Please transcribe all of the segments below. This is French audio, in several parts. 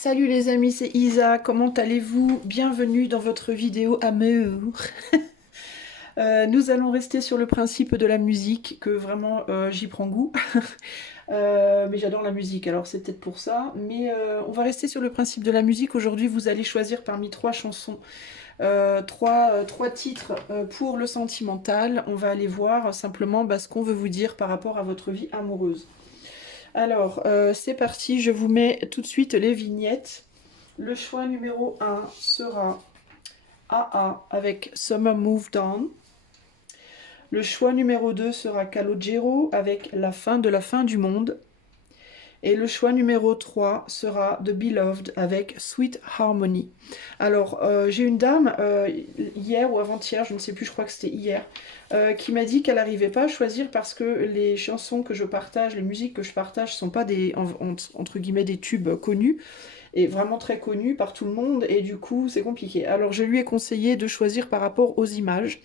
Salut les amis, c'est Isa, comment allez-vous? Bienvenue dans votre vidéo amour. Nous allons rester sur le principe de la musique, que vraiment j'y prends goût. Mais j'adore la musique, alors c'est peut-être pour ça. Mais on va rester sur le principe de la musique. Aujourd'hui, vous allez choisir parmi trois chansons, trois titres pour le sentimental. On va aller voir simplement ce qu'on veut vous dire par rapport à votre vie amoureuse. Alors, c'est parti, je vous mets tout de suite les vignettes. Le choix numéro un sera AA avec Summer Moved On. Le choix numéro 2 sera Calogero avec La fin du monde. Et le choix numéro 3 sera The Beloved avec Sweet Harmony. Alors, j'ai une dame, hier ou avant-hier, je ne sais plus, je crois que c'était hier, qui m'a dit qu'elle n'arrivait pas à choisir parce que les chansons que je partage, les musiques que je partage, ne sont pas des, entre guillemets, des tubes connus, et vraiment très connus par tout le monde, et du coup, c'est compliqué. Alors, je lui ai conseillé de choisir par rapport aux images.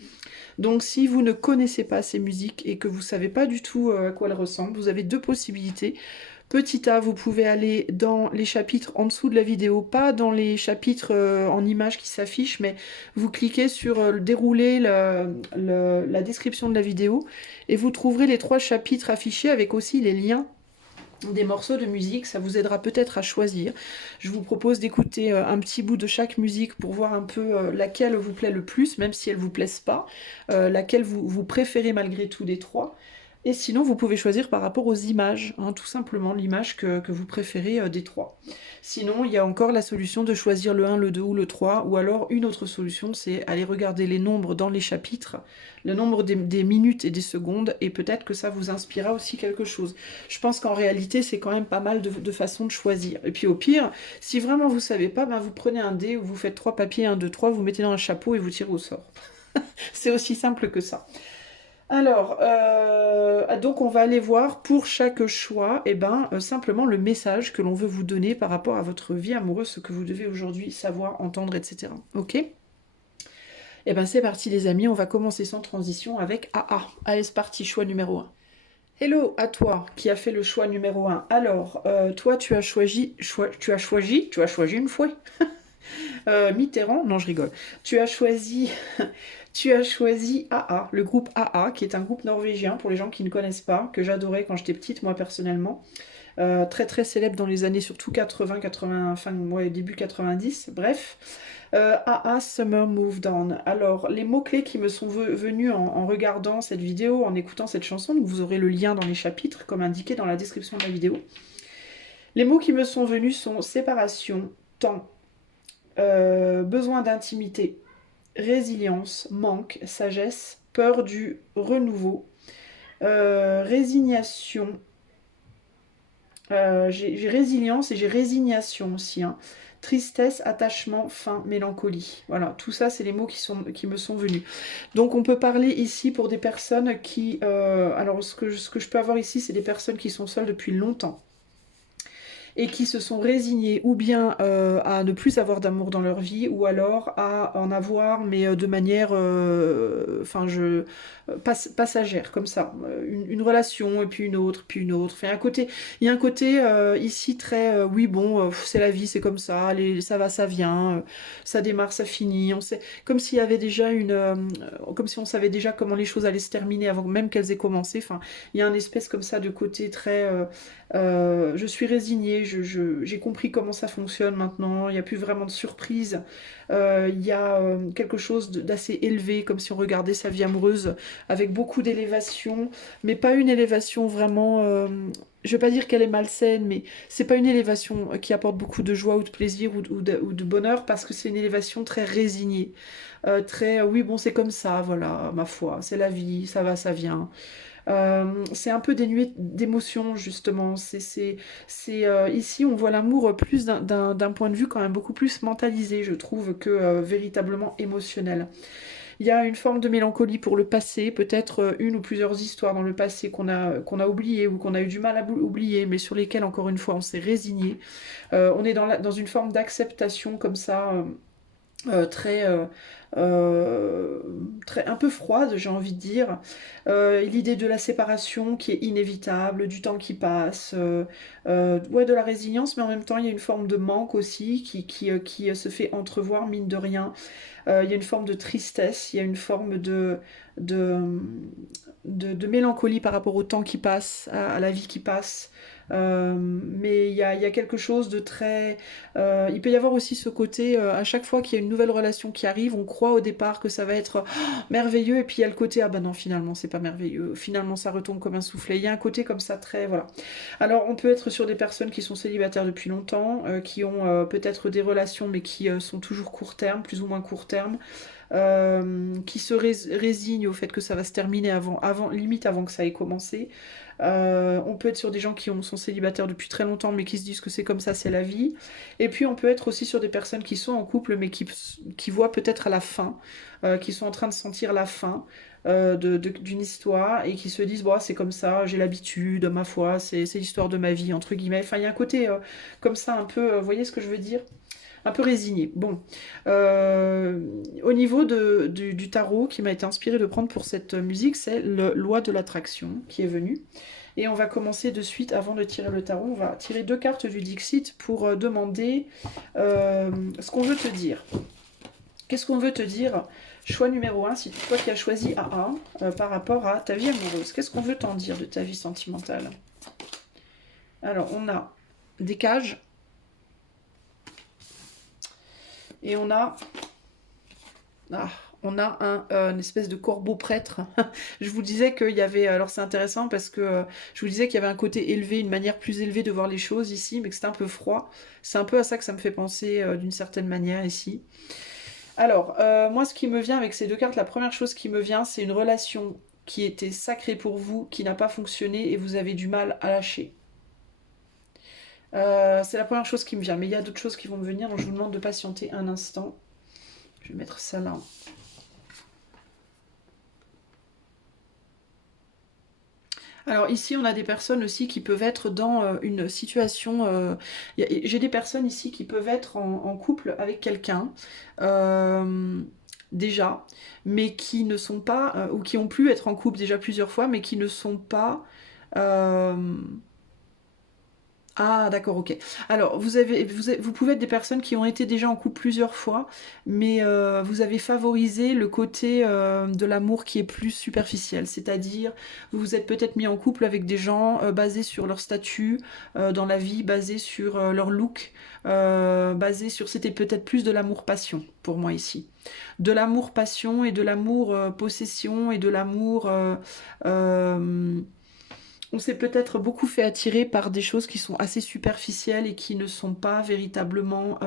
Donc, si vous ne connaissez pas ces musiques et que vous ne savez pas du tout à quoi elles ressemblent, vous avez deux possibilités. Petit A, vous pouvez aller dans les chapitres en dessous de la vidéo, pas dans les chapitres en images qui s'affichent, mais vous cliquez sur dérouler la description de la vidéo et vous trouverez les trois chapitres affichés avec aussi les liens des morceaux de musique, ça vous aidera peut-être à choisir. Je vous propose d'écouter un petit bout de chaque musique pour voir un peu laquelle vous plaît le plus, même si elle ne vous plaise pas, laquelle vous préférez malgré tout des trois. Et sinon, vous pouvez choisir par rapport aux images, hein, tout simplement l'image que vous préférez des trois. Sinon, il y a encore la solution de choisir le 1, le 2 ou le 3, ou alors une autre solution, c'est aller regarder les nombres dans les chapitres, le nombre des minutes et des secondes, et peut-être que ça vous inspirera aussi quelque chose. Je pense qu'en réalité, c'est quand même pas mal de façons de choisir. Et puis au pire, si vraiment vous savez pas, vous prenez un dé, ou vous faites trois papiers, 1, 2, 3, vous mettez dans un chapeau et vous tirez au sort. C'est aussi simple que ça. Alors, donc on va aller voir pour chaque choix, simplement le message que l'on veut vous donner par rapport à votre vie amoureuse, ce que vous devez aujourd'hui savoir, entendre, etc. Ok? C'est parti les amis, on va commencer sans transition avec AA. Allez, c'est parti, choix numéro un. Hello à toi qui as fait le choix numéro un. Alors, toi tu as choisi une fois. Mitterrand, non je rigole. Tu as choisi, tu as choisi AA, le groupe AA, qui est un groupe norvégien pour les gens qui ne connaissent pas, que j'adorais quand j'étais petite moi personnellement. Très très célèbre dans les années surtout 80, 80, enfin ouais, début 90, bref. AA Summer Moved On. Alors, les mots-clés qui me sont venus en regardant cette vidéo, en écoutant cette chanson, donc vous aurez le lien dans les chapitres, comme indiqué dans la description de la vidéo. Les mots qui me sont venus sont séparation, temps, besoin d'intimité, résilience, manque, sagesse, peur du renouveau, résignation. J'ai résilience et j'ai résignation aussi, hein. Tristesse, attachement, faim, mélancolie. Voilà, tout ça, c'est les mots qui me sont venus. Donc, on peut parler ici pour des personnes qui... alors, ce que je peux avoir ici, c'est des personnes qui sont seules depuis longtemps et qui se sont résignés ou bien à ne plus avoir d'amour dans leur vie, ou alors à en avoir, mais de manière passagère, comme ça. Une relation, et puis une autre, puis une autre. Enfin, il y a un côté ici très, oui, bon, c'est la vie, c'est comme ça, allez, ça va, ça vient, ça démarre, ça finit. On sait, comme s'il y avait déjà comme si on savait déjà comment les choses allaient se terminer avant même qu'elles aient commencé. Enfin, il y a une espèce comme ça de côté très... je suis résignée, j'ai compris comment ça fonctionne maintenant, il n'y a plus vraiment de surprise, il y a quelque chose d'assez élevé, comme si on regardait sa vie amoureuse, avec beaucoup d'élévation, mais pas une élévation vraiment... je ne vais pas dire qu'elle est malsaine, mais c'est pas une élévation qui apporte beaucoup de joie ou de plaisir ou de bonheur, parce que c'est une élévation très résignée. Très, oui, bon, c'est comme ça, voilà, ma foi, c'est la vie, ça va, ça vient. C'est un peu dénué d'émotion justement. Ici, on voit l'amour plus d'un point de vue quand même beaucoup plus mentalisé, je trouve, que véritablement émotionnel. Il y a une forme de mélancolie pour le passé, peut-être une ou plusieurs histoires dans le passé qu'on a oubliées ou qu'on a eu du mal à oublier, mais sur lesquelles, encore une fois, on s'est résigné. On est dans une forme d'acceptation comme ça. très, très un peu froide, j'ai envie de dire. L'idée de la séparation qui est inévitable, du temps qui passe, ouais, de la résilience, mais en même temps il y a une forme de manque aussi qui se fait entrevoir, mine de rien. Il y a une forme de tristesse, il y a une forme de, de mélancolie par rapport au temps qui passe, à la vie qui passe. Mais il y a quelque chose de très... il peut y avoir aussi ce côté, à chaque fois qu'il y a une nouvelle relation qui arrive, on croit au départ que ça va être merveilleux, et puis il y a le côté, ah ben non, finalement c'est pas merveilleux, finalement ça retombe comme un soufflet. Il y a un côté comme ça très... Voilà. Alors on peut être sur des personnes qui sont célibataires depuis longtemps, qui ont peut-être des relations mais qui sont toujours court terme, plus ou moins court terme, qui se résignent au fait que ça va se terminer limite avant que ça ait commencé. On peut être sur des gens qui sont célibataires depuis très longtemps mais qui se disent que c'est comme ça, c'est la vie. Et puis on peut être aussi sur des personnes qui sont en couple mais qui voient peut-être à la fin, qui sont en train de sentir la fin d'une histoire et qui se disent bon, c'est comme ça, j'ai l'habitude, ma foi, c'est l'histoire de ma vie, entre guillemets. Enfin, il y a un côté comme ça un peu, vous voyez ce que je veux dire? Un peu résigné. Bon. Euh, Au niveau du tarot qui m'a été inspiré de prendre pour cette musique, c'est le loi de l'attraction qui est venu. Et on va commencer de suite, avant de tirer le tarot, on va tirer 2 cartes du Dixit pour demander ce qu'on veut te dire. Qu'est-ce qu'on veut te dire? Choix numéro 1, si toi qui as choisi A1 par rapport à ta vie amoureuse. Qu'est-ce qu'on veut t'en dire de ta vie sentimentale? Alors, on a des cages. Et on a... Ah, on a une espèce de corbeau prêtre. Je vous disais qu'il y avait... Alors c'est intéressant parce que je vous disais qu'il y avait un côté élevé, une manière plus élevée de voir les choses ici, mais que c'était un peu froid. C'est un peu à ça que ça me fait penser d'une certaine manière ici. Alors, moi ce qui me vient avec ces 2 cartes, la première chose qui me vient, c'est une relation qui était sacrée pour vous, qui n'a pas fonctionné et vous avez du mal à lâcher. C'est la première chose qui me vient, mais il y a d'autres choses qui vont me venir, donc je vous demande de patienter un instant. Je vais mettre ça là. Alors ici, on a des personnes aussi qui peuvent être dans une situation... J'ai des personnes ici qui peuvent être en couple avec quelqu'un, déjà, mais qui ne sont pas... ou qui ont pu être en couple déjà plusieurs fois, mais qui ne sont pas... euh, Ah, d'accord, ok. Alors, vous pouvez être des personnes qui ont été déjà en couple plusieurs fois, mais vous avez favorisé le côté de l'amour qui est plus superficiel, c'est-à-dire vous vous êtes peut-être mis en couple avec des gens basés sur leur statut dans la vie, basés sur leur look, basés sur... C'était peut-être plus de l'amour-passion pour moi ici. De l'amour-passion et de l'amour-possession et de l'amour... euh, on s'est peut-être beaucoup fait attirer par des choses qui sont assez superficielles et qui ne sont pas véritablement...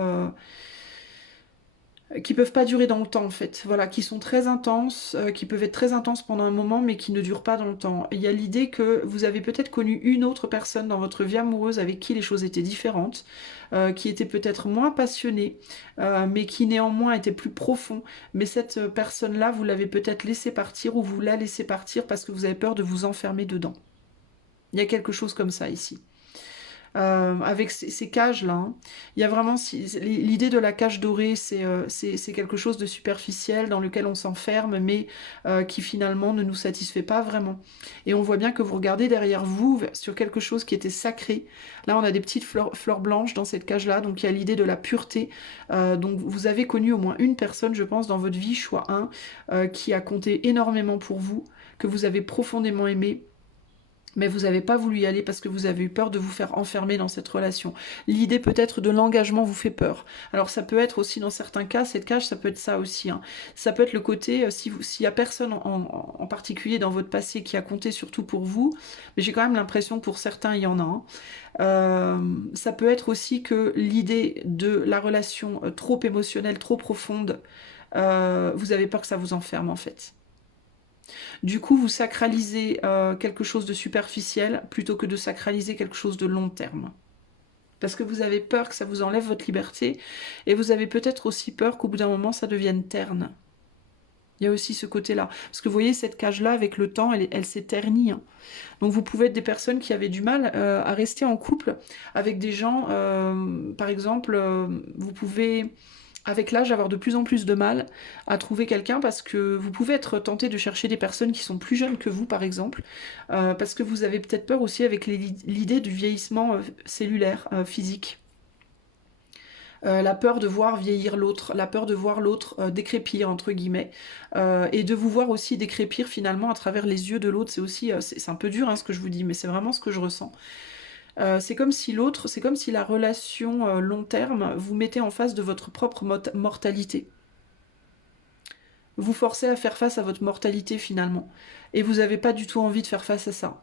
qui peuvent pas durer dans le temps en fait. Voilà, qui sont très intenses, qui peuvent être très intenses pendant un moment mais qui ne durent pas dans le temps. Il y a l'idée que vous avez peut-être connu une autre personne dans votre vie amoureuse avec qui les choses étaient différentes, qui était peut-être moins passionnée, mais qui néanmoins était plus profond. Mais cette personne-là, vous l'avez peut-être laissée partir ou vous la laissez partir parce que vous avez peur de vous enfermer dedans. Il y a quelque chose comme ça ici. Avec ces cages-là, hein. Il y a vraiment l'idée de la cage dorée, c'est quelque chose de superficiel dans lequel on s'enferme, mais qui finalement ne nous satisfait pas vraiment. Et on voit bien que vous regardez derrière vous sur quelque chose qui était sacré. Là, on a des petites fleurs blanches dans cette cage-là, donc il y a l'idée de la pureté. Donc vous avez connu au moins une personne, je pense, dans votre vie, choix 1, qui a compté énormément pour vous, que vous avez profondément aimé, mais vous n'avez pas voulu y aller parce que vous avez eu peur de vous faire enfermer dans cette relation. L'idée peut-être de l'engagement vous fait peur. Alors ça peut être aussi dans certains cas, cette cage, ça peut être ça aussi, hein. Ça peut être le côté, s'il n'y a personne en particulier dans votre passé qui a compté surtout pour vous, mais j'ai quand même l'impression que pour certains, il y en a, hein. Ça peut être aussi que l'idée de la relation trop émotionnelle, trop profonde, vous avez peur que ça vous enferme en fait. Du coup, vous sacralisez quelque chose de superficiel plutôt que de sacraliser quelque chose de long terme. Parce que vous avez peur que ça vous enlève votre liberté et vous avez peut-être aussi peur qu'au bout d'un moment, ça devienne terne. Il y a aussi ce côté-là. Parce que vous voyez, cette cage-là, avec le temps, elle s'est ternie, hein. Donc vous pouvez être des personnes qui avaient du mal à rester en couple avec des gens, par exemple, vous pouvez avec l'âge, avoir de plus en plus de mal à trouver quelqu'un parce que vous pouvez être tenté de chercher des personnes qui sont plus jeunes que vous, par exemple, parce que vous avez peut-être peur aussi avec l'idée du vieillissement cellulaire, physique. La peur de voir vieillir l'autre, la peur de voir l'autre décrépir, entre guillemets, et de vous voir aussi décrépir finalement à travers les yeux de l'autre. C'est aussi, c'est un peu dur hein, ce que je vous dis, mais c'est vraiment ce que je ressens. C'est comme si l'autre, c'est comme si la relation long terme vous mettait en face de votre propre mortalité. Vous forcez à faire face à votre mortalité finalement. Et vous n'avez pas du tout envie de faire face à ça.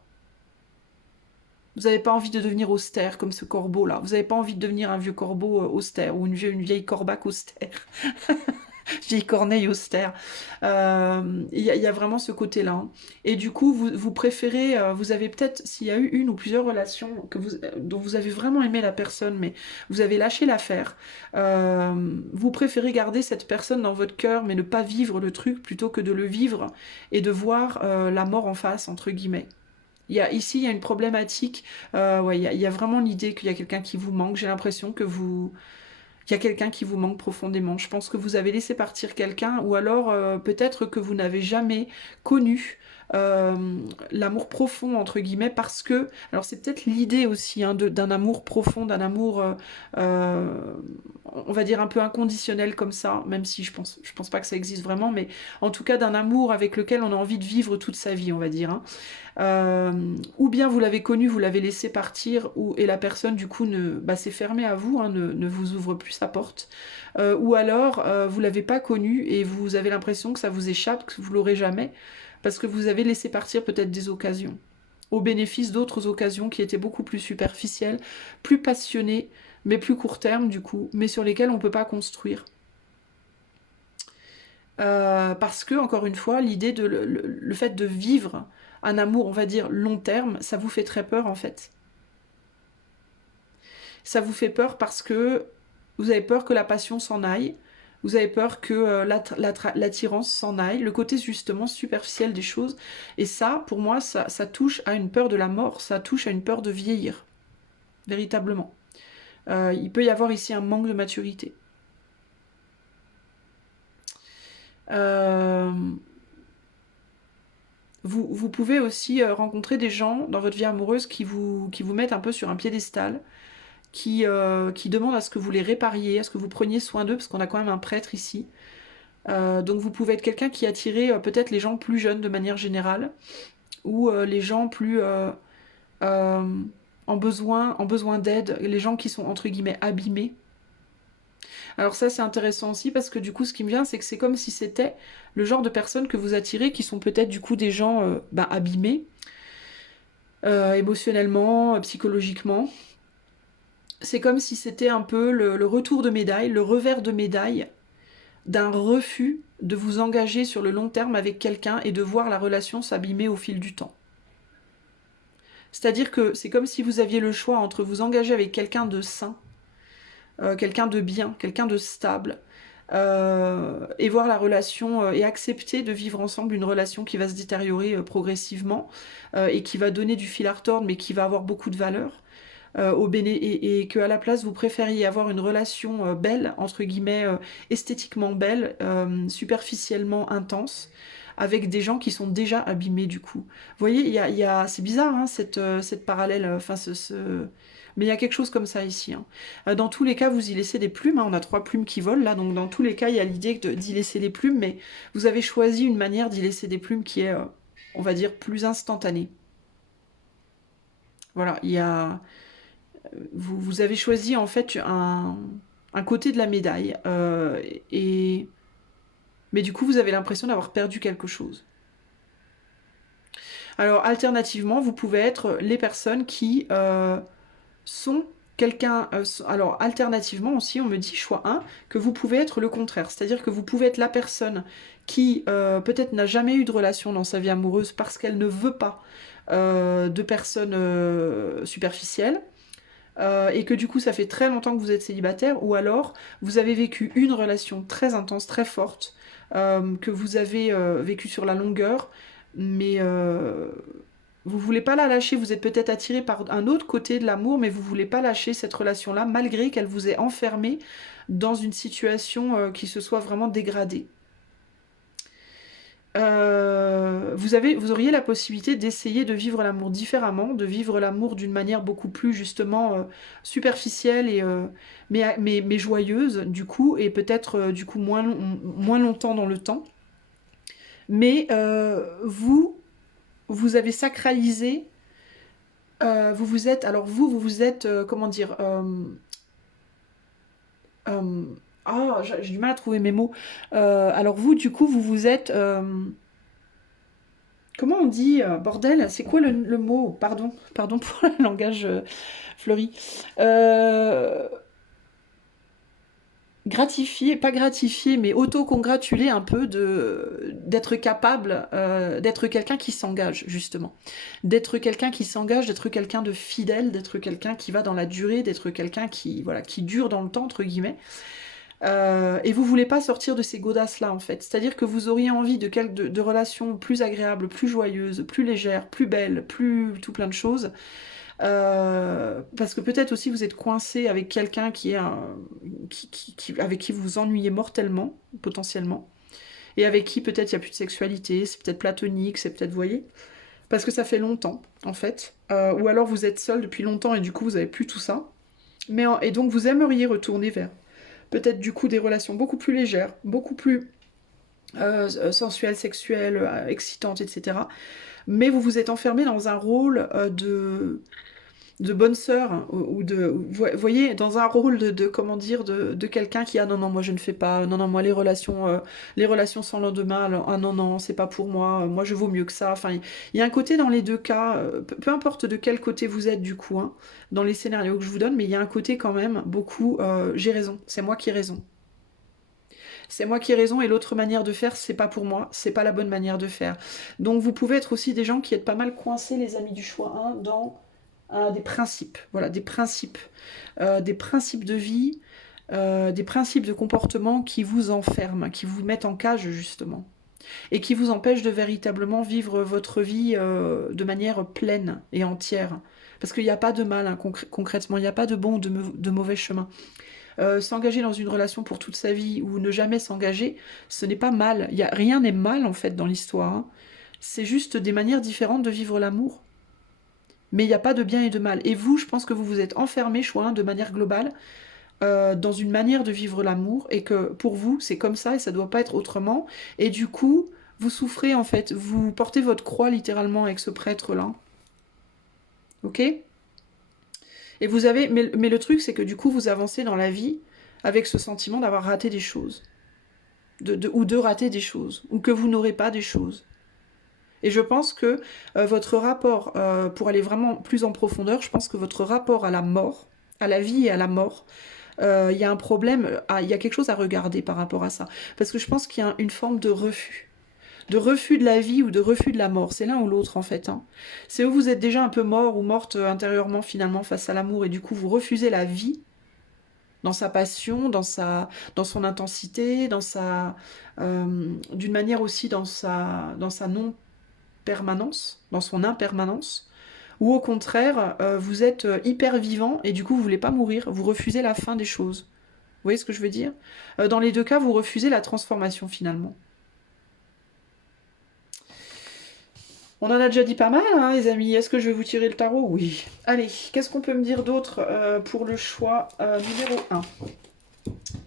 Vous n'avez pas envie de devenir austère comme ce corbeau-là. Vous n'avez pas envie de devenir un vieux corbeau austère ou une vieille corbaque austère. Vieille corneille austère. Il y a vraiment ce côté-là. Hein. Et du coup, vous préférez, vous avez peut-être, s'il y a eu une ou plusieurs relations dont vous avez vraiment aimé la personne, mais vous avez lâché l'affaire, vous préférez garder cette personne dans votre cœur, mais ne pas vivre le truc plutôt que de le vivre et de voir la mort en face, entre guillemets. Ici, il y a une problématique. Ouais, il y a vraiment l'idée qu'il y a quelqu'un qui vous manque. J'ai l'impression que il y a quelqu'un qui vous manque profondément. Je pense que vous avez laissé partir quelqu'un, ou alors peut-être que vous n'avez jamais connu euh, l'amour profond, entre guillemets, parce que, alors c'est peut-être l'idée aussi hein, d'un amour profond, d'un amour, euh, on va dire un peu inconditionnel comme ça, même si je pense pas que ça existe vraiment, mais en tout cas d'un amour avec lequel on a envie de vivre toute sa vie, on va dire. Hein. Ou bien vous l'avez connu, vous l'avez laissé partir, et la personne du coup s'est fermée à vous, hein, ne vous ouvre plus sa porte. Ou alors vous l'avez pas connu et vous avez l'impression que ça vous échappe, que vous l'aurez jamais, parce que vous avez laissé partir peut-être des occasions, au bénéfice d'autres occasions qui étaient beaucoup plus superficielles, plus passionnées, mais plus court terme du coup, mais sur lesquelles on ne peut pas construire. Parce que, encore une fois, l'idée de le fait de vivre un amour, on va dire, long terme, ça vous fait très peur en fait. Ça vous fait peur parce que vous avez peur que la passion s'en aille, vous avez peur que l'attirance s'en aille, le côté justement superficiel des choses. Et ça, pour moi, ça touche à une peur de la mort, ça touche à une peur de vieillir, véritablement. Il peut y avoir ici un manque de maturité. Euh, vous pouvez aussi rencontrer des gens dans votre vie amoureuse qui vous mettent un peu sur un piédestal, qui demandent à ce que vous les répariez, à ce que vous preniez soin d'eux, parce qu'on a quand même un prêtre ici. Donc vous pouvez être quelqu'un qui attirait peut-être les gens plus jeunes de manière générale, ou les gens plus euh, en besoin d'aide, les gens qui sont entre guillemets abîmés. Alors ça c'est intéressant aussi parce que du coup ce qui me vient c'est que c'est comme si c'était le genre de personnes que vous attirez qui sont peut-être du coup des gens abîmés émotionnellement, psychologiquement. C'est comme si c'était un peu le retour de médaille, le revers de médaille d'un refus de vous engager sur le long terme avec quelqu'un et de voir la relation s'abîmer au fil du temps. C'est-à-dire que c'est comme si vous aviez le choix entre vous engager avec quelqu'un de sain, quelqu'un de bien, quelqu'un de stable, et voir la relation et accepter de vivre ensemble une relation qui va se détériorer progressivement et qui va donner du fil à retordre mais qui va avoir beaucoup de valeur. Et qu'à la place vous préfériez avoir une relation belle, entre guillemets, esthétiquement belle, superficiellement intense, avec des gens qui sont déjà abîmés du coup. Vous voyez, c'est bizarre hein, cette parallèle, enfin mais il y a quelque chose comme ça ici. Hein. Dans tous les cas, vous y laissez des plumes, hein, on a 3 plumes qui volent là, donc dans tous les cas, il y a l'idée d'y laisser des plumes, mais vous avez choisi une manière d'y laisser des plumes qui est, on va dire, plus instantanée. Voilà, vous avez choisi en fait un côté de la médaille, et, mais du coup vous avez l'impression d'avoir perdu quelque chose. Alors alternativement, vous pouvez être les personnes qui sont quelqu'un... alors alternativement aussi, on me dit choix 1, que vous pouvez être le contraire, c'est-à-dire que vous pouvez être la personne qui peut-être n'a jamais eu de relation dans sa vie amoureuse parce qu'elle ne veut pas de personnes superficielles, et que du coup ça fait très longtemps que vous êtes célibataire, ou alors vous avez vécu une relation très intense, très forte, que vous avez vécu sur la longueur, mais Vous voulez pas la lâcher, vous êtes peut-être attiré par un autre côté de l'amour, mais vous voulez pas lâcher cette relation-là, malgré qu'elle vous ait enfermé dans une situation qui se soit vraiment dégradée. Vous auriez la possibilité d'essayer de vivre l'amour différemment, de vivre l'amour d'une manière beaucoup plus justement superficielle et mais joyeuse du coup, et peut-être du coup moins longtemps dans le temps. Mais vous avez sacralisé, vous vous êtes, alors vous êtes, comment dire, euh, ah, j'ai du mal à trouver mes mots. Alors vous, du coup, vous vous êtes, comment on dit, bordel, c'est quoi le mot? Pardon pour le langage fleuri. Euh, Gratifier, pas gratifier, mais auto-congratuler un peu d'être capable d'être quelqu'un qui s'engage, justement. D'être quelqu'un qui s'engage, d'être quelqu'un de fidèle, d'être quelqu'un qui va dans la durée, d'être quelqu'un qui, voilà, qui dure dans le temps, entre guillemets. Et vous voulez pas sortir de ces godasses-là, en fait. C'est-à-dire que vous auriez envie de relations plus agréables, plus joyeuses, plus légères, plus belles, plus tout plein de choses. Parce que peut-être aussi vous êtes coincé avec quelqu'un avec qui vous vous ennuyez mortellement, potentiellement. Et avec qui peut-être il n'y a plus de sexualité, c'est peut-être platonique, c'est peut-être, vous voyez. Parce que ça fait longtemps, en fait. Ou alors vous êtes seul depuis longtemps et du coup vous n'avez plus tout ça. Et donc vous aimeriez retourner vers peut-être du coup des relations beaucoup plus légères, beaucoup plus sensuelles, sexuelles, excitantes, etc. Mais vous vous êtes enfermé dans un rôle de bonne sœur, hein, ou de, vous voyez, dans un rôle comment dire, de quelqu'un qui, ah non, non, moi je ne fais pas, non, non, moi les relations sans lendemain, alors, ah non, non, c'est pas pour moi, moi je vaux mieux que ça. Enfin, il y a un côté dans les deux cas, peu importe de quel côté vous êtes du coup, hein, dans les scénarios que je vous donne, mais il y a un côté quand même beaucoup, j'ai raison, c'est moi qui ai raison. C'est moi qui ai raison et l'autre manière de faire, c'est pas pour moi, c'est pas la bonne manière de faire. Donc vous pouvez être aussi des gens qui êtes pas mal coincés, les amis du choix 1, dans des principes. Voilà, des principes de vie, des principes de comportement qui vous enferment, qui vous mettent en cage justement, et qui vous empêchent de véritablement vivre votre vie de manière pleine et entière. Parce qu'il n'y a pas de mal, hein, concrètement, il n'y a pas de bon ou de mauvais chemin. S'engager dans une relation pour toute sa vie ou ne jamais s'engager, ce n'est pas mal. Rien n'est mal en fait dans l'histoire, hein. C'est juste des manières différentes de vivre l'amour. Mais il n'y a pas de bien et de mal. Et vous, je pense que vous vous êtes enfermé, choix, de manière globale, dans une manière de vivre l'amour, et que pour vous, c'est comme ça et ça ne doit pas être autrement. Et du coup, vous souffrez en fait, vous portez votre croix littéralement avec ce prêtre-là. Ok? Et vous avez, mais le truc, c'est que du coup, vous avancez dans la vie avec ce sentiment d'avoir raté des choses. Ou de rater des choses. Ou que vous n'aurez pas des choses. Et je pense que votre rapport, pour aller vraiment plus en profondeur, je pense que votre rapport à la mort, à la vie et à la mort, il y a un problème, il y a quelque chose à regarder par rapport à ça. Parce que je pense qu'il y a une forme de refus. De refus de la vie ou de refus de la mort. C'est l'un ou l'autre en fait, hein. C'est où vous êtes déjà un peu mort ou morte intérieurement finalement face à l'amour et du coup vous refusez la vie dans sa passion, dans son intensité, d'une manière aussi dans sa non-permanence, dans son impermanence. Ou au contraire, vous êtes hyper vivant et du coup vous voulez pas mourir, vous refusez la fin des choses. Vous voyez ce que je veux dire? Dans les deux cas, vous refusez la transformation finalement. On en a déjà dit pas mal, hein, les amis. Est-ce que je vais vous tirer le tarot? Oui. Allez, qu'est-ce qu'on peut me dire d'autre pour le choix numéro 1?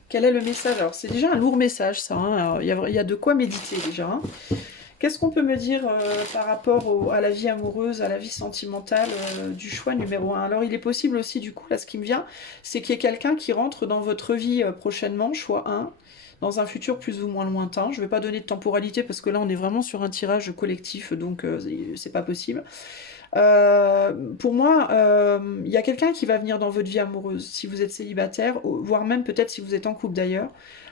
Quel est le message? Alors, c'est déjà un lourd message, ça, hein. Alors, il y a de quoi méditer déjà, hein. Qu'est-ce qu'on peut me dire par rapport à la vie amoureuse, à la vie sentimentale du choix numéro 1? Alors, il est possible aussi, du coup, là, ce qui me vient, c'est qu'il y ait quelqu'un qui rentre dans votre vie prochainement, choix 1, dans un futur plus ou moins lointain. Je ne vais pas donner de temporalité parce que là, on est vraiment sur un tirage collectif, donc c'est pas possible. Pour moi, il y a quelqu'un qui va venir dans votre vie amoureuse, si vous êtes célibataire, voire même peut-être si vous êtes en couple d'ailleurs,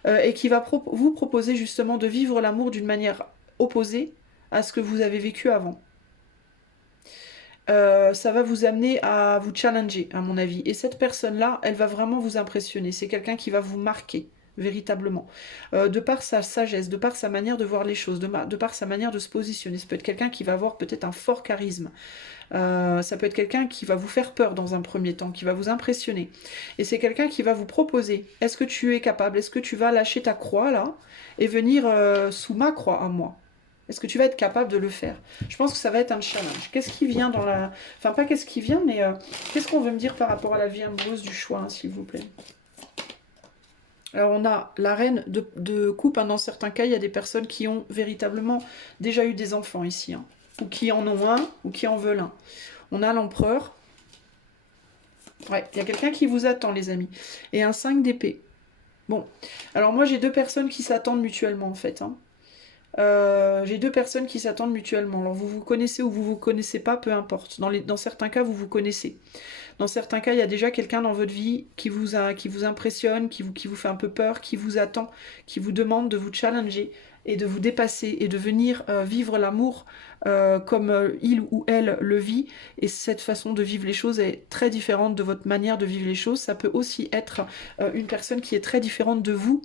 et qui va vous proposer justement de vivre l'amour d'une manière opposée à ce que vous avez vécu avant. Ça va vous amener à vous challenger, à mon avis. Et cette personne-là, elle va vraiment vous impressionner. C'est quelqu'un qui va vous marquer, véritablement. De par sa sagesse, de par sa manière de voir les choses, de par sa manière de se positionner. Ça peut être quelqu'un qui va avoir peut-être un fort charisme. Ça peut être quelqu'un qui va vous faire peur dans un premier temps, qui va vous impressionner. Et c'est quelqu'un qui va vous proposer, est-ce que tu es capable, est-ce que tu vas lâcher ta croix là et venir sous ma croix à moi? Est-ce que tu vas être capable de le faire? Je pense que ça va être un challenge. Qu'est-ce qui vient dans la... Enfin, pas qu'est-ce qui vient, mais qu'est-ce qu'on veut me dire par rapport à la vie amoureuse du choix, hein, s'il vous plaît? Alors, on a la reine de coupe. Hein. Dans certains cas, il y a des personnes qui ont véritablement déjà eu des enfants ici. Hein. Ou qui en ont un, ou qui en veulent un. On a l'empereur. Ouais, il y a quelqu'un qui vous attend, les amis. Et un 5 d'épée. Bon. Alors, moi, j'ai deux personnes qui s'attendent mutuellement, en fait. Hein. J'ai deux personnes qui s'attendent mutuellement. Alors vous vous connaissez ou vous vous connaissez pas, peu importe. Dans certains cas, vous vous connaissez. Dans certains cas, il y a déjà quelqu'un dans votre vie qui vous impressionne, qui vous fait un peu peur, qui vous attend, qui vous demande de vous challenger et de vous dépasser et de venir vivre l'amour comme il ou elle le vit. Et cette façon de vivre les choses est très différente de votre manière de vivre les choses. Ça peut aussi être une personne qui est très différente de vous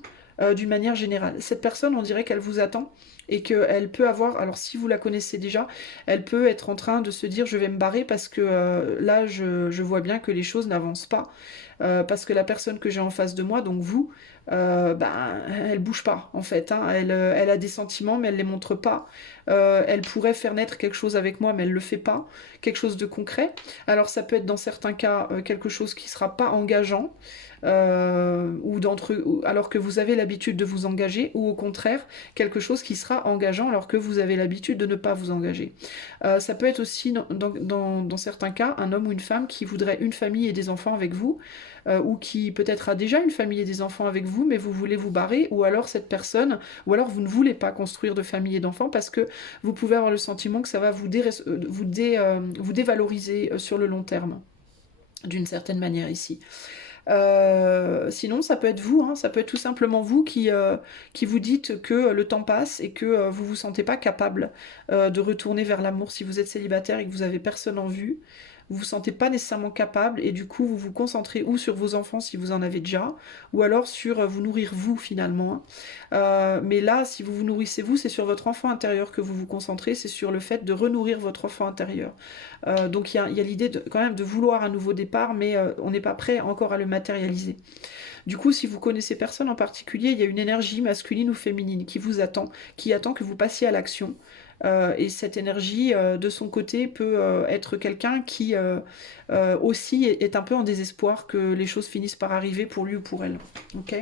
d'une manière générale. Cette personne, on dirait qu'elle vous attend et qu'elle peut avoir, alors si vous la connaissez déjà, elle peut être en train de se dire je vais me barrer parce que là je vois bien que les choses n'avancent pas, parce que la personne que j'ai en face de moi, donc vous, ben, elle bouge pas en fait, hein. Elle a des sentiments mais elle les montre pas. Elle pourrait faire naître quelque chose avec moi mais elle le fait pas, quelque chose de concret. Alors ça peut être dans certains cas quelque chose qui sera pas engageant, alors que vous avez l'habitude de vous engager, ou au contraire quelque chose qui sera engageant alors que vous avez l'habitude de ne pas vous engager. Ça peut être aussi dans certains cas un homme ou une femme qui voudrait une famille et des enfants avec vous, ou qui peut-être a déjà une famille et des enfants avec vous, mais vous voulez vous barrer, ou alors cette personne, ou alors vous ne voulez pas construire de famille et d'enfants parce que vous pouvez avoir le sentiment que ça va vous dévaloriser sur le long terme, d'une certaine manière ici. Sinon, ça peut être vous, hein, ça peut être tout simplement vous qui vous dites que le temps passe et que vous vous sentez pas capable de retourner vers l'amour si vous êtes célibataire et que vous avez personne en vue. Vous vous sentez pas nécessairement capable et du coup vous vous concentrez ou sur vos enfants si vous en avez déjà, ou alors sur vous nourrir vous finalement. Hein. Mais là, si vous vous nourrissez vous, c'est sur votre enfant intérieur que vous vous concentrez, c'est sur le fait de renourrir votre enfant intérieur. Donc il y a l'idée quand même de vouloir un nouveau départ, mais on n'est pas prêt encore à le matérialiser. Du coup, si vous connaissez personne en particulier, il y a une énergie masculine ou féminine qui vous attend, qui attend que vous passiez à l'action. Et cette énergie, de son côté, peut être quelqu'un qui aussi est un peu en désespoir que les choses finissent par arriver pour lui ou pour elle. Ok ?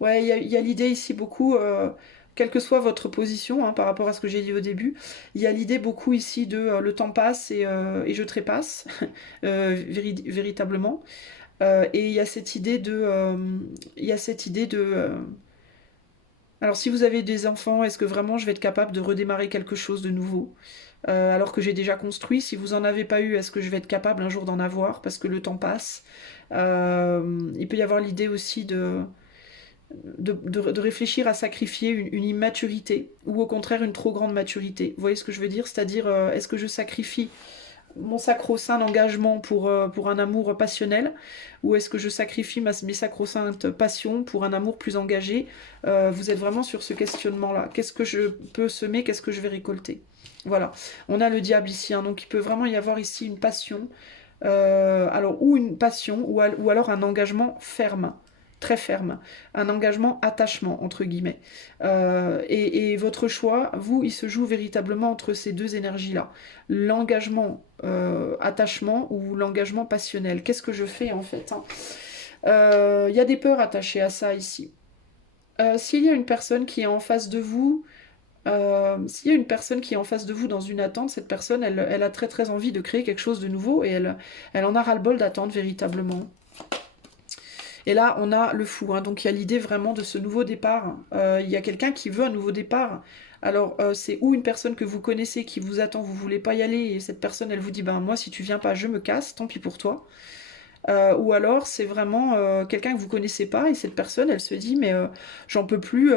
Ouais, il y a l'idée ici beaucoup, quelle que soit votre position, hein, par rapport à ce que j'ai dit au début, il y a l'idée beaucoup ici de le temps passe et je trépasse, véritablement. Et il y a cette idée il y a cette idée alors si vous avez des enfants, est-ce que vraiment je vais être capable de redémarrer quelque chose de nouveau alors que j'ai déjà construit? Si vous en avez pas eu, est-ce que je vais être capable un jour d'en avoir parce que le temps passe? Il peut y avoir l'idée aussi de réfléchir à sacrifier une immaturité ou au contraire une trop grande maturité. Vous voyez ce que je veux dire? C'est-à-dire, est-ce que je sacrifie mon sacro-saint engagement pour un amour passionnel, ou est-ce que je sacrifie mes sacro-saintes passions pour un amour plus engagé? Vous êtes vraiment sur ce questionnement-là. Qu'est-ce que je peux semer? Qu'est-ce que je vais récolter? Voilà. On a le diable ici, hein, donc il peut vraiment y avoir ici une passion, alors ou une passion, ou alors un engagement ferme, très ferme, un engagement attachement entre guillemets. Et votre choix, vous, il se joue véritablement entre ces deux énergies-là, l'engagement attachement ou l'engagement passionnel. Qu'est-ce que je fais en fait, hein? Y a des peurs attachées à ça ici. S'il y a une personne qui est en face de vous, s'il y a une personne qui est en face de vous dans une attente, cette personne, elle a très très envie de créer quelque chose de nouveau et elle en a ras-le-bol d'attendre véritablement. Et là, on a le fou, hein, donc il y a l'idée vraiment de ce nouveau départ. Il y a quelqu'un qui veut un nouveau départ. Alors, c'est ou une personne que vous connaissez qui vous attend, vous voulez pas y aller, et cette personne, elle vous dit, ben moi, si tu viens pas, je me casse, tant pis pour toi. Ou alors, c'est vraiment quelqu'un que vous connaissez pas, et cette personne, elle se dit, mais j'en peux plus,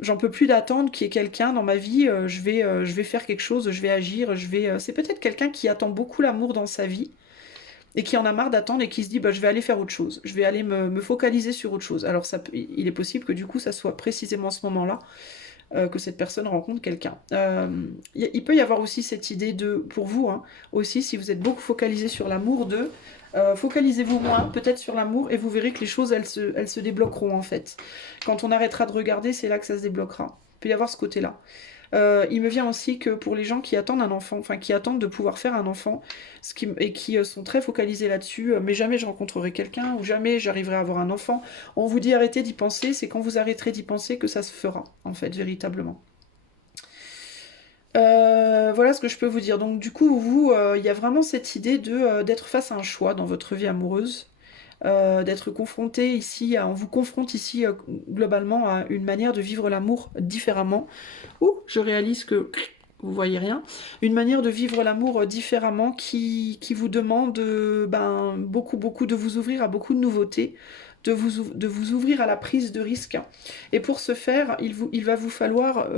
j'en peux plus d'attendre qu'il y ait quelqu'un dans ma vie, je vais faire quelque chose, je vais agir, c'est peut-être quelqu'un qui attend beaucoup l'amour dans sa vie, et qui en a marre d'attendre et qui se dit bah, je vais aller faire autre chose, je vais aller me focaliser sur autre chose. Alors il est possible que du coup ça soit précisément à ce moment-là que cette personne rencontre quelqu'un. Il peut y avoir aussi cette idée de, pour vous, hein, aussi si vous êtes beaucoup focalisé sur l'amour, de focalisez-vous moins peut-être sur l'amour et vous verrez que les choses elles se débloqueront en fait. Quand on arrêtera de regarder, c'est là que ça se débloquera. Il peut y avoir ce côté-là. Il me vient aussi que pour les gens qui attendent un enfant, enfin qui attendent de pouvoir faire un enfant, et qui sont très focalisés là-dessus, mais jamais je rencontrerai quelqu'un, ou jamais j'arriverai à avoir un enfant, on vous dit arrêtez d'y penser, c'est quand vous arrêterez d'y penser que ça se fera, en fait, véritablement. Voilà ce que je peux vous dire. Donc du coup, vous, il y a vraiment cette idée de d'être face à un choix dans votre vie amoureuse, d'être confronté ici, on vous confronte ici globalement à une manière de vivre l'amour différemment. Ouh, je réalise que vous voyez rien. Une manière de vivre l'amour différemment qui vous demande ben, beaucoup de vous ouvrir à beaucoup de nouveautés, de vous ouvrir à la prise de risque. Et pour ce faire, il va vous falloir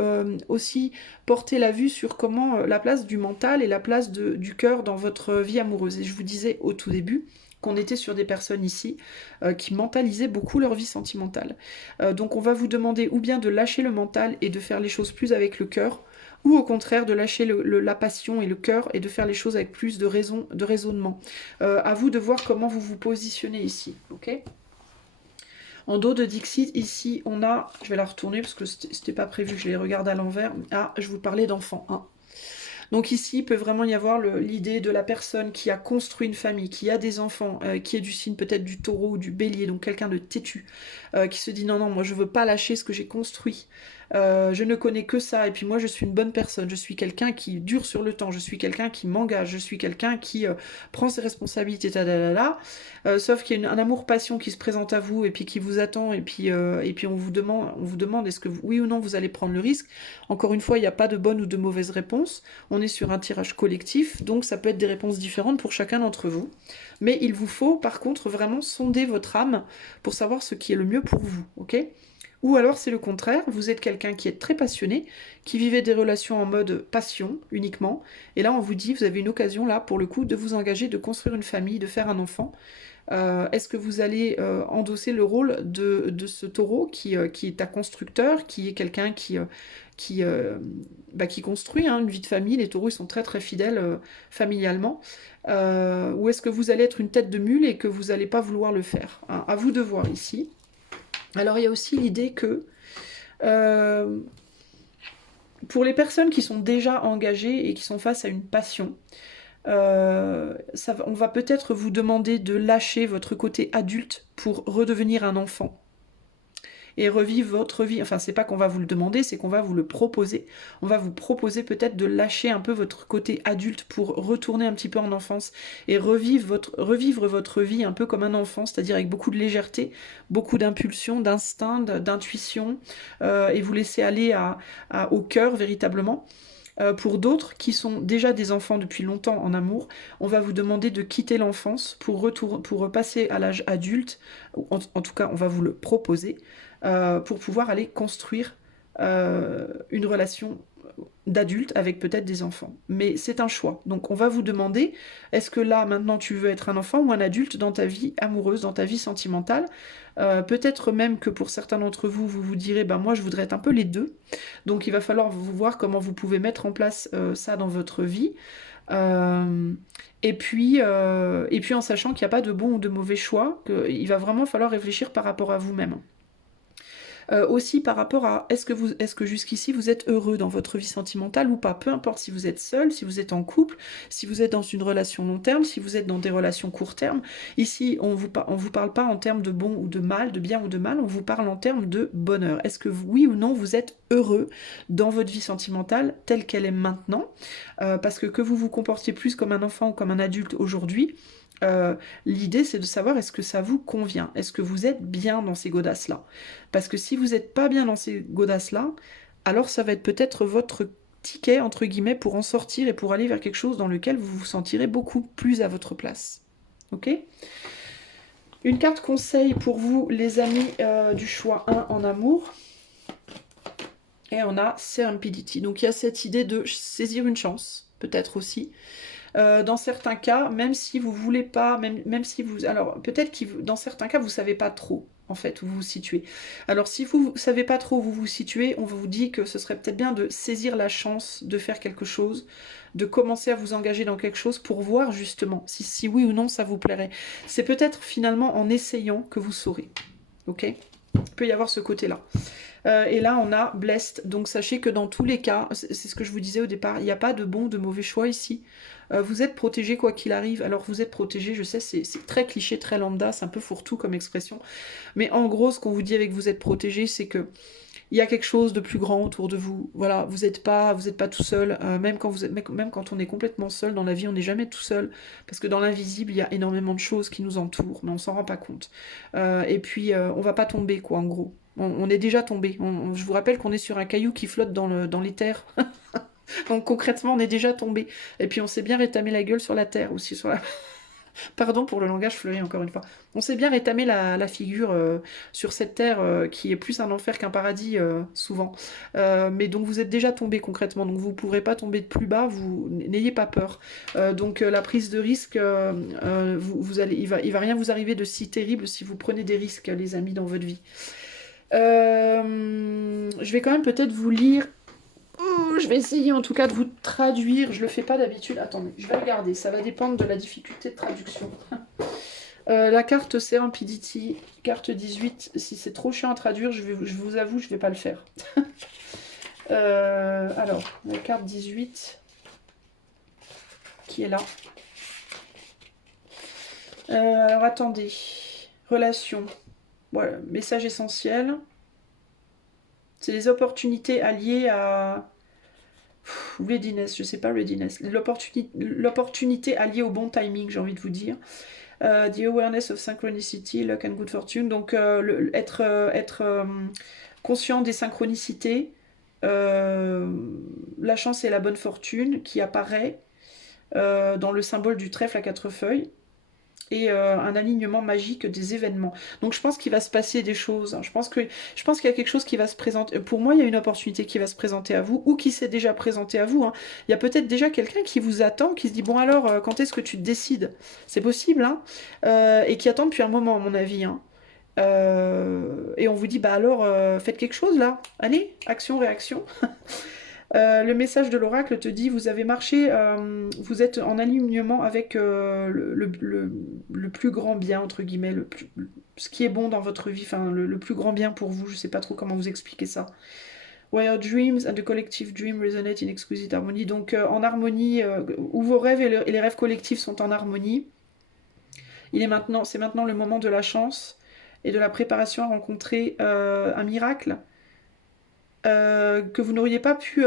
aussi porter la vue sur comment la place du mental et la place du cœur dans votre vie amoureuse. Et je vous disais au tout début qu'on était sur des personnes ici qui mentalisaient beaucoup leur vie sentimentale. Donc on va vous demander ou bien de lâcher le mental et de faire les choses plus avec le cœur, ou au contraire de lâcher la passion et le cœur et de faire les choses avec plus de raisonnement. À vous de voir comment vous vous positionnez ici, ok? En dos de Dixit, ici, on a... Je vais la retourner parce que c'était pas prévu, je les regarde à l'envers. Ah, je vous parlais d'enfants, hein. Donc ici, il peut vraiment y avoir l'idée de la personne qui a construit une famille, qui a des enfants, qui est du signe peut-être du taureau ou du bélier, donc quelqu'un de têtu, qui se dit non, non, moi je veux pas lâcher ce que j'ai construit. Je ne connais que ça, et puis moi je suis une bonne personne, je suis quelqu'un qui dure sur le temps, je suis quelqu'un qui m'engage, je suis quelqu'un qui prend ses responsabilités, sauf qu'il y a un amour-passion qui se présente à vous, et puis qui vous attend, et puis on vous demande est-ce que oui ou non vous allez prendre le risque. Encore une fois, il n'y a pas de bonne ou de mauvaise réponse. On est sur un tirage collectif, donc ça peut être des réponses différentes pour chacun d'entre vous. Mais il vous faut par contre vraiment sonder votre âme pour savoir ce qui est le mieux pour vous, ok? Ou alors c'est le contraire, vous êtes quelqu'un qui est très passionné, qui vivait des relations en mode passion uniquement, et là on vous dit, vous avez une occasion là pour le coup de vous engager, de construire une famille, de faire un enfant. Est-ce que vous allez endosser le rôle de ce taureau qui est un constructeur, qui est quelqu'un qui, euh, qui construit hein, une vie de famille? Les taureaux ils sont très très fidèles familialement. Ou est-ce que vous allez être une tête de mule et que vous n'allez pas vouloir le faire, hein? À vous de voir ici. Alors il y a aussi l'idée que euh, pour les personnes qui sont déjà engagées et qui sont face à une passion, on va peut-être vous demander de lâcher votre côté adulte pour redevenir un enfant et revivre votre vie. Enfin, c'est pas qu'on va vous le demander, c'est qu'on va vous le proposer. On va vous proposer peut-être de lâcher un peu votre côté adulte pour retourner un petit peu en enfance et revivre votre vie un peu comme un enfant, c'est-à-dire avec beaucoup de légèreté, beaucoup d'impulsion, d'instinct, d'intuition, et vous laisser aller au cœur véritablement. Pour d'autres qui sont déjà des enfants depuis longtemps en amour, on va vous demander de quitter l'enfance pour passer à l'âge adulte, en tout cas on va vous le proposer, pour pouvoir aller construire une relation d'adulte avec peut-être des enfants. Mais c'est un choix. Donc on va vous demander, est-ce que là maintenant tu veux être un enfant ou un adulte dans ta vie amoureuse, dans ta vie sentimentale? Peut-être même que pour certains d'entre vous, vous vous direz, ben moi je voudrais être un peu les deux. Donc il va falloir vous voir comment vous pouvez mettre en place ça dans votre vie. Euh, et puis en sachant qu'il n'y a pas de bon ou de mauvais choix, qu'il va vraiment falloir réfléchir par rapport à vous-même. Aussi par rapport à est-ce que jusqu'ici vous êtes heureux dans votre vie sentimentale ou pas, peu importe si vous êtes seul, si vous êtes en couple, si vous êtes dans une relation long terme, si vous êtes dans des relations court terme. Ici on vous parle pas en termes de bon ou de mal, de bien ou de mal, on vous parle en termes de bonheur. Est-ce que oui ou non vous êtes heureux dans votre vie sentimentale telle qu'elle est maintenant? Parce que vous vous comportiez plus comme un enfant ou comme un adulte aujourd'hui, l'idée c'est de savoir est-ce que ça vous convient, est-ce que vous êtes bien dans ces godasses-là. Parce que si vous n'êtes pas bien dans ces godasses-là, alors ça va être peut-être votre ticket, entre guillemets, pour en sortir et pour aller vers quelque chose dans lequel vous vous sentirez beaucoup plus à votre place. Ok? Une carte conseil pour vous, les amis du choix 1 en amour. Et on a Serendipity. Donc il y a cette idée de saisir une chance, peut-être aussi. Dans certains cas, même si vous voulez pas, même si vous... Alors, peut-être que dans certains cas, vous savez pas trop, en fait, où vous vous situez. Alors, si vous savez pas trop où vous vous situez, on vous dit que ce serait peut-être bien de saisir la chance de faire quelque chose, de commencer à vous engager dans quelque chose pour voir, justement, si oui ou non ça vous plairait. C'est peut-être finalement en essayant que vous saurez. Ok? Il peut y avoir ce côté-là. Et là, on a blessed. Donc, sachez que dans tous les cas, c'est ce que je vous disais au départ, il n'y a pas de bon, de mauvais choix ici. Vous êtes protégé quoi qu'il arrive. Alors, vous êtes protégé, je sais, c'est très cliché, très lambda, c'est un peu fourre-tout comme expression. Mais en gros, ce qu'on vous dit avec vous êtes protégé, c'est que il y a quelque chose de plus grand autour de vous. Voilà, vous êtes pas tout seul. Même quand on est complètement seul dans la vie, on n'est jamais tout seul. Parce que dans l'invisible, il y a énormément de choses qui nous entourent, mais on s'en rend pas compte. Et puis, on va pas tomber, quoi, en gros. On est déjà tombé. Je vous rappelle qu'on est sur un caillou qui flotte dans les terres. Donc concrètement, on est déjà tombé. Et puis on s'est bien rétamé la gueule sur la terre aussi, sur la... Pardon pour le langage fleuri encore une fois. On s'est bien rétamé la figure sur cette terre qui est plus un enfer qu'un paradis souvent. Mais donc vous êtes déjà tombé concrètement, donc vous ne pourrez pas tomber de plus bas, vous n'ayez pas peur. Donc la prise de risque, il va rien vous arriver de si terrible si vous prenez des risques, les amis, dans votre vie. Je vais quand même peut-être vous lire. Je vais essayer en tout cas de vous traduire. Je le fais pas d'habitude. Attendez, je vais regarder. Ça va dépendre de la difficulté de traduction. La carte Serendipity, carte 18. Si c'est trop chiant à traduire, je vous avoue, je vais pas le faire. Alors, la carte 18 qui est là. Alors attendez. Relation. Voilà, message essentiel. C'est les opportunités alliées à... Readiness, je sais pas, readiness. L'opportunité alliée au bon timing, j'ai envie de vous dire. The awareness of synchronicity, luck and good fortune. Donc, être conscient des synchronicités, la chance et la bonne fortune qui apparaît dans le symbole du trèfle à 4 feuilles. Et un alignement magique des événements. Donc je pense qu'il va se passer des choses. Je pense qu'il y a quelque chose qui va se présenter. Pour moi, il y a une opportunité qui va se présenter à vous ou qui s'est déjà présentée à vous. Hein. Il y a peut-être déjà quelqu'un qui vous attend, qui se dit bon alors, quand est-ce que tu te décides? C'est possible, hein, et qui attend depuis un moment, à mon avis. Hein. Et on vous dit bah alors, faites quelque chose là. Allez, action, réaction. Le message de l'oracle te dit vous avez marché, vous êtes en alignement avec le plus grand bien, entre guillemets, ce qui est bon dans votre vie, enfin le plus grand bien pour vous, je sais pas trop comment vous expliquer ça. Where your dreams and the collective dream resonate in exquisite harmony, donc en harmonie, où vos rêves et les rêves collectifs sont en harmonie. C'est maintenant le moment de la chance et de la préparation à rencontrer un miracle. Que vous n'auriez pas pu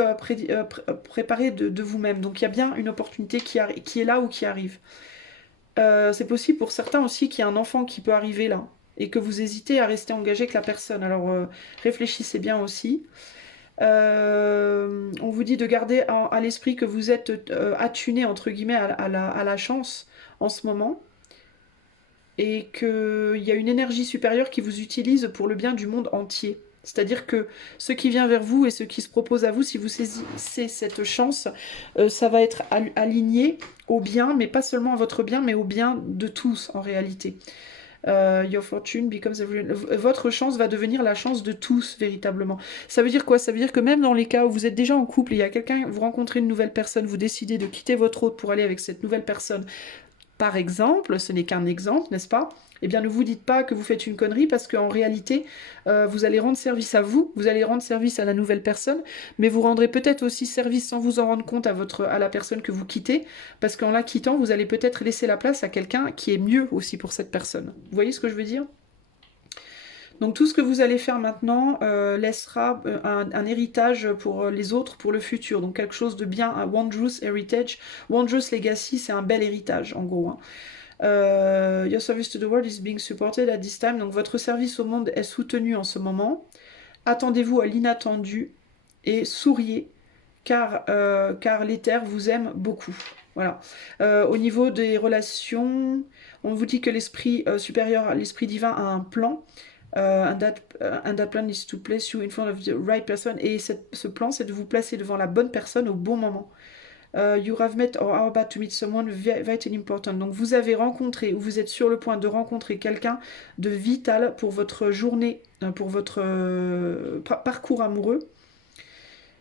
préparer de vous-même. Donc il y a bien une opportunité qui est là ou qui arrive. C'est possible pour certains aussi qu'il y a un enfant qui peut arriver là et que vous hésitez à rester engagé avec la personne. Alors réfléchissez bien aussi. On vous dit de garder à l'esprit que vous êtes attuné entre guillemets à la chance en ce moment et qu'il y a une énergie supérieure qui vous utilise pour le bien du monde entier. C'est-à-dire que ce qui vient vers vous et ce qui se propose à vous, si vous saisissez cette chance, ça va être aligné au bien, mais pas seulement à votre bien, mais au bien de tous en réalité. Your fortune becomes votre chance va devenir la chance de tous véritablement. Ça veut dire quoi? Ça veut dire que même dans les cas où vous êtes déjà en couple et il y a quelqu'un, vous rencontrez une nouvelle personne, vous décidez de quitter votre autre pour aller avec cette nouvelle personne. Par exemple, ce n'est qu'un exemple, n'est-ce pas? Eh bien, ne vous dites pas que vous faites une connerie parce qu'en réalité, vous allez rendre service à vous, vous allez rendre service à la nouvelle personne, mais vous rendrez peut-être aussi service sans vous en rendre compte à la personne que vous quittez, parce qu'en la quittant, vous allez peut-être laisser la place à quelqu'un qui est mieux aussi pour cette personne. Vous voyez ce que je veux dire? Donc tout ce que vous allez faire maintenant laissera un héritage pour les autres, pour le futur. Donc quelque chose de bien, un Wondrous Heritage. Wondrous Legacy, c'est un bel héritage en gros. Hein. Your service to the world is being supported at this time. Donc votre service au monde est soutenu en ce moment. Attendez-vous à l'inattendu et souriez car l'éther vous aime beaucoup. Voilà. Au niveau des relations, on vous dit que l'esprit supérieur, l'esprit divin a un plan. And that plan is to place you in front of the right person. Et ce plan, c'est de vous placer devant la bonne personne au bon moment. You have met or are about to meet someone vitally important. Donc vous avez rencontré ou vous êtes sur le point de rencontrer quelqu'un de vital pour votre journée, pour votre parcours amoureux.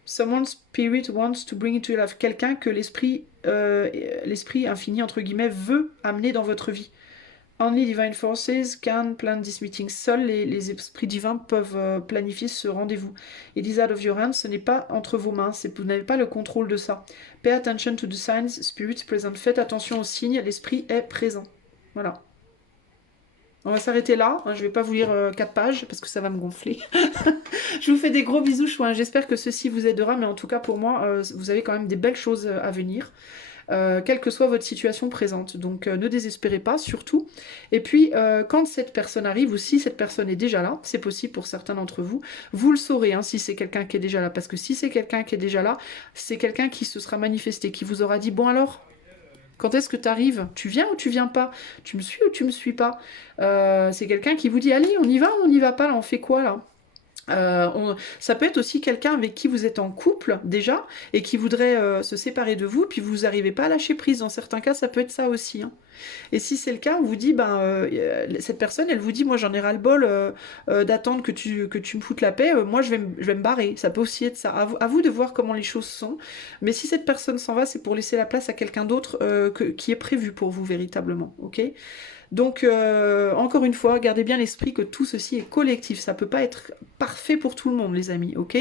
Someone's spirit wants to bring into your life. Quelqu'un que l'esprit infini, entre guillemets, veut amener dans votre vie. Only divine forces can plan this meeting. Seuls les esprits divins peuvent planifier ce rendez-vous. It is out of your hands. Ce n'est pas entre vos mains. Vous n'avez pas le contrôle de ça. Pay attention to the signs, spirit present. Faites attention aux signes. L'esprit est présent. Voilà. On va s'arrêter là. Je ne vais pas vous lire 4 pages parce que ça va me gonfler. Je vous fais des gros bisous chouins. J'espère que ceci vous aidera. Mais en tout cas, pour moi, vous avez quand même des belles choses à venir. Quelle que soit votre situation présente. Donc ne désespérez pas, surtout. Et puis, quand cette personne arrive, ou si cette personne est déjà là, c'est possible pour certains d'entre vous, vous le saurez hein, si c'est quelqu'un qui est déjà là. Parce que si c'est quelqu'un qui est déjà là, c'est quelqu'un qui se sera manifesté, qui vous aura dit, bon alors, quand est-ce que tu arrives? Tu viens ou tu viens pas? Tu me suis ou tu me suis pas? C'est quelqu'un qui vous dit, allez, on y va ou on n'y va pas, là, on fait quoi là? Ça peut être aussi quelqu'un avec qui vous êtes en couple déjà et qui voudrait se séparer de vous, puis vous n'arrivez pas à lâcher prise. Dans certains cas, ça peut être ça aussi. Hein. Et si c'est le cas, on vous dit, cette personne, elle vous dit, moi j'en ai ras-le-bol d'attendre que tu me foutes la paix, moi je vais me barrer. Ça peut aussi être ça. À vous de voir comment les choses sont. Mais si cette personne s'en va, c'est pour laisser la place à quelqu'un d'autre qui est prévu pour vous véritablement. Ok? Donc, encore une fois, gardez bien l'esprit que tout ceci est collectif. Ça ne peut pas être parfait pour tout le monde, les amis, ok?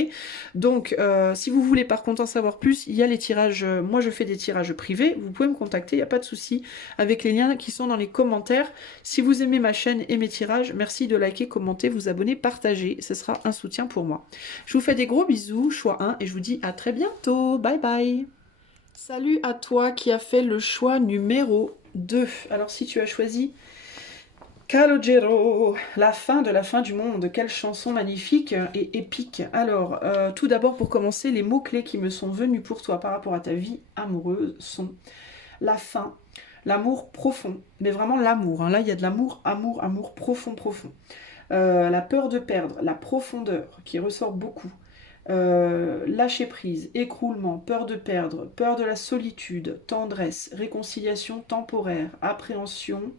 Donc, si vous voulez par contre en savoir plus, il y a les tirages. Moi, je fais des tirages privés. Vous pouvez me contacter, il n'y a pas de souci, avec les liens qui sont dans les commentaires. Si vous aimez ma chaîne et mes tirages, merci de liker, commenter, vous abonner, partager. Ce sera un soutien pour moi. Je vous fais des gros bisous, choix 1, et je vous dis à très bientôt. Bye bye! Salut à toi qui as fait le choix numéro 2. Alors si tu as choisi Calogero, la fin du monde, quelle chanson magnifique et épique. Alors, tout d'abord pour commencer, les mots-clés qui me sont venus pour toi par rapport à ta vie amoureuse sont la fin, l'amour profond, mais vraiment l'amour. Hein. Là, il y a de l'amour, amour profond, profond. La peur de perdre, la profondeur qui ressort beaucoup. Lâcher prise, écroulement, peur de perdre, peur de la solitude, tendresse, réconciliation temporaire, appréhension,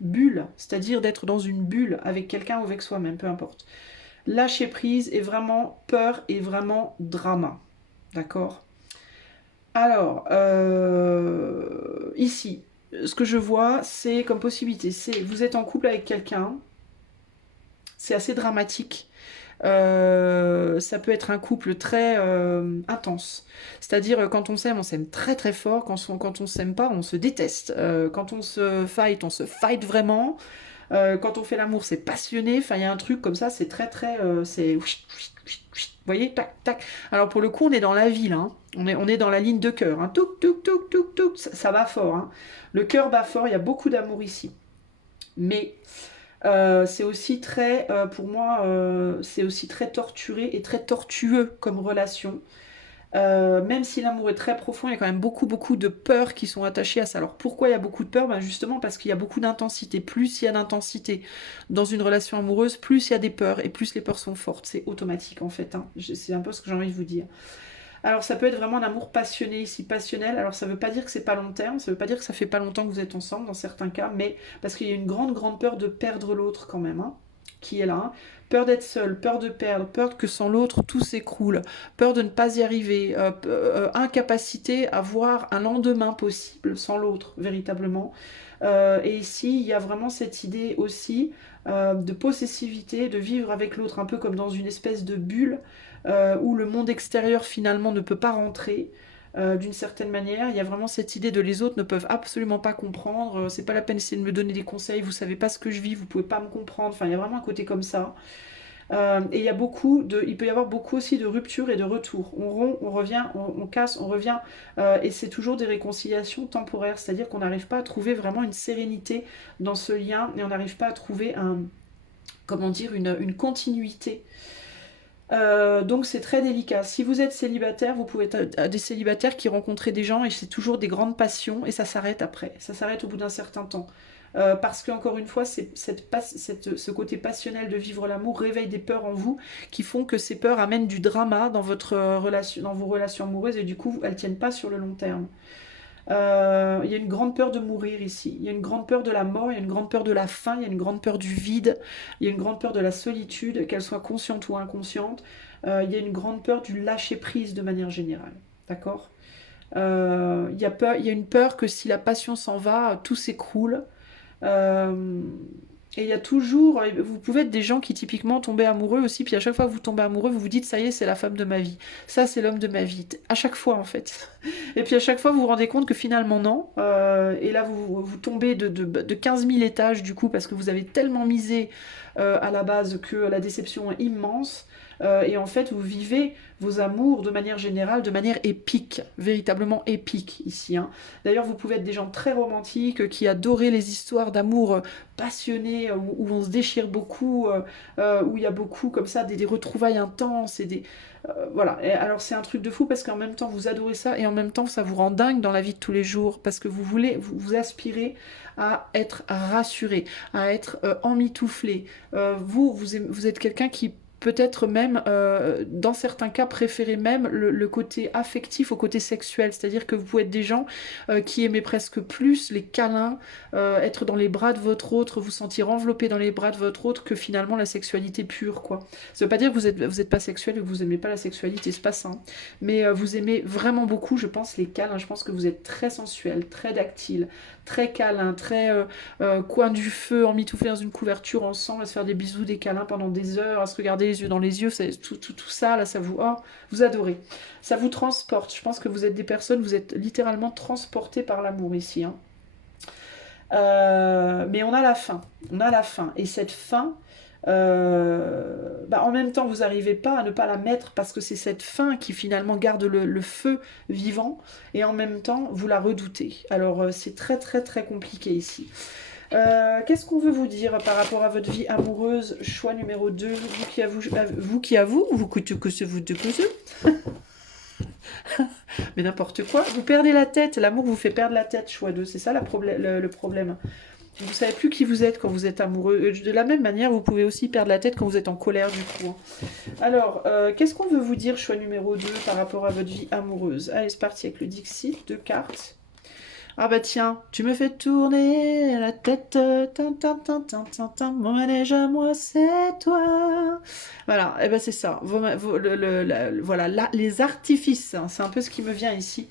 bulle, c'est-à-dire d'être dans une bulle avec quelqu'un ou avec soi-même, peu importe. Lâcher prise est vraiment peur et vraiment drama. D'accord? Alors, ici, ce que je vois, c'est comme possibilité, c'est vous êtes en couple avec quelqu'un, c'est assez dramatique. Ça peut être un couple très intense. C'est-à-dire quand on s'aime très très fort. Quand on s'aime pas, on se déteste. Quand on se fight vraiment. Quand on fait l'amour, c'est passionné. Enfin, il y a un truc comme ça, c'est très très... c'est... Vous voyez, tac, tac. Alors pour le coup, on est dans la ville. Hein. On est dans la ligne de cœur. Hein. Touk, touk, touk, touk, touk. Ça bat fort. Hein. Le cœur bat fort, il y a beaucoup d'amour ici. Mais... c'est aussi très, pour moi, c'est aussi très torturé et très tortueux comme relation. Même si l'amour est très profond, il y a quand même beaucoup, beaucoup de peurs qui sont attachées à ça. Alors pourquoi il y a beaucoup de peurs? Justement parce qu'il y a beaucoup d'intensité. Plus il y a d'intensité dans une relation amoureuse, plus il y a des peurs et plus les peurs sont fortes. C'est automatique en fait. Hein. C'est un peu ce que j'ai envie de vous dire. Alors ça peut être vraiment un amour passionné ici, passionnel. Alors ça ne veut pas dire que c'est pas long terme, ça ne veut pas dire que ça fait pas longtemps que vous êtes ensemble dans certains cas, mais parce qu'il y a une grande, grande peur de perdre l'autre quand même, hein, qui est là. Hein. Peur d'être seul, peur de perdre, peur que sans l'autre tout s'écroule, peur de ne pas y arriver, incapacité à voir un lendemain possible sans l'autre, véritablement. Et ici, il y a vraiment cette idée aussi de possessivité, de vivre avec l'autre un peu comme dans une espèce de bulle où le monde extérieur finalement ne peut pas rentrer. D'une certaine manière, il y a vraiment cette idée de les autres ne peuvent absolument pas comprendre, c'est pas la peine d'essayer de me donner des conseils, vous savez pas ce que je vis, vous pouvez pas me comprendre, enfin il y a vraiment un côté comme ça. Et il peut y avoir beaucoup aussi de ruptures et de retours. On rompt, on revient, on casse, on revient, et c'est toujours des réconciliations temporaires, c'est-à-dire qu'on n'arrive pas à trouver vraiment une sérénité dans ce lien, et on n'arrive pas à trouver une continuité. Donc c'est très délicat. Si vous êtes célibataire, vous pouvez être des célibataires qui rencontrent des gens et c'est toujours des grandes passions et ça s'arrête après. Ça s'arrête au bout d'un certain temps. parce que encore une fois, ce côté passionnel de vivre l'amour réveille des peurs en vous qui font que ces peurs amènent du drama dans votre relation, dans vos relations amoureuses et du coup, elles tiennent pas sur le long terme. Il y a une grande peur de mourir ici. Il y a une grande peur de la mort, il y a une grande peur de la faim, il y a une grande peur du vide, il y a une grande peur de la solitude, qu'elle soit consciente ou inconsciente. Il y a une grande peur du lâcher prise de manière générale. D'accord. Il y a une peur que si la passion s'en va, tout s'écroule. Euh, et il y a toujours, vous pouvez être des gens qui typiquement tombaient amoureux aussi, puis à chaque fois que vous tombez amoureux, vous vous dites, ça y est, c'est la femme de ma vie. Ça, c'est l'homme de ma vie. À chaque fois, en fait. Et puis à chaque fois, vous vous rendez compte que finalement, non. Et là, vous tombez de 15 000 étages, du coup, parce que vous avez tellement misé à la base que la déception est immense. Et en fait, vous vivez vos amours de manière générale, de manière épique, véritablement épique ici. Hein. D'ailleurs, vous pouvez être des gens très romantiques qui adoraient les histoires d'amour passionnés, où on se déchire beaucoup, où il y a beaucoup comme ça, des retrouvailles intenses et des... voilà, et alors c'est un truc de fou parce qu'en même temps vous adorez ça et en même temps ça vous rend dingue dans la vie de tous les jours parce que vous aspirez à être rassuré, à être emmitouflé. Vous êtes quelqu'un qui peut-être même, dans certains cas, préférez même le côté affectif au côté sexuel. C'est-à-dire que vous pouvez être des gens qui aimaient presque plus les câlins, être dans les bras de votre autre, vous sentir enveloppé dans les bras de votre autre que finalement la sexualité pure, quoi. Ça veut pas dire que vous êtes pas sexuel et que vous aimez pas la sexualité, c'est pas ça. Hein. Mais vous aimez vraiment beaucoup, je pense, les câlins. Je pense que vous êtes très sensuel, très tactile, très câlin, très coin du feu, emmitouflé dans une couverture ensemble, à se faire des bisous, des câlins pendant des heures, à se regarder les yeux dans les yeux, tout ça, là, ça vous... Oh, vous adorez. Ça vous transporte. Je pense que vous êtes des personnes, vous êtes littéralement transportés par l'amour ici. Hein. Mais on a la fin. On a la fin. Et cette fin, en même temps, vous n'arrivez pas à ne pas la mettre parce que c'est cette fin qui finalement garde le feu vivant et en même temps, vous la redoutez. Alors, c'est très très très compliqué ici. Qu'est-ce qu'on veut vous dire par rapport à votre vie amoureuse? Choix numéro 2, vous qui avoue, vous que c'est vous de cause. Mais n'importe quoi, vous perdez la tête, l'amour vous fait perdre la tête, choix 2, c'est ça le problème. Vous savez plus qui vous êtes quand vous êtes amoureux. De la même manière, vous pouvez aussi perdre la tête quand vous êtes en colère du coup. Hein. Alors, qu'est-ce qu'on veut vous dire, choix numéro 2, par rapport à votre vie amoureuse? Allez, c'est parti avec le Dixit, 2 cartes. Ah bah tiens, tu me fais tourner la tête, mon manège à moi c'est toi. Voilà, et ben c'est ça. Voilà, là, les artifices, hein, c'est un peu ce qui me vient ici.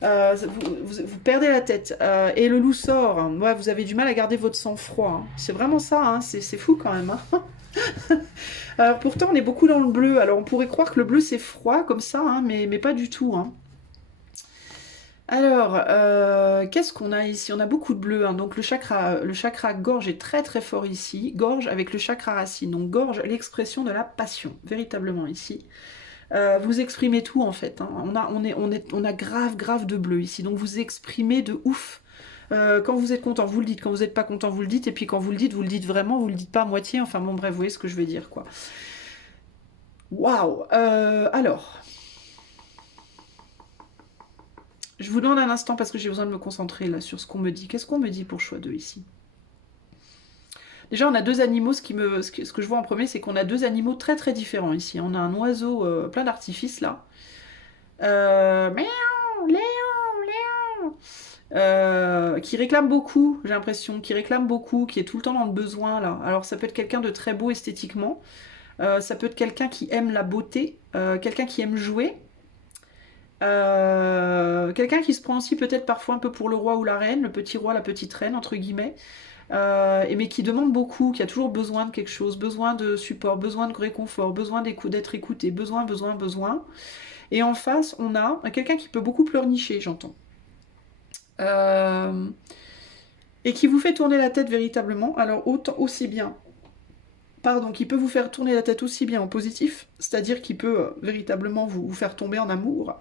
Vous perdez la tête et le loup sort. Hein. Ouais, vous avez du mal à garder votre sang-froid. Hein. C'est vraiment ça, hein. C'est fou quand même. Hein. Alors, pourtant, on est beaucoup dans le bleu. Alors, on pourrait croire que le bleu c'est froid comme ça, hein, mais pas du tout. Hein. Alors, qu'est-ce qu'on a ici? On a beaucoup de bleu, hein. Donc le chakra gorge est très très fort ici. Gorge avec le chakra racine. Donc gorge, l'expression de la passion, véritablement ici. Vous exprimez tout en fait. Hein. On a grave de bleu ici. Donc vous exprimez de ouf. Quand vous êtes content, vous le dites. Quand vous n'êtes pas content, vous le dites. Et puis quand vous le dites vraiment. Vous le dites pas à moitié. Enfin bon, bref, vous voyez ce que je veux dire, quoi. Waouh. Alors. Je vous demande un instant parce que j'ai besoin de me concentrer là sur ce qu'on me dit. Qu'est-ce qu'on me dit pour choix 2 ici? Déjà, on a deux animaux. Ce que je vois en premier, c'est qu'on a deux animaux très très différents ici. On a un oiseau plein d'artifices là. Miaou, Léon, Léon. Qui réclame beaucoup, j'ai l'impression, qui réclame beaucoup, qui est tout le temps dans le besoin là. Alors ça peut être quelqu'un de très beau esthétiquement, ça peut être quelqu'un qui aime la beauté, quelqu'un qui aime jouer. Quelqu'un qui se prend aussi peut-être parfois un peu pour le roi ou la reine, le petit roi, la petite reine, entre guillemets, mais qui demande beaucoup, qui a toujours besoin de quelque chose, besoin de support, besoin de réconfort, besoin d'être écouté, besoin. Et en face, on a quelqu'un qui peut beaucoup pleurnicher, j'entends. Euh, et qui vous fait tourner la tête véritablement, alors aussi bien qui peut vous faire tourner la tête aussi bien en positif, c'est-à-dire qui peut véritablement vous faire tomber en amour,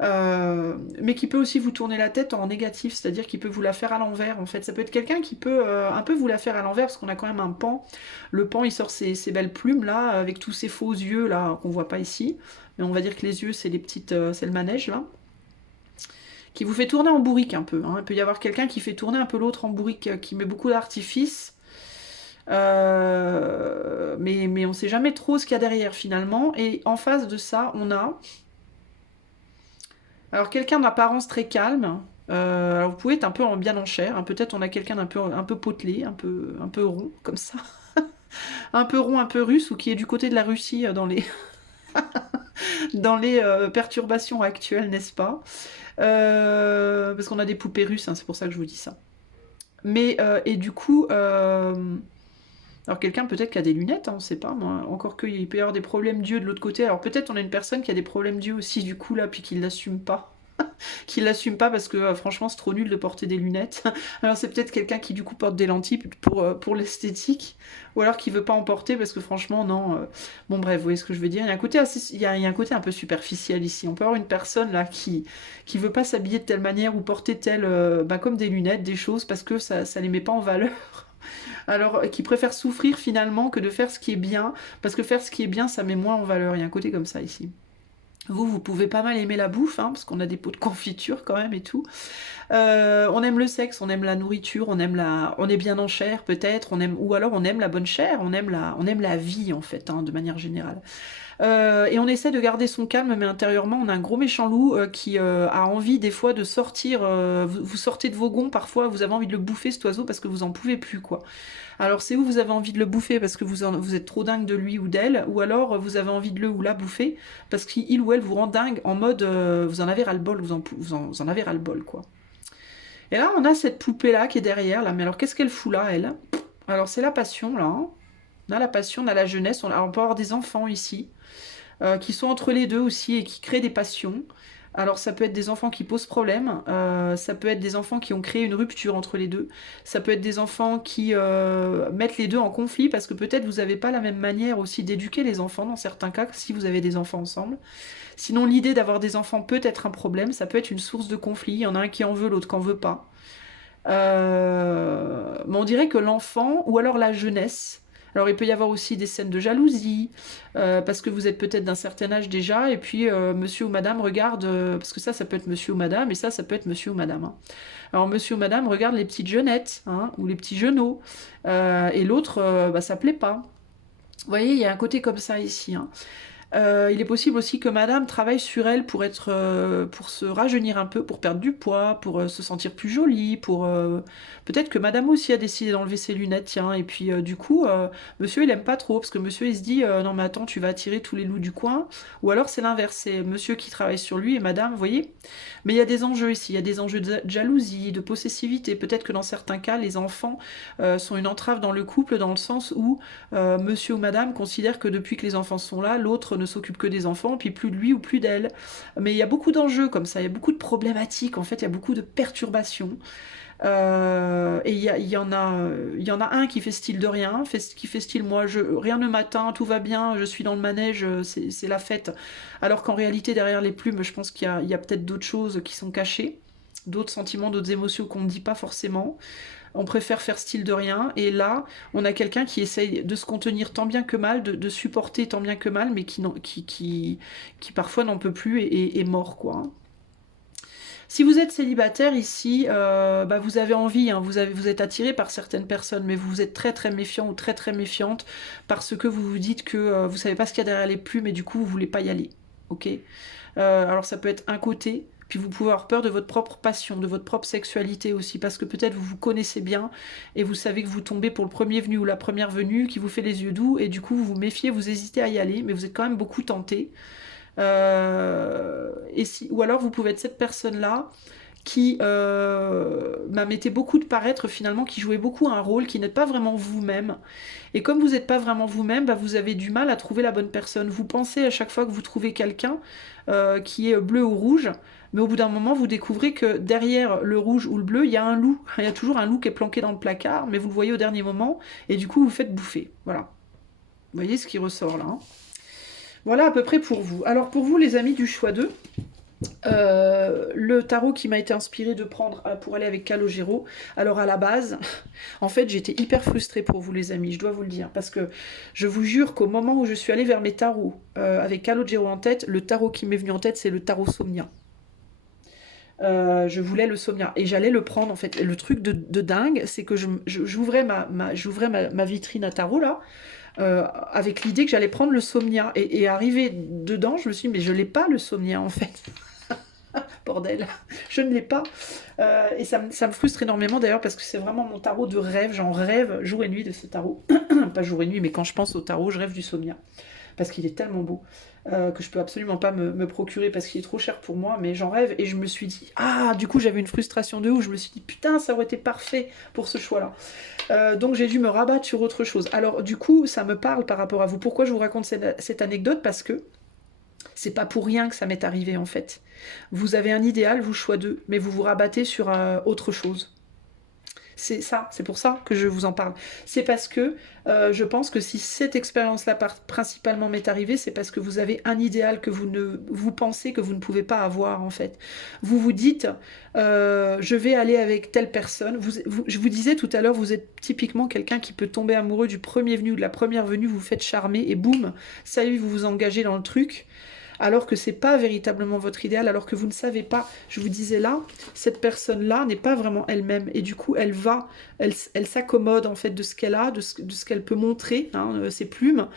mais qui peut aussi vous tourner la tête en négatif, c'est-à-dire qui peut vous la faire à l'envers en fait. Ça peut être quelqu'un qui peut un peu vous la faire à l'envers, parce qu'on a quand même un pan. Le pan, il sort ses belles plumes là, avec tous ces faux yeux là qu'on voit pas ici, mais on va dire que les yeux c'est c'est le manège là, qui vous fait tourner en bourrique un peu. Hein. Il peut y avoir quelqu'un qui fait tourner un peu l'autre en bourrique, qui met beaucoup d'artifice. Mais on sait jamais trop ce qu'il y a derrière finalement. Et en face de ça, on a alors quelqu'un d'apparence très calme. Alors vous pouvez être un peu bien en chair. Hein. Peut-être on a quelqu'un un peu potelé, un peu rond comme ça, un peu rond, un peu russe, ou qui est du côté de la Russie dans les dans les perturbations actuelles, n'est-ce pas? Parce qu'on a des poupées russes, hein, c'est pour ça que je vous dis ça. Mais et du coup. Alors quelqu'un peut-être qui a des lunettes, hein, on ne sait pas, moi. Encore qu'il peut y avoir des problèmes d'yeux de l'autre côté. Alors peut-être on a une personne qui a des problèmes d'yeux aussi du coup là, puis qui ne l'assume pas. Qui l'assume pas parce que franchement c'est trop nul de porter des lunettes. Alors c'est peut-être quelqu'un qui du coup porte des lentilles pour l'esthétique, ou alors qui veut pas en porter parce que franchement non. Bon bref, vous voyez ce que je veux dire. Il y a un côté il y a un côté un peu superficiel ici. On peut avoir une personne là qui veut pas s'habiller de telle manière ou porter telle, comme des lunettes, des choses parce que ça les met pas en valeur. Alors, qui préfère souffrir finalement que de faire ce qui est bien, parce que faire ce qui est bien, ça met moins en valeur. Il y a un côté comme ça ici. Vous pouvez pas mal aimer la bouffe, hein, parce qu'on a des pots de confiture quand même et tout. On aime le sexe, on aime la nourriture, on est bien en chair peut-être, ou alors on aime la bonne chair, on aime la vie en fait, hein, de manière générale. Et on essaie de garder son calme, mais intérieurement, on a un gros méchant loup qui a envie des fois de sortir. Vous sortez de vos gonds, parfois, vous avez envie de le bouffer cet oiseau parce que vous en pouvez plus, quoi. Alors c'est où vous avez envie de le bouffer parce que vous êtes trop dingue de lui ou d'elle, ou alors vous avez envie de le ou la bouffer parce qu'il ou elle vous rend dingue en mode vous en avez ras-le-bol, vous en avez ras-le-bol, quoi. Et là, on a cette poupée-là qui est derrière, là. Mais alors, qu'est-ce qu'elle fout là, elle? Alors, c'est la passion, là. Hein. On a la passion, on a la jeunesse. On peut avoir des enfants ici, qui sont entre les deux aussi et qui créent des passions. Alors, ça peut être des enfants qui posent problème. Ça peut être des enfants qui ont créé une rupture entre les deux. Ça peut être des enfants qui mettent les deux en conflit parce que peut-être vous n'avez pas la même manière aussi d'éduquer les enfants dans certains cas, si vous avez des enfants ensemble. Sinon, l'idée d'avoir des enfants peut être un problème, ça peut être une source de conflit. Il y en a un qui en veut, l'autre qui en veut pas. Mais on dirait que l'enfant, ou alors la jeunesse, alors il peut y avoir aussi des scènes de jalousie, parce que vous êtes peut-être d'un certain âge déjà, et puis monsieur ou madame regarde, parce que ça peut être monsieur ou madame, et ça peut être monsieur ou madame. Hein. Alors monsieur ou madame regarde les petites jeunettes, hein, ou les petits genoux, et l'autre, ça plaît pas. Vous voyez, il y a un côté comme ça ici. Hein. Il est possible aussi que madame travaille sur elle pour se rajeunir un peu, pour perdre du poids, pour se sentir plus jolie, peut-être que madame aussi a décidé d'enlever ses lunettes, tiens, et puis du coup, monsieur il aime pas trop, parce que monsieur il se dit, non mais attends, tu vas attirer tous les loups du coin, ou alors c'est l'inverse, c'est monsieur qui travaille sur lui et madame, vous voyez. Mais il y a des enjeux ici, il y a des enjeux de jalousie, de possessivité, peut-être que dans certains cas, les enfants sont une entrave dans le couple, dans le sens où monsieur ou madame considère que depuis que les enfants sont là, l'autre ne s'occupe que des enfants, puis plus de lui ou plus d'elle. Mais il y a beaucoup d'enjeux comme ça, il y a beaucoup de problématiques, en fait, il y a beaucoup de perturbations. Et il y en a un qui fait style de rien, qui fait style moi, rien ne m'atteint, tout va bien, je suis dans le manège, c'est la fête. Alors qu'en réalité, derrière les plumes, je pense qu'il y a peut-être d'autres choses qui sont cachées, d'autres sentiments, d'autres émotions qu'on ne dit pas forcément. On préfère faire style de rien. Et là, on a quelqu'un qui essaye de se contenir tant bien que mal, de supporter tant bien que mal, mais qui parfois n'en peut plus et est mort, quoi. Hein. Si vous êtes célibataire ici, vous avez envie, hein, vous êtes attiré par certaines personnes, mais vous êtes très très méfiant ou très très méfiante parce que vous vous dites que vous savez pas ce qu'il y a derrière les plumes et du coup vous voulez pas y aller. Ok. Alors ça peut être un côté, puis vous pouvez avoir peur de votre propre passion, de votre propre sexualité aussi, parce que peut-être vous vous connaissez bien et vous savez que vous tombez pour le premier venu ou la première venue qui vous fait les yeux doux et du coup vous vous méfiez, vous hésitez à y aller, mais vous êtes quand même beaucoup tenté. Ou alors vous pouvez être cette personne-là qui mettait beaucoup de paraître finalement, qui jouait beaucoup un rôle, qui n'êtes pas vraiment vous-même. Et comme vous n'êtes pas vraiment vous-même, vous avez du mal à trouver la bonne personne. Vous pensez à chaque fois que vous trouvez quelqu'un qui est bleu ou rouge, mais au bout d'un moment, vous découvrez que derrière le rouge ou le bleu, il y a un loup. Il y a toujours un loup qui est planqué dans le placard, mais vous le voyez au dernier moment, et du coup, vous faites bouffer. Voilà. Vous voyez ce qui ressort là. Hein. Voilà à peu près pour vous. Alors pour vous, les amis du choix 2, le tarot qui m'a été inspiré de prendre pour aller avec Calogero. Alors à la base, en fait j'étais hyper frustrée pour vous les amis, je dois vous le dire, parce que je vous jure qu'au moment où je suis allée vers mes tarots avec Calogero en tête, le tarot qui m'est venu en tête c'est le tarot Somnia. je voulais le Somnia et j'allais le prendre en fait. Et le truc de dingue, c'est que j'ouvrais ma vitrine à tarot là, avec l'idée que j'allais prendre le Somnia. Et arrivé dedans, je me suis dit, mais je l'ai pas le Somnia en fait. Bordel, je ne l'ai pas. Et ça me frustre énormément d'ailleurs parce que c'est vraiment mon tarot de rêve. J'en rêve jour et nuit de ce tarot. Pas jour et nuit, mais quand je pense au tarot, je rêve du Somnia. Parce qu'il est tellement beau que je peux absolument pas me procurer parce qu'il est trop cher pour moi. Mais j'en rêve et je me suis dit, ah, du coup j'avais une frustration de ouf. Je me suis dit, putain, ça aurait été parfait pour ce choix-là. Donc j'ai dû me rabattre sur autre chose. Alors du coup, ça me parle par rapport à vous. Pourquoi je vous raconte cette anecdote? Parce que c'est pas pour rien que ça m'est arrivé en fait. Vous avez un idéal, vous choix d'eux, mais vous vous rabattez sur autre chose. C'est ça, c'est pour ça que je vous en parle. C'est parce que je pense que si cette expérience-là principalement m'est arrivée, c'est parce que vous avez un idéal que vous pensez que vous ne pouvez pas avoir en fait. Vous vous dites, je vais aller avec telle personne. Je vous disais tout à l'heure, vous êtes typiquement quelqu'un qui peut tomber amoureux du premier venu ou de la première venue, vous vous faites charmer et boum, ça y est, vous vous engagez dans le truc alors que c'est pas véritablement votre idéal, alors que vous ne savez pas. Je vous disais là, cette personne-là n'est pas vraiment elle-même, et du coup, elle s'accommode en fait de ce qu'elle a, de ce qu'elle peut montrer, hein, ses plumes,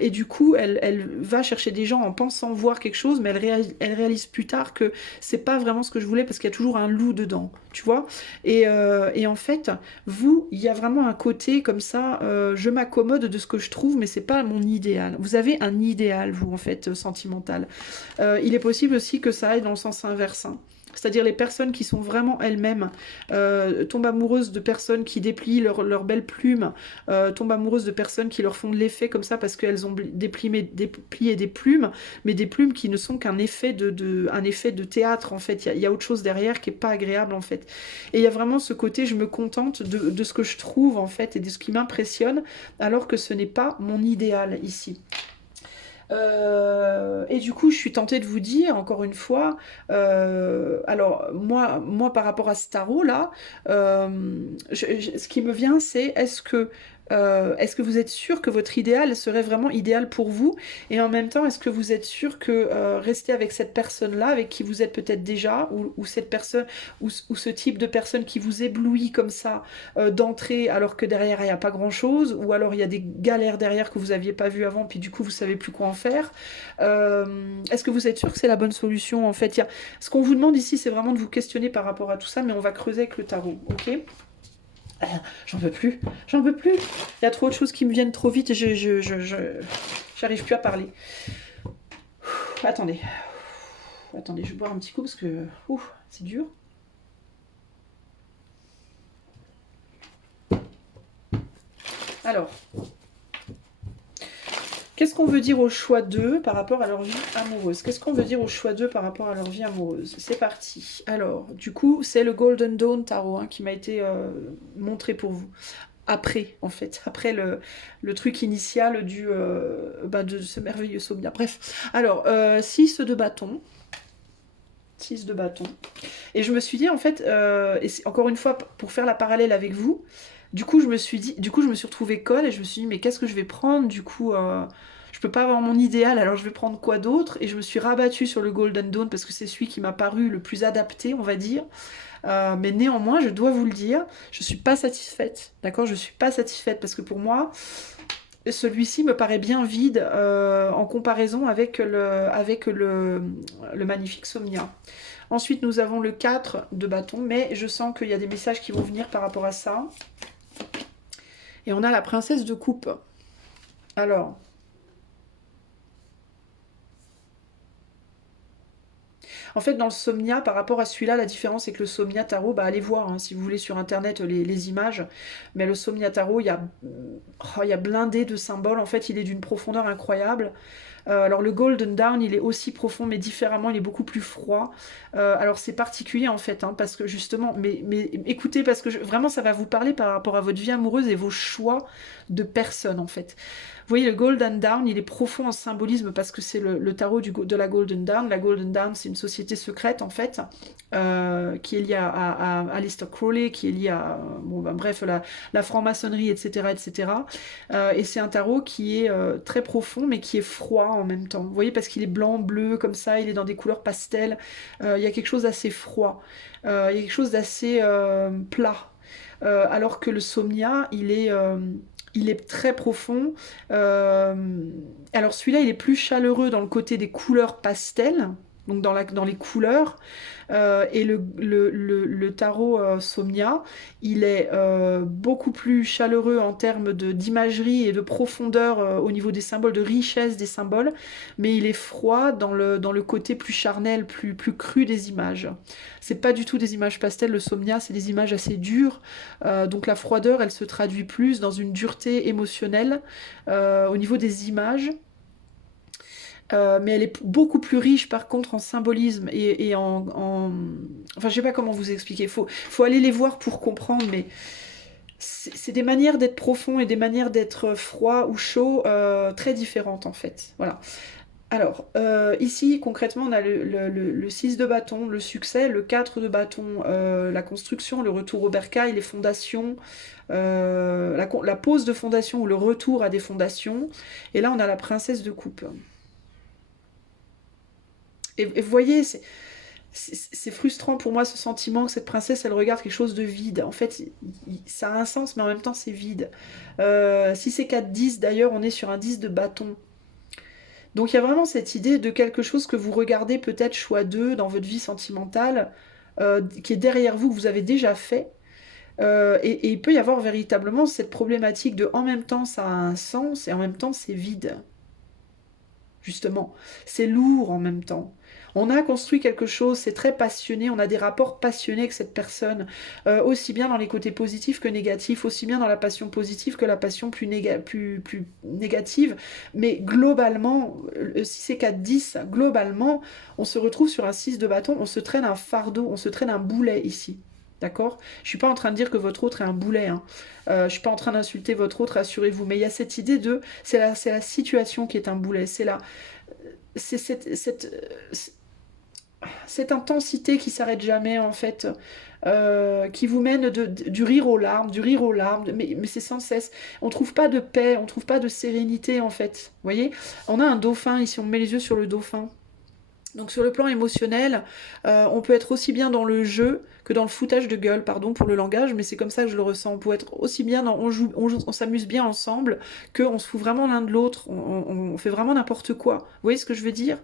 et du coup, elle va chercher des gens en pensant voir quelque chose, mais elle réalise plus tard que c'est pas vraiment ce que je voulais parce qu'il y a toujours un loup dedans, tu vois. Et en fait, vous, il y a vraiment un côté comme ça, je m'accommode de ce que je trouve, mais c'est pas mon idéal. Vous avez un idéal, vous, en fait, sentimental. Il est possible aussi que ça aille dans le sens inverse, hein. C'est-à-dire les personnes qui sont vraiment elles-mêmes, tombent amoureuses de personnes qui déplient leurs belles plumes, tombent amoureuses de personnes qui leur font de l'effet comme ça parce qu'elles ont déplié des plumes, mais des plumes qui ne sont qu'un effet un effet de théâtre en fait. Il y a autre chose derrière qui est pas agréable en fait. Et il y a vraiment ce côté, je me contente de ce que je trouve en fait et de ce qui m'impressionne, alors que ce n'est pas mon idéal ici. Et du coup, je suis tentée de vous dire, encore une fois, alors moi par rapport à ce tarot-là, ce qui me vient, c'est est-ce que vous êtes sûr que votre idéal serait vraiment idéal pour vous? Et en même temps, est-ce que vous êtes sûr que rester avec cette personne-là, avec qui vous êtes peut-être déjà, ou cette personne, ou ce type de personne qui vous éblouit comme ça d'entrée, alors que derrière il n'y a pas grand-chose, ou alors il y a des galères derrière que vous n'aviez pas vues avant, puis du coup vous savez plus quoi en faire. Est-ce que vous êtes sûr que c'est la bonne solution? En fait, ce qu'on vous demande ici, c'est vraiment de vous questionner par rapport à tout ça, mais on va creuser avec le tarot, ok? J'en peux plus, j'en peux plus. Il y a trop de choses qui me viennent trop vite et j'arrive plus à parler. Attendez, attendez, je vais boire un petit coup parce que c'est dur. Alors, qu'est-ce qu'on veut dire au choix d'eux par rapport à leur vie amoureuse? Qu'est-ce qu'on veut dire au choix d'eux par rapport à leur vie amoureuse? C'est parti. Alors, du coup, c'est le Golden Dawn Tarot qui m'a été montré pour vous. Après, en fait, après le truc initial de ce merveilleux Somnia. Bref, alors, 6 de bâton. 6 de bâton. Et je me suis dit, en fait, et encore une fois, pour faire la parallèle avec vous, du coup, je me suis retrouvée conne et je me suis dit, mais qu'est-ce que je vais prendre? Du coup, je peux pas avoir mon idéal, alors je vais prendre quoi d'autre? Et je me suis rabattue sur le Golden Dawn parce que c'est celui qui m'a paru le plus adapté, on va dire. Mais néanmoins, je dois vous le dire, je suis pas satisfaite. D'accord? Je suis pas satisfaite parce que pour moi, celui-ci me paraît bien vide en comparaison avec le magnifique Somnia. Ensuite, nous avons le 4 de bâton, mais je sens qu'il y a des messages qui vont venir par rapport à ça. Et on a la princesse de coupe. Alors, en fait, dans le Somnia, par rapport à celui-là, la différence c'est que le Somnia Tarot, bah, allez voir, hein, si vous voulez sur internet les images, mais le Somnia Tarot, il y a blindé de symboles, en fait, il est d'une profondeur incroyable. Alors le Golden Dawn, il est aussi profond, mais différemment, il est beaucoup plus froid. Alors c'est particulier en fait, hein, parce que justement, mais écoutez, parce que vraiment ça va vous parler par rapport à votre vie amoureuse et vos choix de personnes en fait. Vous voyez, le Golden Dawn, il est profond en symbolisme parce que c'est le tarot de la Golden Dawn. La Golden Dawn, c'est une société société secrète en fait, qui est liée à Aleister Crowley, qui est liée à, bon, ben, bref, la franc-maçonnerie, etc. etc. Et c'est un tarot qui est très profond, mais qui est froid en même temps. Vous voyez, parce qu'il est blanc, bleu, comme ça, il est dans des couleurs pastel. Il y a quelque chose d'assez froid. Il y a quelque chose d'assez plat. Alors que le Somnia, il est très profond. Alors celui-là, il est plus chaleureux dans le côté des couleurs pastel, donc dans les couleurs. Et le tarot Somnia, il est beaucoup plus chaleureux en termes d'imagerie et de profondeur au niveau des symboles, de richesse des symboles, mais il est froid dans le côté plus charnel, plus cru des images. C'est pas du tout des images pastel, le Somnia, c'est des images assez dures. Donc la froideur, elle se traduit plus dans une dureté émotionnelle au niveau des images. Mais elle est beaucoup plus riche par contre en symbolisme et Enfin, je sais pas comment vous expliquer. Faut aller les voir pour comprendre, mais c'est des manières d'être profond et des manières d'être froid ou chaud très différentes en fait. Voilà. Alors, ici, concrètement, on a le 6 de bâton, le succès, le 4 de bâton, la construction, le retour au bercail, les fondations, la pose de fondation ou le retour à des fondations. Et là, on a la princesse de coupe. Et vous voyez, c'est frustrant pour moi ce sentiment que cette princesse, elle regarde quelque chose de vide. En fait, ça a un sens, mais en même temps, c'est vide. Si c'est 4-10, d'ailleurs, on est sur un 10 de bâton. Donc il y a vraiment cette idée de quelque chose que vous regardez peut-être choix 2 dans votre vie sentimentale, qui est derrière vous, que vous avez déjà fait. Et il peut y avoir véritablement cette problématique de en même temps ça a un sens et en même temps c'est vide. Justement. C'est lourd en même temps. On a construit quelque chose, c'est très passionné, on a des rapports passionnés avec cette personne, aussi bien dans les côtés positifs que négatifs, aussi bien dans la passion positive que la passion plus négative. Mais globalement, si c'est 4-10, globalement, on se retrouve sur un 6 de bâton, on se traîne un fardeau, on se traîne un boulet ici. D'accord? Je suis pas en train de dire que votre autre est un boulet. Hein. Je suis pas en train d'insulter votre autre, rassurez-vous. Mais il y a cette idée de... C'est la situation qui est un boulet. C'est cette intensité qui s'arrête jamais, en fait. Qui vous mène du rire aux larmes, mais c'est sans cesse. On trouve pas de paix, on trouve pas de sérénité, en fait. Vous voyez? On a un dauphin, ici, on met les yeux sur le dauphin. Donc sur le plan émotionnel, on peut être aussi bien dans le jeu que dans le foutage de gueule, pardon pour le langage, mais c'est comme ça que je le ressens. On peut être aussi bien dans on s'amuse bien ensemble, qu'on se fout vraiment l'un de l'autre, on fait vraiment n'importe quoi. Vous voyez ce que je veux dire?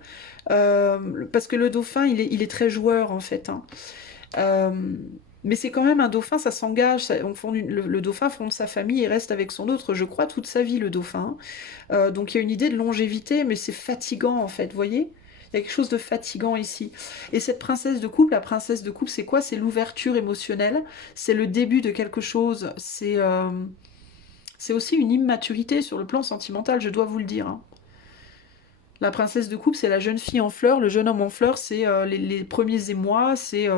Parce que le dauphin, il est très joueur en fait. Hein. Euh, mais c'est quand même un dauphin, ça s'engage. Le dauphin fonde sa famille et reste avec son autre, je crois, toute sa vie, le dauphin. Donc il y a une idée de longévité, mais c'est fatigant en fait, vous voyez? Il y a quelque chose de fatigant ici. Et cette princesse de couple, la princesse de couple, c'est quoi? C'est l'ouverture émotionnelle, c'est le début de quelque chose, c'est aussi une immaturité sur le plan sentimental, je dois vous le dire. Hein. La princesse de couple, c'est la jeune fille en fleurs, le jeune homme en fleurs, c'est les premiers émois, c'est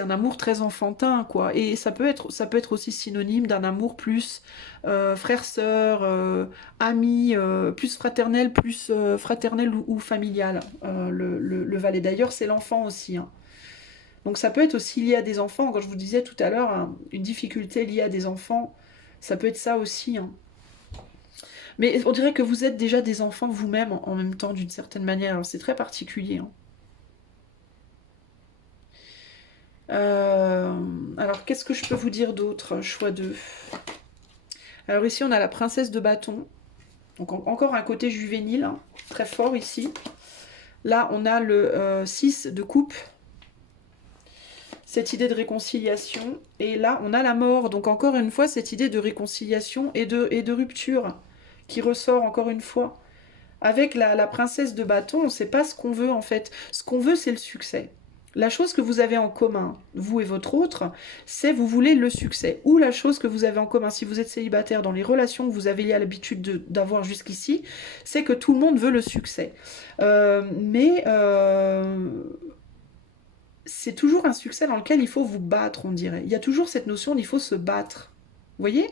un amour très enfantin, quoi. Et ça peut être aussi synonyme d'un amour plus frère-sœur, ami, plus fraternel ou familial. Le valet d'ailleurs, c'est l'enfant aussi. Hein. Donc ça peut être aussi lié à des enfants. Quand je vous disais tout à l'heure, hein, une difficulté liée à des enfants, ça peut être ça aussi. Hein. Mais on dirait que vous êtes déjà des enfants vous-même en même temps, d'une certaine manière. Alors c'est très particulier. Hein. Alors, qu'est-ce que je peux vous dire d'autre? Choix 2. Alors ici, on a la princesse de bâton. Donc encore un côté juvénile, hein, très fort ici. Là, on a le 6 de coupe. Cette idée de réconciliation. Et là, on a la mort. Donc encore une fois, cette idée de réconciliation et de rupture qui ressort encore une fois. Avec la princesse de bâton, on ne sait pas ce qu'on veut en fait. Ce qu'on veut, c'est le succès. La chose que vous avez en commun, vous et votre autre, c'est vous voulez le succès. Ou la chose que vous avez en commun, si vous êtes célibataire, dans les relations que vous avez l'habitude d'avoir jusqu'ici, c'est que tout le monde veut le succès. Mais c'est toujours un succès dans lequel il faut vous battre, on dirait. Il y a toujours cette notion d'il faut se battre. Vous voyez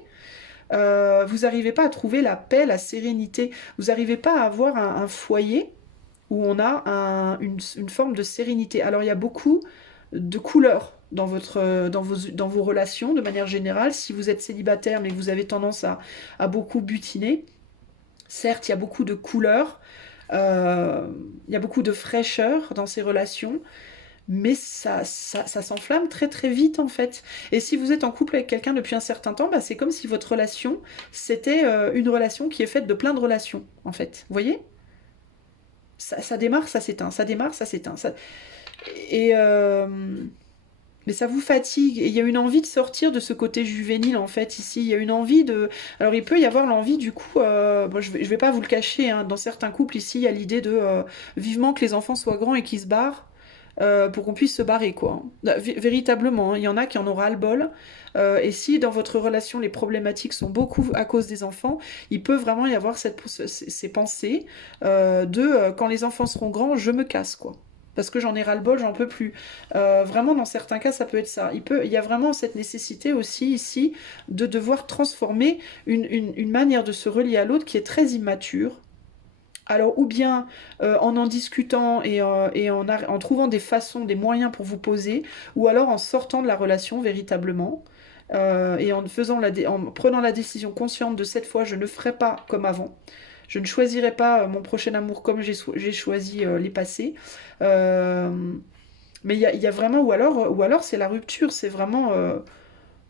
vous n'arrivez pas à trouver la paix, la sérénité. Vous n'arrivez pas à avoir un foyer où on a une forme de sérénité. Alors il y a beaucoup de couleurs dans vos relations de manière générale. Si vous êtes célibataire mais que vous avez tendance à beaucoup butiner, certes il y a beaucoup de couleurs, il y a beaucoup de fraîcheur dans ces relations, mais ça s'enflamme très très vite en fait. Et si vous êtes en couple avec quelqu'un depuis un certain temps, bah, c'est comme si votre relation, c'était une relation qui est faite de plein de relations en fait. Vous voyez? Ça démarre, ça s'éteint, ça démarre, ça s'éteint. Et mais ça vous fatigue. Et il y a une envie de sortir de ce côté juvénile en fait ici. Il y a une envie de... Alors il peut y avoir l'envie du coup, bon, je vais pas vous le cacher, hein, dans certains couples ici, il y a l'idée de vivement que les enfants soient grands et qu'ils se barrent. Pour qu'on puisse se barrer, quoi. Véritablement, hein, il y en a qui en ont ras-le-bol. Et si dans votre relation les problématiques sont beaucoup à cause des enfants, il peut vraiment y avoir ces pensées quand les enfants seront grands, je me casse, quoi. Parce que j'en ai ras-le-bol, j'en peux plus. Vraiment, dans certains cas, ça peut être ça. Il y a vraiment cette nécessité aussi ici de devoir transformer une manière de se relier à l'autre qui est très immature. Alors, ou bien en discutant et en trouvant des façons, des moyens pour vous poser, ou alors en sortant de la relation véritablement, et en prenant la décision consciente de cette fois, je ne ferai pas comme avant. Je ne choisirai pas mon prochain amour comme j'ai choisi les passés. Euh, mais il y a vraiment, ou alors c'est la rupture, c'est vraiment...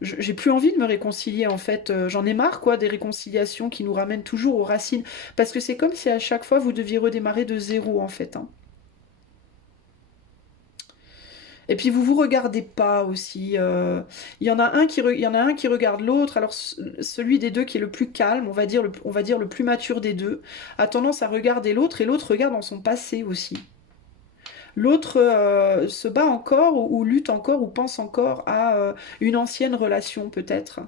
j'ai plus envie de me réconcilier en fait. J'en ai marre quoi des réconciliations qui nous ramènent toujours aux racines. Parce que c'est comme si à chaque fois vous deviez redémarrer de zéro en fait, hein. Et puis vous vous regardez pas aussi. Il y en a un qui regarde l'autre. Alors celui des deux qui est le plus calme, on va dire le plus mature des deux, a tendance à regarder l'autre et l'autre regarde dans son passé aussi. L'autre se bat encore ou lutte encore ou pense encore à une ancienne relation peut-être.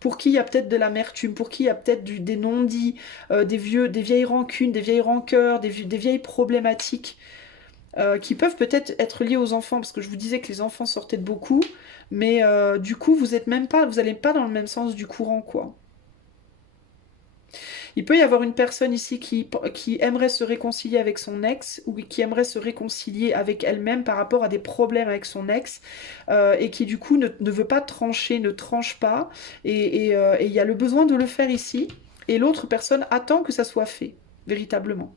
Pour qui il y a peut-être de l'amertume, pour qui il y a peut-être des non-dits, des vieilles rancunes, des vieilles rancœurs, des vieilles problématiques qui peuvent peut-être être liées aux enfants, parce que je vous disais que les enfants sortaient de beaucoup, mais du coup vous n'allez pas dans le même sens du courant, quoi. Il peut y avoir une personne ici qui aimerait se réconcilier avec son ex ou qui aimerait se réconcilier avec elle-même par rapport à des problèmes avec son ex et qui du coup ne veut pas trancher, ne tranche pas et il y a le besoin de le faire ici et l'autre personne attend que ça soit fait, véritablement.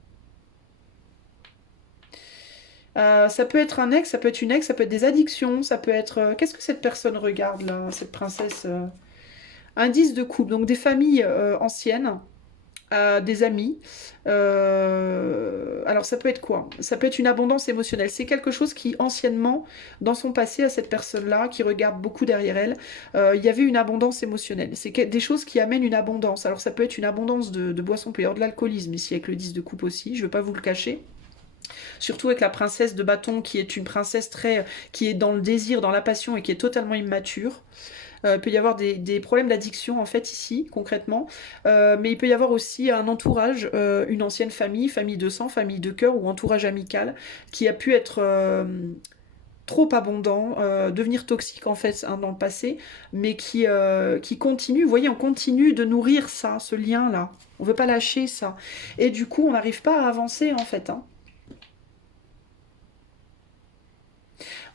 Ça peut être un ex, ça peut être une ex, ça peut être des addictions, ça peut être... Qu'est-ce que cette personne regarde là, cette princesse Indice de couple, donc des familles anciennes des amis. Alors ça peut être quoi? Ça peut être une abondance émotionnelle. C'est quelque chose qui anciennement, dans son passé, à cette personne-là, qui regarde beaucoup derrière elle, il y avait une abondance émotionnelle. C'est des choses qui amènent une abondance. Alors ça peut être une abondance de boissons, il peut y avoir de l'alcoolisme ici avec le 10 de coupe aussi, je ne veux pas vous le cacher. Surtout avec la princesse de bâton qui est une princesse qui est dans le désir, dans la passion et qui est totalement immature. Il peut y avoir des problèmes d'addiction en fait ici concrètement, mais il peut y avoir aussi un entourage, une ancienne famille, famille de sang, famille de cœur ou entourage amical qui a pu être trop abondant, devenir toxique en fait hein, dans le passé, mais qui continue, vous voyez, on continue de nourrir ça, ce lien-là. On veut pas lâcher ça. Et du coup, on n'arrive pas à avancer en fait, hein.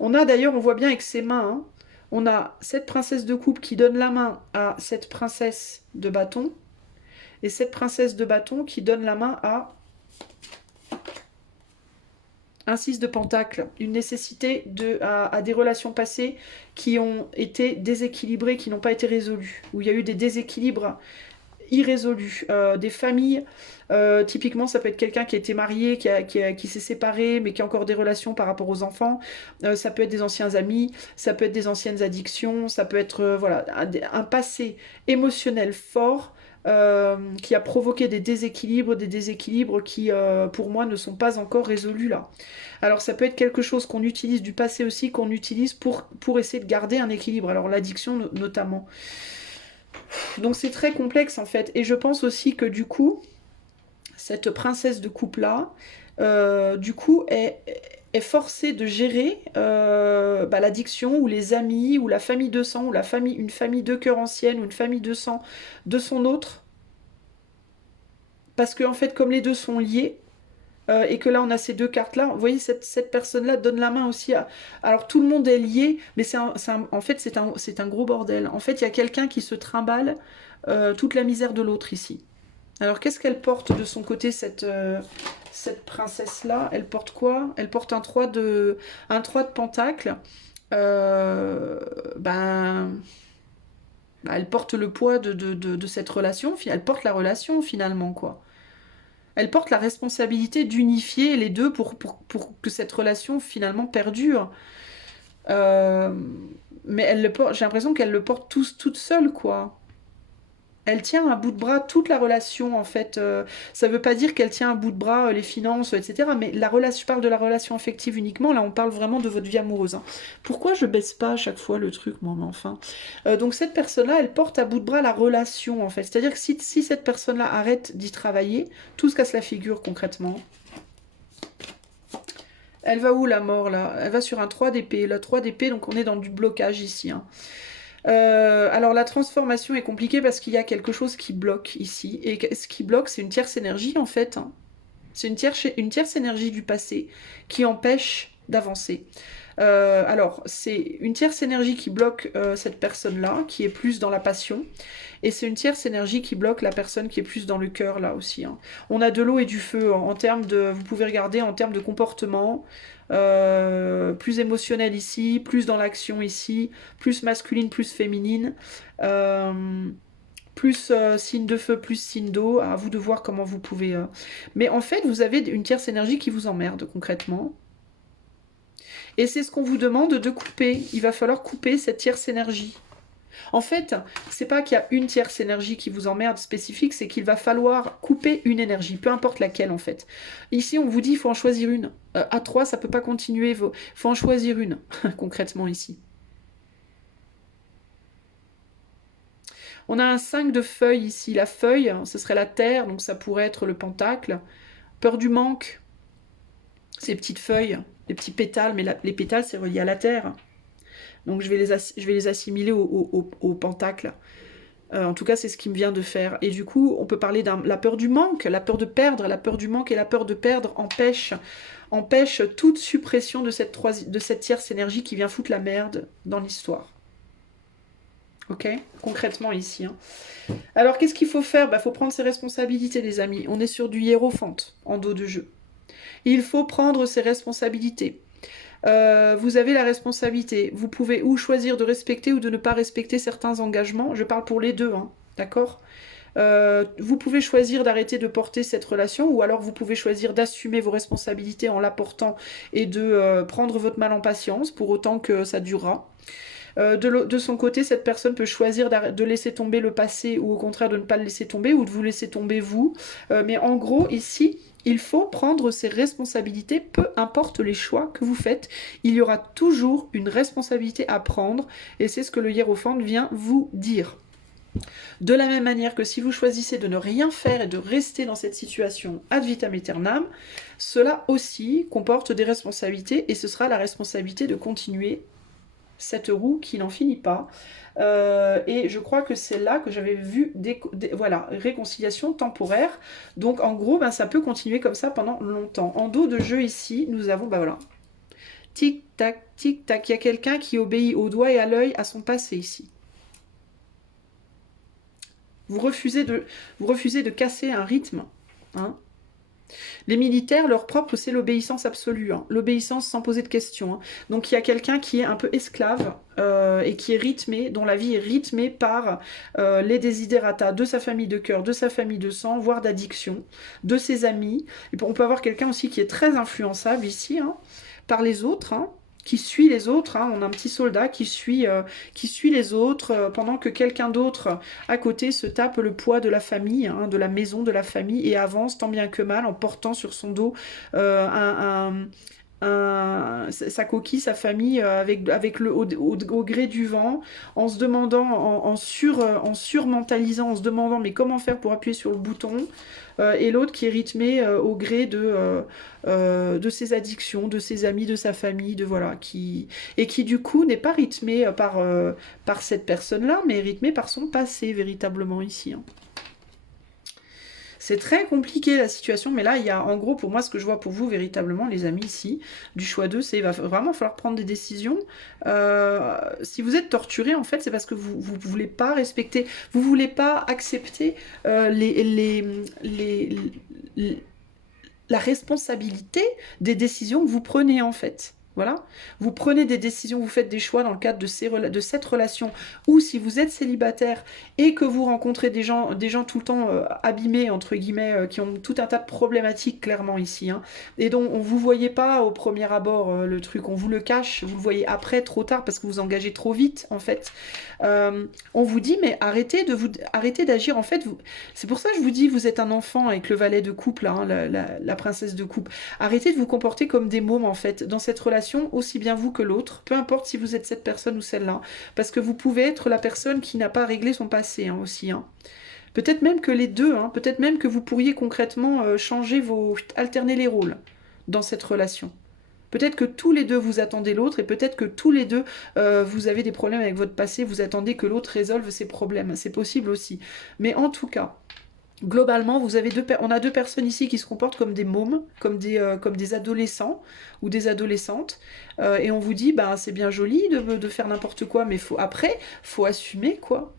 On a d'ailleurs, on voit bien avec ses mains, hein, on a cette princesse de coupe qui donne la main à cette princesse de bâton, et cette princesse de bâton qui donne la main à un 6 de pentacle. Une nécessité à des relations passées qui ont été déséquilibrées, qui n'ont pas été résolues, où il y a eu des déséquilibres irrésolus, des familles, typiquement ça peut être quelqu'un qui a été marié, qui s'est séparé, mais qui a encore des relations par rapport aux enfants, ça peut être des anciens amis, ça peut être des anciennes addictions, ça peut être voilà, un passé émotionnel fort qui a provoqué des déséquilibres qui, pour moi, ne sont pas encore résolus là. Alors ça peut être quelque chose qu'on utilise du passé aussi, qu'on utilise pour essayer de garder un équilibre, alors l'addiction notamment. Donc c'est très complexe en fait. Et je pense aussi que du coup, cette princesse de coupe-là, du coup, est forcée de gérer l'addiction ou les amis ou la famille de sang ou une famille de cœur ancienne ou une famille de sang de son autre. Parce que en fait, comme les deux sont liés, et que là on a ces deux cartes là, vous voyez cette personne-là donne la main aussi à... Alors tout le monde est lié, mais en fait c'est un gros bordel. En fait il y a quelqu'un qui se trimballe toute la misère de l'autre ici. Alors qu'est-ce qu'elle porte de son côté cette princesse-là? Elle porte quoi? Elle porte un 3 de pentacle. Euh, ben, elle porte le poids de cette relation, elle porte la relation finalement, quoi. Elle porte la responsabilité d'unifier les deux pour que cette relation finalement perdure. Euh, mais j'ai l'impression qu'elle le porte toute seule, quoi. Elle tient à bout de bras toute la relation, en fait. Ça ne veut pas dire qu'elle tient à bout de bras les finances, etc. Mais la relation, je parle de la relation affective uniquement. Là, on parle vraiment de votre vie amoureuse, hein. Pourquoi je baisse pas à chaque fois le truc, moi, mais enfin. Donc cette personne-là, elle porte à bout de bras la relation, en fait. C'est-à-dire que si cette personne-là arrête d'y travailler, tout se casse la figure, concrètement. Elle va où, la mort, là? Elle va sur un 3 d'épée. La 3 d'épée, donc on est dans du blocage ici, hein. Alors la transformation est compliquée parce qu'il y a quelque chose qui bloque ici. Et ce qui bloque, c'est une tierce énergie en fait, hein. C'est une tierce énergie du passé qui empêche d'avancer. Alors, c'est une tierce énergie qui bloque cette personne-là, qui est plus dans la passion. Et c'est une tierce énergie qui bloque la personne qui est plus dans le cœur, là aussi, hein. On a de l'eau et du feu en termes de... Vous pouvez regarder en termes de comportement. Plus émotionnel ici, plus dans l'action ici, plus masculine, plus féminine. Plus signe de feu, plus signe d'eau. À vous de voir comment vous pouvez... Mais en fait, vous avez une tierce énergie qui vous emmerde, concrètement. Et c'est ce qu'on vous demande de couper. Il va falloir couper cette tierce énergie. En fait, c'est pas qu'il y a une tierce énergie qui vous emmerde spécifique, c'est qu'il va falloir couper une énergie, peu importe laquelle en fait. Ici, on vous dit il faut en choisir une. À 3, ça peut pas continuer, il faut en choisir une, concrètement ici. On a un 5 de feuilles ici. La feuille, ce serait la terre, donc ça pourrait être le pentacle. Peur du manque, ces petites feuilles, les petits pétales, mais les pétales, c'est relié à la terre. Donc je vais les assimiler au pentacle. En tout cas, c'est ce qui me vient de faire. Et du coup, on peut parler de la peur du manque, la peur de perdre, la peur du manque et la peur de perdre empêche toute suppression de cette tierce énergie qui vient foutre la merde dans l'histoire. Ok? Concrètement ici, hein. Alors, qu'est-ce qu'il faut faire? Faut prendre ses responsabilités, les amis. On est sur du hiérophante, en dos de jeu. Il faut prendre ses responsabilités. Vous avez la responsabilité. Vous pouvez ou choisir de respecter ou de ne pas respecter certains engagements. Je parle pour les deux, hein, d'accord? Vous pouvez choisir d'arrêter de porter cette relation ou alors vous pouvez choisir d'assumer vos responsabilités en la portant et de prendre votre mal en patience pour autant que ça durera. De son côté, cette personne peut choisir de laisser tomber le passé ou au contraire de ne pas le laisser tomber ou de vous laisser tomber vous. Mais en gros, ici, il faut prendre ses responsabilités, peu importe les choix que vous faites. Il y aura toujours une responsabilité à prendre et c'est ce que le hiérophante vient vous dire. De la même manière que si vous choisissez de ne rien faire et de rester dans cette situation ad vitam aeternam, cela aussi comporte des responsabilités et ce sera la responsabilité de continuer cette roue qui n'en finit pas. Et je crois que c'est là que j'avais vu voilà, réconciliation temporaire. Donc en gros, ça peut continuer comme ça pendant longtemps. En dos de jeu ici, nous avons, voilà, tic-tac, tic-tac. Il y a quelqu'un qui obéit au doigt et à l'œil à son passé ici. Vous refusez de casser un rythme, hein. Les militaires, leur propre, c'est l'obéissance absolue, hein. L'obéissance sans poser de questions, hein. Donc il y a quelqu'un qui est un peu esclave et qui est rythmé, dont la vie est rythmée par les desiderata de sa famille de cœur, de sa famille de sang, voire d'addiction, de ses amis. Et on peut avoir quelqu'un aussi qui est très influençable ici, hein, par les autres, hein, qui suit les autres, hein. On a un petit soldat qui suit les autres pendant que quelqu'un d'autre à côté se tape le poids de la famille, hein, de la maison, de la famille et avance tant bien que mal en portant sur son dos sa coquille, sa famille avec au gré du vent, en se demandant, en surmentalisant, en se demandant mais comment faire pour appuyer sur le bouton, et l'autre qui est rythmé au gré de ses addictions, de ses amis, de sa famille, et qui du coup n'est pas rythmé par cette personne-là, mais rythmé par son passé véritablement ici, hein. C'est très compliqué la situation, mais là, il y a en gros, pour moi, ce que je vois pour vous, véritablement, les amis, ici, du choix 2, c'est il va vraiment falloir prendre des décisions. Si vous êtes torturé, en fait, c'est parce que vous voulez pas respecter, vous voulez pas accepter les- la responsabilité des décisions que vous prenez, en fait. Voilà, vous prenez des décisions, vous faites des choix dans le cadre de cette relation, ou si vous êtes célibataire et que vous rencontrez des gens tout le temps abîmés, entre guillemets, qui ont tout un tas de problématiques, clairement, ici, hein, et dont on vous voyez pas au premier abord le truc, on vous le cache, vous le voyez après, trop tard, parce que vous engagez trop vite, en fait. On vous dit, mais arrêtez d'agir, en fait, c'est pour ça que je vous dis, vous êtes un enfant avec le valet de couple, hein, la princesse de coupe. Arrêtez de vous comporter comme des mômes, en fait, dans cette relation, aussi bien vous que l'autre, peu importe si vous êtes cette personne ou celle-là, parce que vous pouvez être la personne qui n'a pas réglé son passé, hein, aussi, hein. Peut-être même que les deux, hein, peut-être même que vous pourriez concrètement alterner les rôles dans cette relation. Peut-être que tous les deux vous attendez l'autre et peut-être que tous les deux vous avez des problèmes avec votre passé, vous attendez que l'autre résolve ses problèmes. C'est possible aussi. Mais en tout cas, globalement, on a deux personnes ici qui se comportent comme des mômes, comme des adolescents ou des adolescentes. Et on vous dit, bah, c'est bien joli de faire n'importe quoi, mais faut assumer quoi.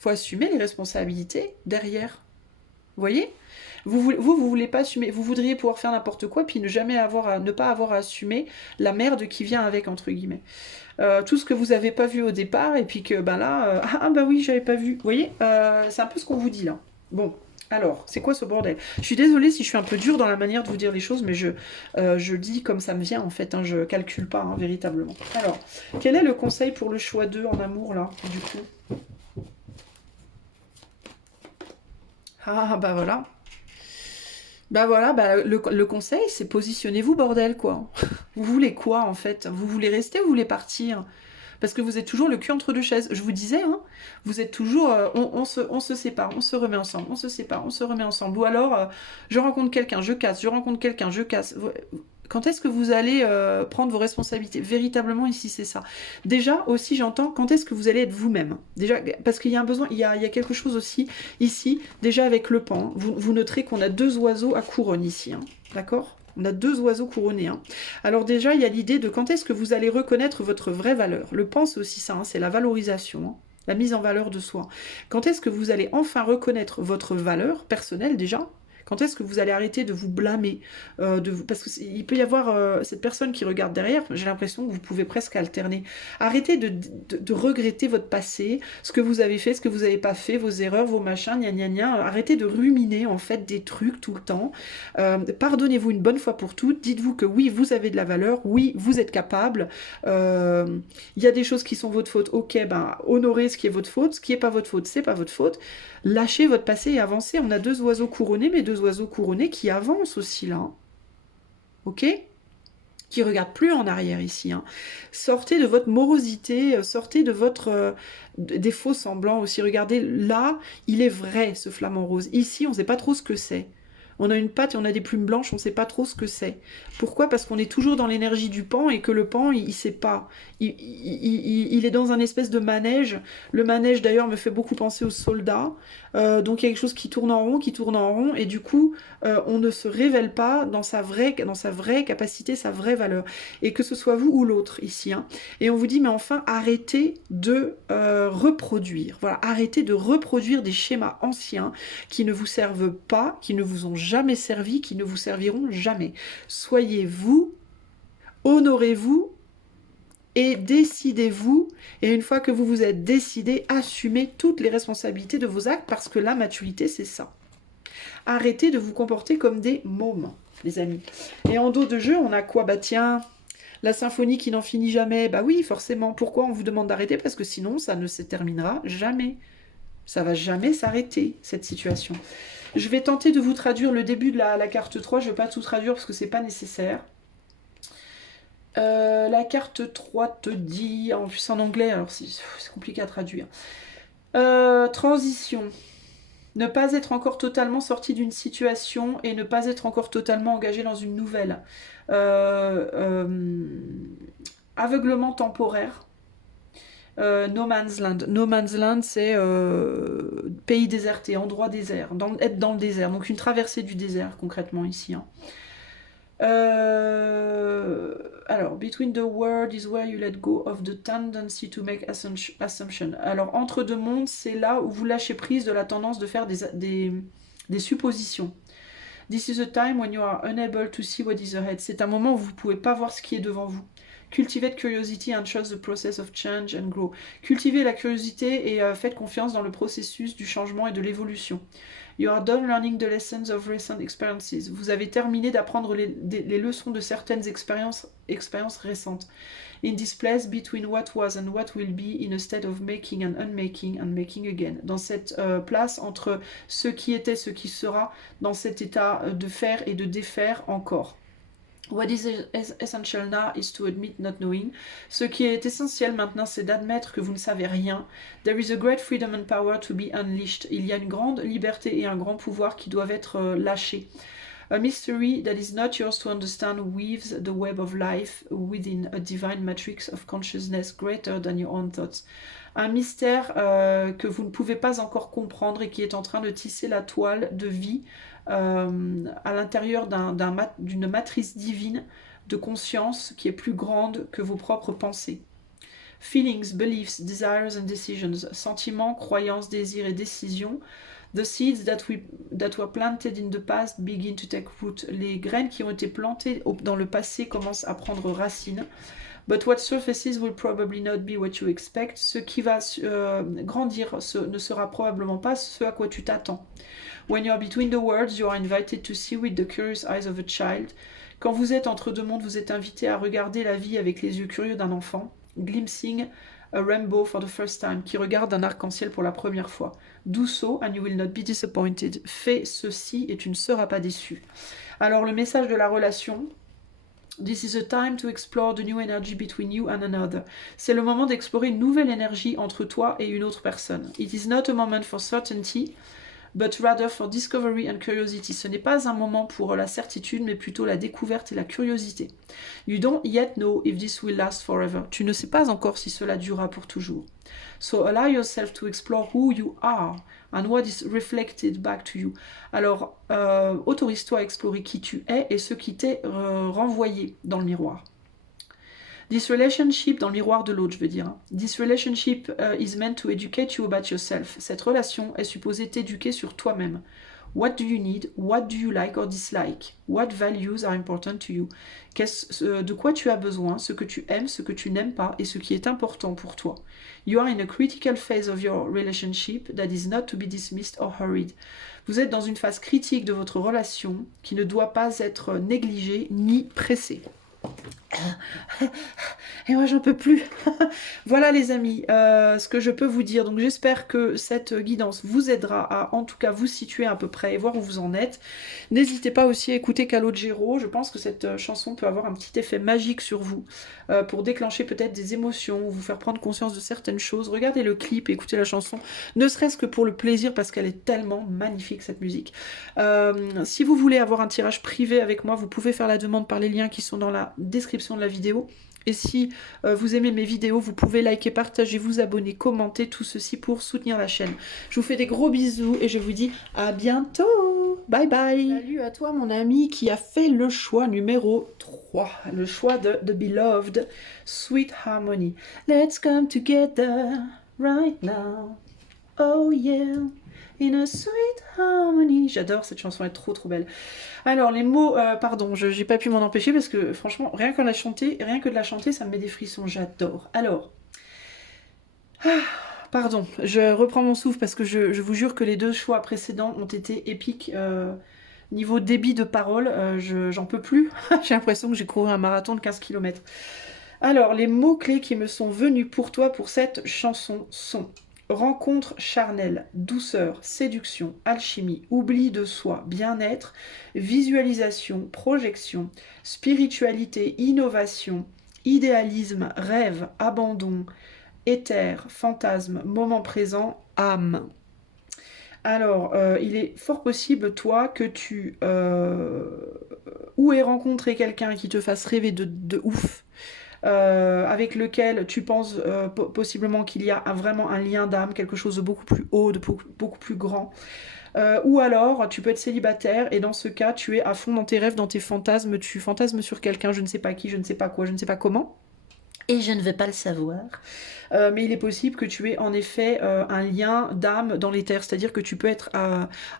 Faut assumer les responsabilités derrière. Vous voyez, vous voulez pas assumer, vous voudriez pouvoir faire n'importe quoi, puis ne pas avoir à assumer la merde qui vient avec, entre guillemets. Tout ce que vous avez pas vu au départ, et puis que, ben là, ah bah oui, j'avais pas vu. Vous voyez, c'est un peu ce qu'on vous dit là. Bon, alors, c'est quoi ce bordel? Je suis désolée si je suis un peu dure dans la manière de vous dire les choses, mais je dis comme ça me vient, en fait, hein, je calcule pas, hein, véritablement. Alors, quel est le conseil pour le choix 2 en amour, là, du coup? Ah, bah voilà. Bah voilà, bah le conseil, c'est positionnez-vous, bordel, quoi. Vous voulez quoi, en fait? Vous voulez rester ou vous voulez partir? Parce que vous êtes toujours le cul entre deux chaises. Je vous disais, hein, vous êtes toujours... on se sépare, on se remet ensemble, on se sépare, on se remet ensemble. Ou alors, je rencontre quelqu'un, je casse, je rencontre quelqu'un, je casse. Quand est-ce que vous allez prendre vos responsabilités? Véritablement, ici, c'est ça. Déjà, aussi, j'entends, quand est-ce que vous allez être vous-même? Déjà, parce qu'il y a un besoin, il y a quelque chose aussi, ici, déjà avec le pan. Vous noterez qu'on a deux oiseaux à couronne ici, hein, d'accord? On a deux oiseaux couronnés, hein. Alors déjà, il y a l'idée de quand est-ce que vous allez reconnaître votre vraie valeur. Le pan, c'est aussi ça, hein, c'est la valorisation, hein, la mise en valeur de soi. Quand est-ce que vous allez enfin reconnaître votre valeur personnelle déjà? Quand est-ce que vous allez arrêter de vous blâmer parce qu'il peut y avoir cette personne qui regarde derrière, j'ai l'impression que vous pouvez presque alterner. Arrêtez de regretter votre passé, ce que vous avez fait, ce que vous n'avez pas fait, vos erreurs, vos machins, gna gna gna. Arrêtez de ruminer en fait des trucs tout le temps. Pardonnez-vous une bonne fois pour toutes. Dites-vous que oui, vous avez de la valeur, oui, vous êtes capable. Il y a des choses qui sont votre faute. Ok, ben honorez ce qui est votre faute. Ce qui n'est pas votre faute, c'est pas votre faute. Lâchez votre passé et avancez. On a deux oiseaux couronnés, mais deux oiseaux couronnés qui avancent aussi là, hein. Ok? Qui regardent plus en arrière ici, hein. Sortez de votre morosité, sortez de des faux semblants aussi. Regardez, là, il est vrai ce flamant rose. Ici, on ne sait pas trop ce que c'est. On a une patte et on a des plumes blanches, on ne sait pas trop ce que c'est. Pourquoi? Parce qu'on est toujours dans l'énergie du pan et que le pan, il ne sait pas. Il est dans un espèce de manège. Le manège, d'ailleurs, me fait beaucoup penser aux soldats. Donc, il y a quelque chose qui tourne en rond, et du coup, on ne se révèle pas dans sa vraie capacité, sa vraie valeur. Et que ce soit vous ou l'autre ici, hein. Et on vous dit, mais enfin, arrêtez de reproduire. Voilà, arrêtez de reproduire des schémas anciens qui ne vous servent pas, qui ne vous ont jamais servi, qui ne vous serviront jamais. Soyez vous, honorez-vous et décidez-vous. Et une fois que vous vous êtes décidé, assumez toutes les responsabilités de vos actes parce que la maturité, c'est ça. Arrêtez de vous comporter comme des mômes, les amis. Et en dos de jeu, on a quoi? Bah tiens, la symphonie qui n'en finit jamais. Bah oui, forcément. Pourquoi on vous demande d'arrêter? Parce que sinon, ça ne se terminera jamais. Ça va jamais s'arrêter, cette situation. Je vais tenter de vous traduire le début de la carte 3. Je ne vais pas tout traduire parce que c'est pas nécessaire. La carte 3 te dit, en plus en anglais, alors c'est compliqué à traduire. Transition. Ne pas être encore totalement sorti d'une situation et ne pas être encore totalement engagé dans une nouvelle. Aveuglement temporaire. No Man's Land. No Man's Land, c'est pays déserté, endroit désert, être dans le désert. Donc une traversée du désert, concrètement, ici. Hein. Alors, between the world is where you let go of the tendency to make assumption. Alors, entre deux mondes, c'est là où vous lâchez prise de la tendance de faire des suppositions. This is a time when you are unable to see what is ahead. C'est un moment où vous ne pouvez pas voir ce qui est devant vous. Cultivate curiosity and trust the process of change and grow. Cultivez la curiosité et faites confiance dans le processus du changement et de l'évolution. You are done learning the lessons of recent experiences. Vous avez terminé d'apprendre les leçons de certaines expériences récentes. In this place between what was and what will be, in a state of making and unmaking and making again. Dans cette place entre ce qui était, ce qui sera, dans cet état de faire et de défaire encore. What is essential now is to admit not knowing. Ce qui est essentiel maintenant, c'est d'admettre que vous ne savez rien. There is a great freedom and power to be unleashed. Il y a une grande liberté et un grand pouvoir qui doivent être lâchés. A mystery that is not yours to understand weaves the web of life within a divine matrix of consciousness greater than your own thoughts. Un mystère que vous ne pouvez pas encore comprendre et qui est en train de tisser la toile de vie à l'intérieur d'une matrice divine de conscience qui est plus grande que vos propres pensées. Feelings, beliefs, desires and decisions. Sentiments, croyances, désirs et décisions. The seeds that were planted in the past begin to take root. Les graines qui ont été plantées dans le passé commencent à prendre racine. But what surfaces will probably not be what you expect. Ce qui va grandir ne sera probablement pas ce à quoi tu t'attends. When you are between the worlds, you are invited to see with the curious eyes of a child. Quand vous êtes entre deux mondes, vous êtes invité à regarder la vie avec les yeux curieux d'un enfant. Glimpsing a rainbow for the first time, qui regarde un arc-en-ciel pour la première fois. Do so and you will not be disappointed. Fais ceci et tu ne seras pas déçu. Alors le message de la relation. This is a time to explore the new energy between you and another. C'est le moment d'explorer une nouvelle énergie entre toi et une autre personne. It is not a moment for certainty, but rather for discovery and curiosity. Ce n'est pas un moment pour la certitude, mais plutôt la découverte et la curiosité. You don't yet know if this will last forever. Tu ne sais pas encore si cela durera pour toujours. So allow yourself to explore who you are and what is reflected back to you. Alors, autorise-toi à explorer qui tu es et ce qui t'est renvoyé dans le miroir. This relationship, dans le miroir de l'autre, je veux dire. Hein. This relationship is meant to educate you about yourself. Cette relation est supposée t'éduquer sur toi-même. What do you need? What do you like or dislike? What values are important to you? De quoi tu as besoin, ce que tu aimes, ce que tu n'aimes pas et ce qui est important pour toi. You are in a critical phase of your relationship that is not to be dismissed or hurried. Vous êtes dans une phase critique de votre relation qui ne doit pas être négligée ni pressée. Et moi j'en peux plus. Voilà les amis, ce que je peux vous dire. Donc j'espère que cette guidance vous aidera à en tout cas vous situer à peu près et voir où vous en êtes. N'hésitez pas aussi à écouter Calogero. Je pense que cette chanson peut avoir un petit effet magique sur vous pour déclencher peut-être des émotions, vous faire prendre conscience de certaines choses. Regardez le clip et écoutez la chanson, ne serait-ce que pour le plaisir parce qu'elle est tellement magnifique cette musique. Si vous voulez avoir un tirage privé avec moi, vous pouvez faire la demande par les liens qui sont dans la description de la vidéo. Et si vous aimez mes vidéos, vous pouvez liker, partager, vous abonner, commenter, tout ceci pour soutenir la chaîne. Je vous fais des gros bisous et je vous dis à bientôt. Bye bye. Salut à toi mon ami qui a fait le choix numéro 3. Le choix de The Beloved, Sweet Harmony. Let's come together right now. Oh yeah. In a sweet harmony. J'adore cette chanson, elle est trop belle. Alors les mots, pardon, j'ai pas pu m'en empêcher parce que franchement, rien que de la chanter, ça me met des frissons, j'adore. Alors, pardon, je reprends mon souffle parce que je vous jure que les deux choix précédents ont été épiques. Niveau débit de parole, j'en peux plus. J'ai l'impression que j'ai couru un marathon de 15 km. Alors, les mots-clés qui me sont venus pour toi pour cette chanson sont... rencontre charnelle, douceur, séduction, alchimie, oubli de soi, bien-être, visualisation, projection, spiritualité, innovation, idéalisme, rêve, abandon, éther, fantasme, moment présent, âme. Alors, il est fort possible, toi, que tu ou aies rencontré quelqu'un qui te fasse rêver de ouf, avec lequel tu penses possiblement qu'il y a vraiment un lien d'âme, quelque chose de beaucoup plus haut, de beaucoup plus grand. Ou alors, tu peux être célibataire et dans ce cas, tu es à fond dans tes rêves, dans tes fantasmes, tu fantasmes sur quelqu'un, je ne sais pas qui, je ne sais pas quoi, je ne sais pas comment. Et je ne veux pas le savoir. Mais il est possible que tu aies en effet un lien d'âme dans les terres, c'est-à-dire que tu peux être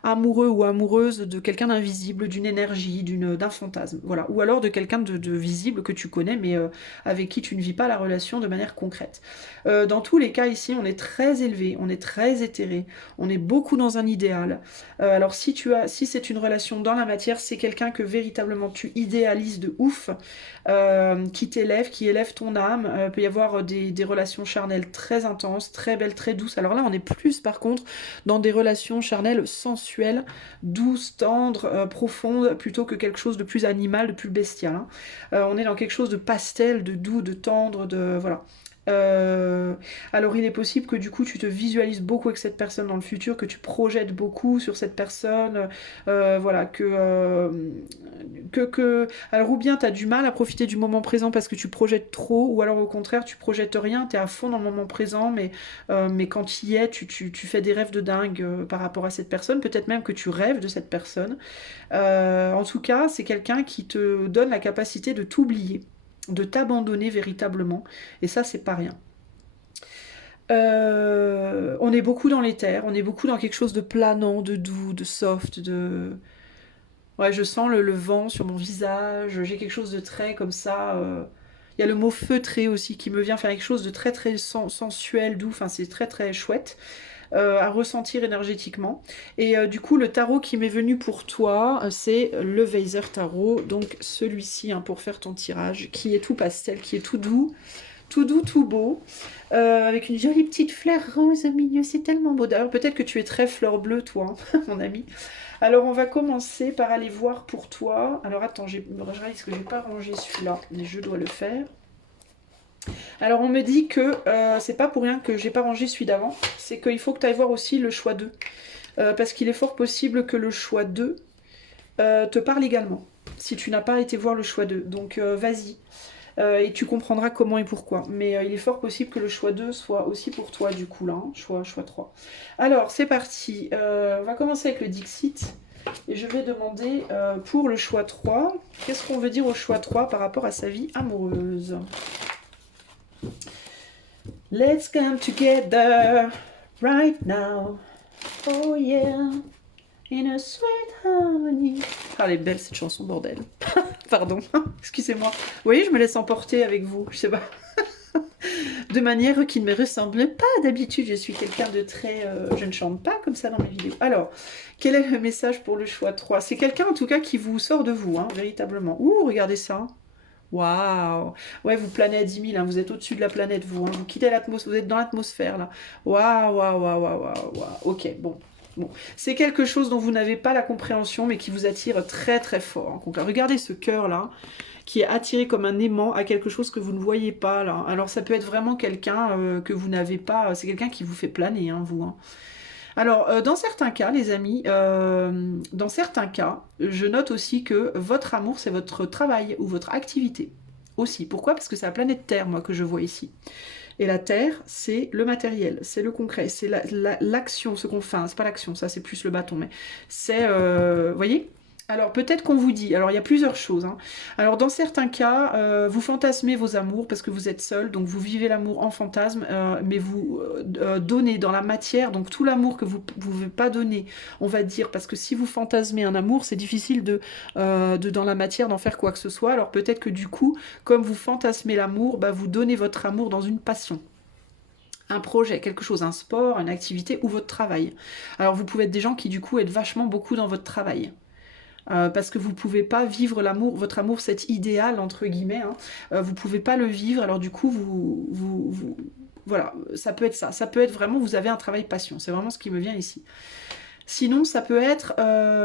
amoureux ou amoureuse de quelqu'un d'invisible, d'une énergie, d'un fantasme, voilà. Ou alors de quelqu'un de visible que tu connais, mais avec qui tu ne vis pas la relation de manière concrète. Dans tous les cas, ici, on est très élevé, on est très éthéré, on est beaucoup dans un idéal. Alors si c'est une relation dans la matière, c'est quelqu'un que véritablement tu idéalises de ouf, qui t'élève, qui élève ton âme. Il peut y avoir des relations charnelles très intenses, très belles, très douces. Alors là, on est plus par contre dans des relations charnelles sensuelles, douces, tendres, profondes, plutôt que quelque chose de plus animal, de plus bestial. Hein. On est dans quelque chose de pastel, de doux, de tendre, de voilà. Alors il est possible que du coup tu te visualises beaucoup avec cette personne dans le futur, que tu projettes beaucoup sur cette personne, voilà, alors ou bien tu as du mal à profiter du moment présent parce que tu projettes trop, ou alors au contraire tu projettes rien, tu es à fond dans le moment présent, mais quand tu y es, tu fais des rêves de dingue par rapport à cette personne, peut-être même que tu rêves de cette personne. En tout cas, c'est quelqu'un qui te donne la capacité de t'oublier, de t'abandonner véritablement, et ça c'est pas rien. On est beaucoup dans l'éther, on est beaucoup dans quelque chose de planant, de doux, de soft, de... Ouais, je sens le vent sur mon visage, j'ai quelque chose de très comme ça. Il y a le mot feutré aussi qui me vient faire quelque chose de très très sensuel, doux, enfin c'est très très chouette à ressentir énergétiquement. Et du coup, le tarot qui m'est venu pour toi, c'est le Weiser Tarot, donc celui-ci hein, pour faire ton tirage, qui est tout pastel, qui est tout doux, tout doux, tout beau, avec une jolie petite fleur rose au milieu, c'est tellement beau. D'ailleurs, peut-être que tu es très fleur bleue, toi, hein, mon ami. Alors, on va commencer par aller voir pour toi. Alors, attends, je réalise que je n'ai pas rangé celui-là, mais je dois le faire. Alors, on me dit que c'est pas pour rien que j'ai pas rangé celui d'avant, c'est qu'il faut que tu ailles voir aussi le choix 2. Parce qu'il est fort possible que le choix 2 te parle également, si tu n'as pas été voir le choix 2. Donc, vas-y. Et tu comprendras comment et pourquoi. Mais il est fort possible que le choix 2 soit aussi pour toi, du coup, là. Hein, choix 3. Alors, c'est parti. On va commencer avec le Dixit. Et je vais demander pour le choix 3, qu'est-ce qu'on veut dire au choix 3 par rapport à sa vie amoureuse. Let's come together right now. Oh yeah. In a sweet harmony. Ah, elle est belle cette chanson, bordel. Pardon, excusez-moi. Vous voyez, je me laisse emporter avec vous, je sais pas. De manière qui ne me ressemble pas d'habitude. Je suis quelqu'un de très... je ne chante pas comme ça dans mes vidéos. Alors, quel est le message pour le choix 3? C'est quelqu'un en tout cas qui vous sort de vous, hein, véritablement. Ouh, regardez ça. Waouh! Ouais, vous planez à 10 000, hein, vous êtes au-dessus de la planète, vous. Hein, vous quittez l'atmosphère, vous êtes dans l'atmosphère, là. Waouh, waouh, waouh, waouh, waouh, waouh. Ok, bon. Bon, c'est quelque chose dont vous n'avez pas la compréhension, mais qui vous attire très très fort. Donc, regardez ce cœur-là, qui est attiré comme un aimant à quelque chose que vous ne voyez pas, là. Alors, ça peut être vraiment quelqu'un que vous n'avez pas... C'est quelqu'un qui vous fait planer, hein, vous. Hein. Alors, dans certains cas, les amis, dans certains cas, je note aussi que votre amour, c'est votre travail ou votre activité. Aussi. Pourquoi? Parce que c'est la planète Terre, moi, que je vois ici. Et la Terre, c'est le matériel, c'est le concret, c'est l'action, ce qu'on fait. Hein, c'est pas l'action, ça c'est plus le bâton, mais c'est... vous voyez? Alors peut-être qu'on vous dit, alors il y a plusieurs choses. Hein. Alors dans certains cas, vous fantasmez vos amours parce que vous êtes seul, donc vous vivez l'amour en fantasme, mais vous donnez dans la matière, donc tout l'amour que vous ne pouvez pas donner, on va dire, parce que si vous fantasmez un amour, c'est difficile de dans la matière d'en faire quoi que ce soit. Alors peut-être que du coup, comme vous fantasmez l'amour, bah, vous donnez votre amour dans une passion. Un projet, quelque chose, un sport, une activité ou votre travail. Alors vous pouvez être des gens qui du coup êtes vachement beaucoup dans votre travail. Parce que vous ne pouvez pas vivre l'amour, votre amour, cet idéal, entre guillemets, hein, vous ne pouvez pas le vivre, alors du coup, voilà, ça peut être ça. Ça peut être vraiment, vous avez un travail passion, c'est vraiment ce qui me vient ici. Sinon, ça peut être,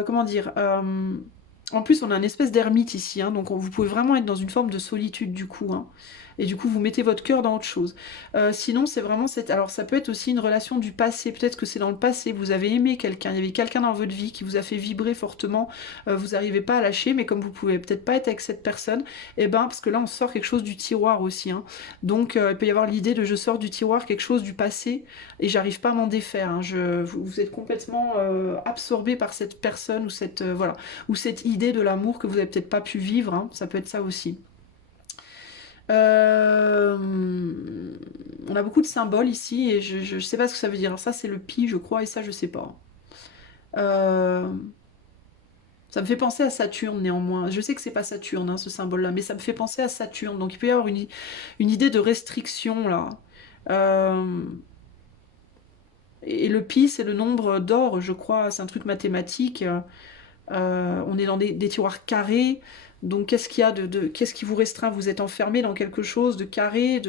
comment dire, en plus, on a une espèce d'ermite ici, hein, donc vous pouvez vraiment être dans une forme de solitude, du coup, hein. Et du coup, vous mettez votre cœur dans autre chose. Sinon, c'est vraiment cette... Alors, ça peut être aussi une relation du passé. Peut-être que c'est dans le passé, vous avez aimé quelqu'un. Il y avait quelqu'un dans votre vie qui vous a fait vibrer fortement. Vous n'arrivez pas à lâcher, mais comme vous pouvez peut-être pas être avec cette personne, et ben, parce que là, on sort quelque chose du tiroir aussi. Hein. Donc, il peut y avoir l'idée de je sors du tiroir quelque chose du passé et j'arrive pas à m'en défaire. Hein. Vous êtes complètement absorbé par cette personne ou cette, voilà, ou cette idée de l'amour que vous avez peut-être pas pu vivre. Hein. Ça peut être ça aussi. Euh, On a beaucoup de symboles ici et je sais pas ce que ça veut dire. Alors ça c'est le pi je crois et ça je sais pas. Euh, Ça me fait penser à Saturne néanmoins. Je sais que c'est pas Saturne hein, ce symbole-là, mais ça me fait penser à Saturne. Donc il peut y avoir une idée de restriction là. Euh, et le pi c'est le nombre d'or je crois. C'est un truc mathématique. On est dans des tiroirs carrés. Donc qu'est-ce qu'il y a qu'est-ce qui vous restreint? Vous êtes enfermé dans quelque chose de carré,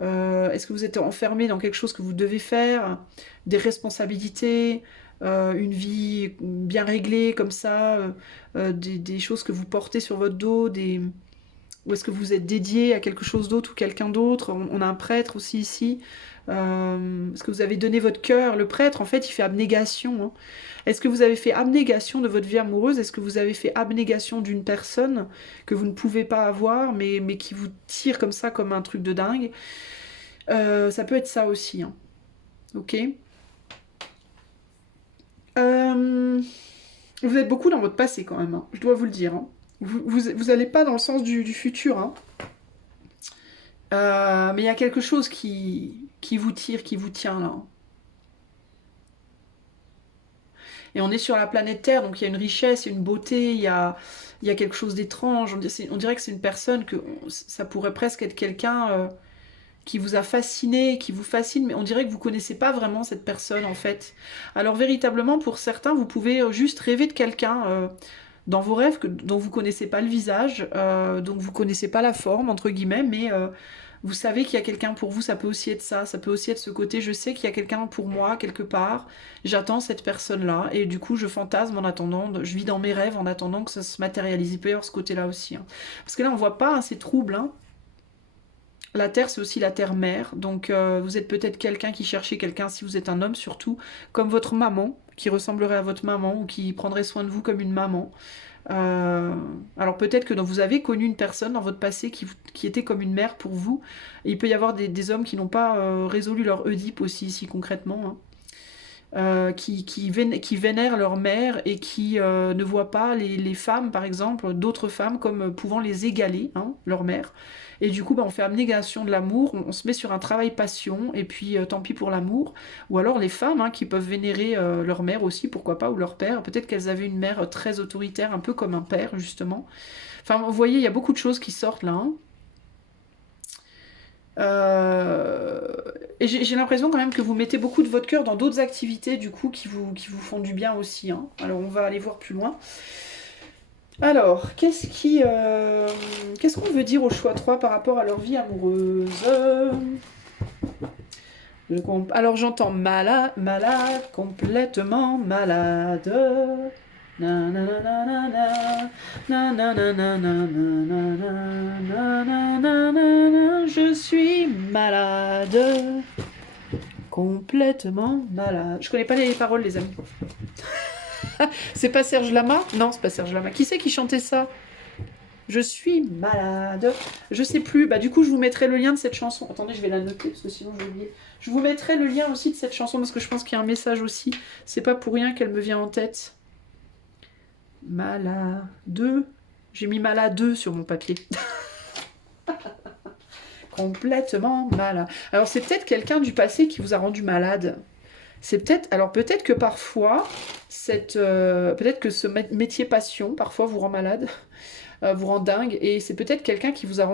est-ce que vous êtes enfermé dans quelque chose que vous devez faire, des responsabilités, une vie bien réglée comme ça, des choses que vous portez sur votre dos, ou est-ce que vous êtes dédié à quelque chose d'autre ou quelqu'un d'autre? On a un prêtre aussi ici. Est-ce que vous avez donné votre cœur? Le prêtre, en fait, il fait abnégation. Hein. Est-ce que vous avez fait abnégation de votre vie amoureuse? Est-ce que vous avez fait abnégation d'une personne que vous ne pouvez pas avoir, mais qui vous tire comme ça, comme un truc de dingue? Ça peut être ça aussi. Hein. Ok. Vous êtes beaucoup dans votre passé quand même, hein, je dois vous le dire. Hein. Vous allez pas dans le sens du futur. Hein. Mais il y a quelque chose qui vous tire, qui vous tient là. Et on est sur la planète Terre, donc il y a une richesse, il y a une beauté, il y a quelque chose d'étrange. On dirait que c'est une personne que ça pourrait presque être quelqu'un qui vous a fasciné, qui vous fascine, mais on dirait que vous connaissez pas vraiment cette personne en fait. Alors véritablement, pour certains, vous pouvez juste rêver de quelqu'un dans vos rêves dont vous connaissez pas le visage, dont vous connaissez pas la forme entre guillemets, mais vous savez qu'il y a quelqu'un pour vous. Ça peut aussi être ça, ça peut aussi être ce côté. Je sais qu'il y a quelqu'un pour moi quelque part. J'attends cette personne-là et du coup je fantasme en attendant. Je vis dans mes rêves en attendant que ça se matérialise. Il peut y avoir ce côté-là aussi. Hein. Parce que là on voit pas, hein, c'est trouble. Hein. La terre, c'est aussi la terre-mère. Donc, vous êtes peut-être quelqu'un qui cherchait quelqu'un, si vous êtes un homme surtout, comme votre maman, qui ressemblerait à votre maman ou qui prendrait soin de vous comme une maman. Euh, alors, peut-être que vous avez connu une personne dans votre passé qui était comme une mère pour vous. Et il peut y avoir des hommes qui n'ont pas résolu leur Oedipe aussi, ici concrètement. Hein. Qui vénèrent leur mère et qui ne voient pas les femmes, par exemple, d'autres femmes comme pouvant les égaler, hein, leur mère. Et du coup, bah, on fait abnégation de l'amour, on se met sur un travail passion, et puis tant pis pour l'amour. Ou alors les femmes hein, qui peuvent vénérer leur mère aussi, pourquoi pas, ou leur père. Peut-être qu'elles avaient une mère très autoritaire, un peu comme un père, justement. Enfin, vous voyez, il y a beaucoup de choses qui sortent là. Hein. Euh, Et j'ai l'impression quand même que vous mettez beaucoup de votre cœur dans d'autres activités du coup qui vous font du bien aussi. Hein. Alors on va aller voir plus loin. Alors, qu'est-ce qu'on veut dire au choix 3 par rapport à leur vie amoureuse? Alors j'entends malade, malade, complètement malade. Nananana, nananana, nananana, je suis malade, complètement malade. Je connais pas les paroles, les amis. C'est pas Serge Lama? Non, c'est pas Serge Lama. Qui c'est qui chantait ça? Je suis malade. Je sais plus. Bah du coup, je vous mettrai le lien de cette chanson. Attendez, je vais la noter parce que sinon je vais oublier. Je vous mettrai le lien aussi de cette chanson parce que je pense qu'il y a un message aussi. C'est pas pour rien qu'elle me vient en tête. Malade. J'ai mis malade sur mon papier. Complètement malade. Alors c'est peut-être quelqu'un du passé qui vous a rendu malade. C'est peut-être. Alors peut-être que parfois, peut-être que ce métier passion, parfois vous rend malade, vous rend dingue, et c'est peut-être quelqu'un qui vous a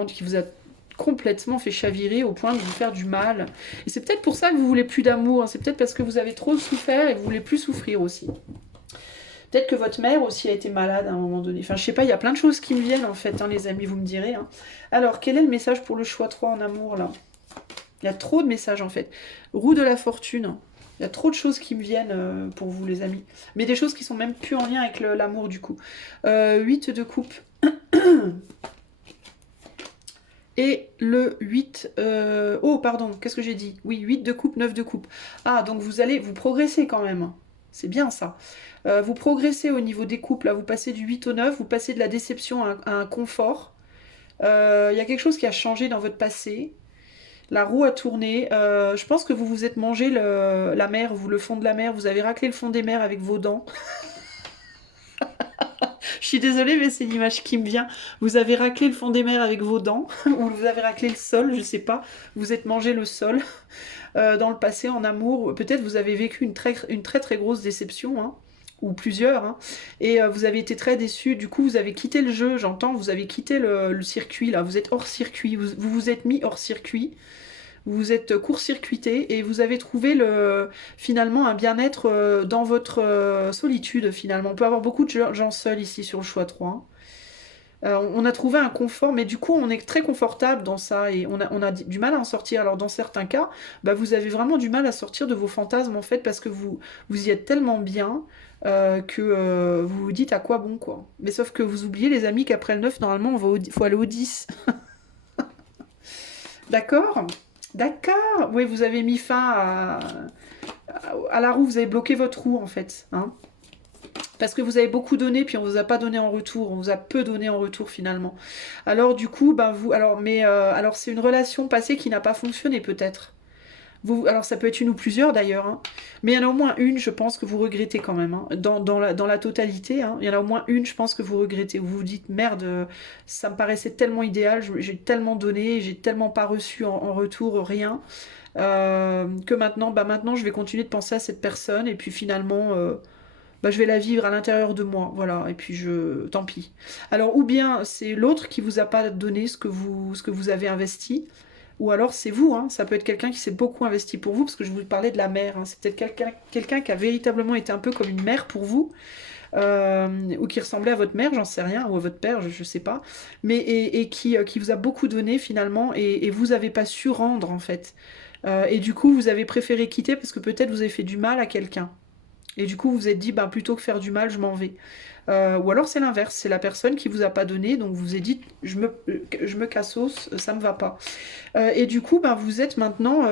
complètement fait chavirer au point de vous faire du mal. Et c'est peut-être pour ça que vous voulez plus d'amour. Hein. C'est peut-être parce que vous avez trop souffert et vous voulez plus souffrir aussi. Peut-être que votre mère aussi a été malade à un moment donné. Enfin, je sais pas, il y a plein de choses qui me viennent en fait, hein, les amis, vous me direz. Hein. Alors, quel est le message pour le choix 3 en amour là? Il y a trop de messages en fait. Roue de la fortune. Il y a trop de choses qui me viennent pour vous les amis. Mais des choses qui sont même plus en lien avec l'amour du coup. 8 de coupe. et le 8... Oh, pardon, qu'est-ce que j'ai dit? Oui, 8 de coupe, 9 de coupe. Ah, donc vous allez... Vous progressez quand même. C'est bien ça. Vous progressez au niveau des coupes. Là, vous passez du 8 au 9. Vous passez de la déception à un confort. Il y a quelque chose qui a changé dans votre passé. La roue a tourné. Je pense que vous vous êtes mangé la mer, le fond de la mer. Vous avez raclé le fond des mers avec vos dents. Je suis désolée, mais c'est l'image qui me vient. Vous avez raclé le fond des mers avec vos dents, ou vous avez raclé le sol, je sais pas. Vous êtes mangé le sol dans le passé en amour. Peut-être vous avez vécu une très très grosse déception, hein, ou plusieurs, hein, et vous avez été très déçu. Du coup, vous avez quitté le jeu, j'entends. Vous avez quitté le circuit là. Vous êtes hors circuit. Vous vous êtes mis hors circuit. Vous vous êtes court-circuité et vous avez trouvé finalement un bien-être dans votre solitude finalement. On peut avoir beaucoup de gens seuls ici sur le choix 3. Hein. On a trouvé un confort, mais du coup on est très confortable dans ça et on a du mal à en sortir. Alors dans certains cas, bah, vous avez vraiment du mal à sortir de vos fantasmes en fait parce que vous y êtes tellement bien que vous vous dites à quoi bon quoi. Mais sauf que vous oubliez les amis qu'après le 9 normalement faut aller au 10. D'accord? D'accord. Oui, vous avez mis fin à la roue, vous avez bloqué votre roue en fait. Hein, parce que vous avez beaucoup donné, puis on vous a pas donné en retour, on vous a peu donné en retour finalement. Alors du coup, ben vous, alors c'est une relation passée qui n'a pas fonctionné peut-être. Alors ça peut être une ou plusieurs d'ailleurs, hein, mais il y en a au moins une, je pense que vous regrettez quand même. Hein, dans la totalité, hein, il y en a au moins une, je pense que vous regrettez. Vous vous dites merde, ça me paraissait tellement idéal, j'ai tellement donné, j'ai tellement pas reçu en retour rien. Que maintenant je vais continuer de penser à cette personne et puis finalement je vais la vivre à l'intérieur de moi, voilà, et puis tant pis. Alors ou bien c'est l'autre qui vous a pas donné ce que vous avez investi, ou alors c'est vous, hein, ça peut être quelqu'un qui s'est beaucoup investi pour vous, parce que je vous parlais de la mère, hein, c'est peut-être quelqu'un qui a véritablement été un peu comme une mère pour vous, ou qui ressemblait à votre mère, j'en sais rien, ou à votre père, je sais pas, mais et qui vous a beaucoup donné finalement, et vous avez pas su rendre en fait. Et du coup, vous avez préféré quitter parce que peut-être vous avez fait du mal à quelqu'un. Et du coup, vous vous êtes dit, bah, plutôt que faire du mal, je m'en vais. Ou alors c'est l'inverse, c'est la personne qui vous a pas donné, donc vous vous êtes dit, je me cassos, ça me va pas. Et du coup, bah, vous êtes maintenant,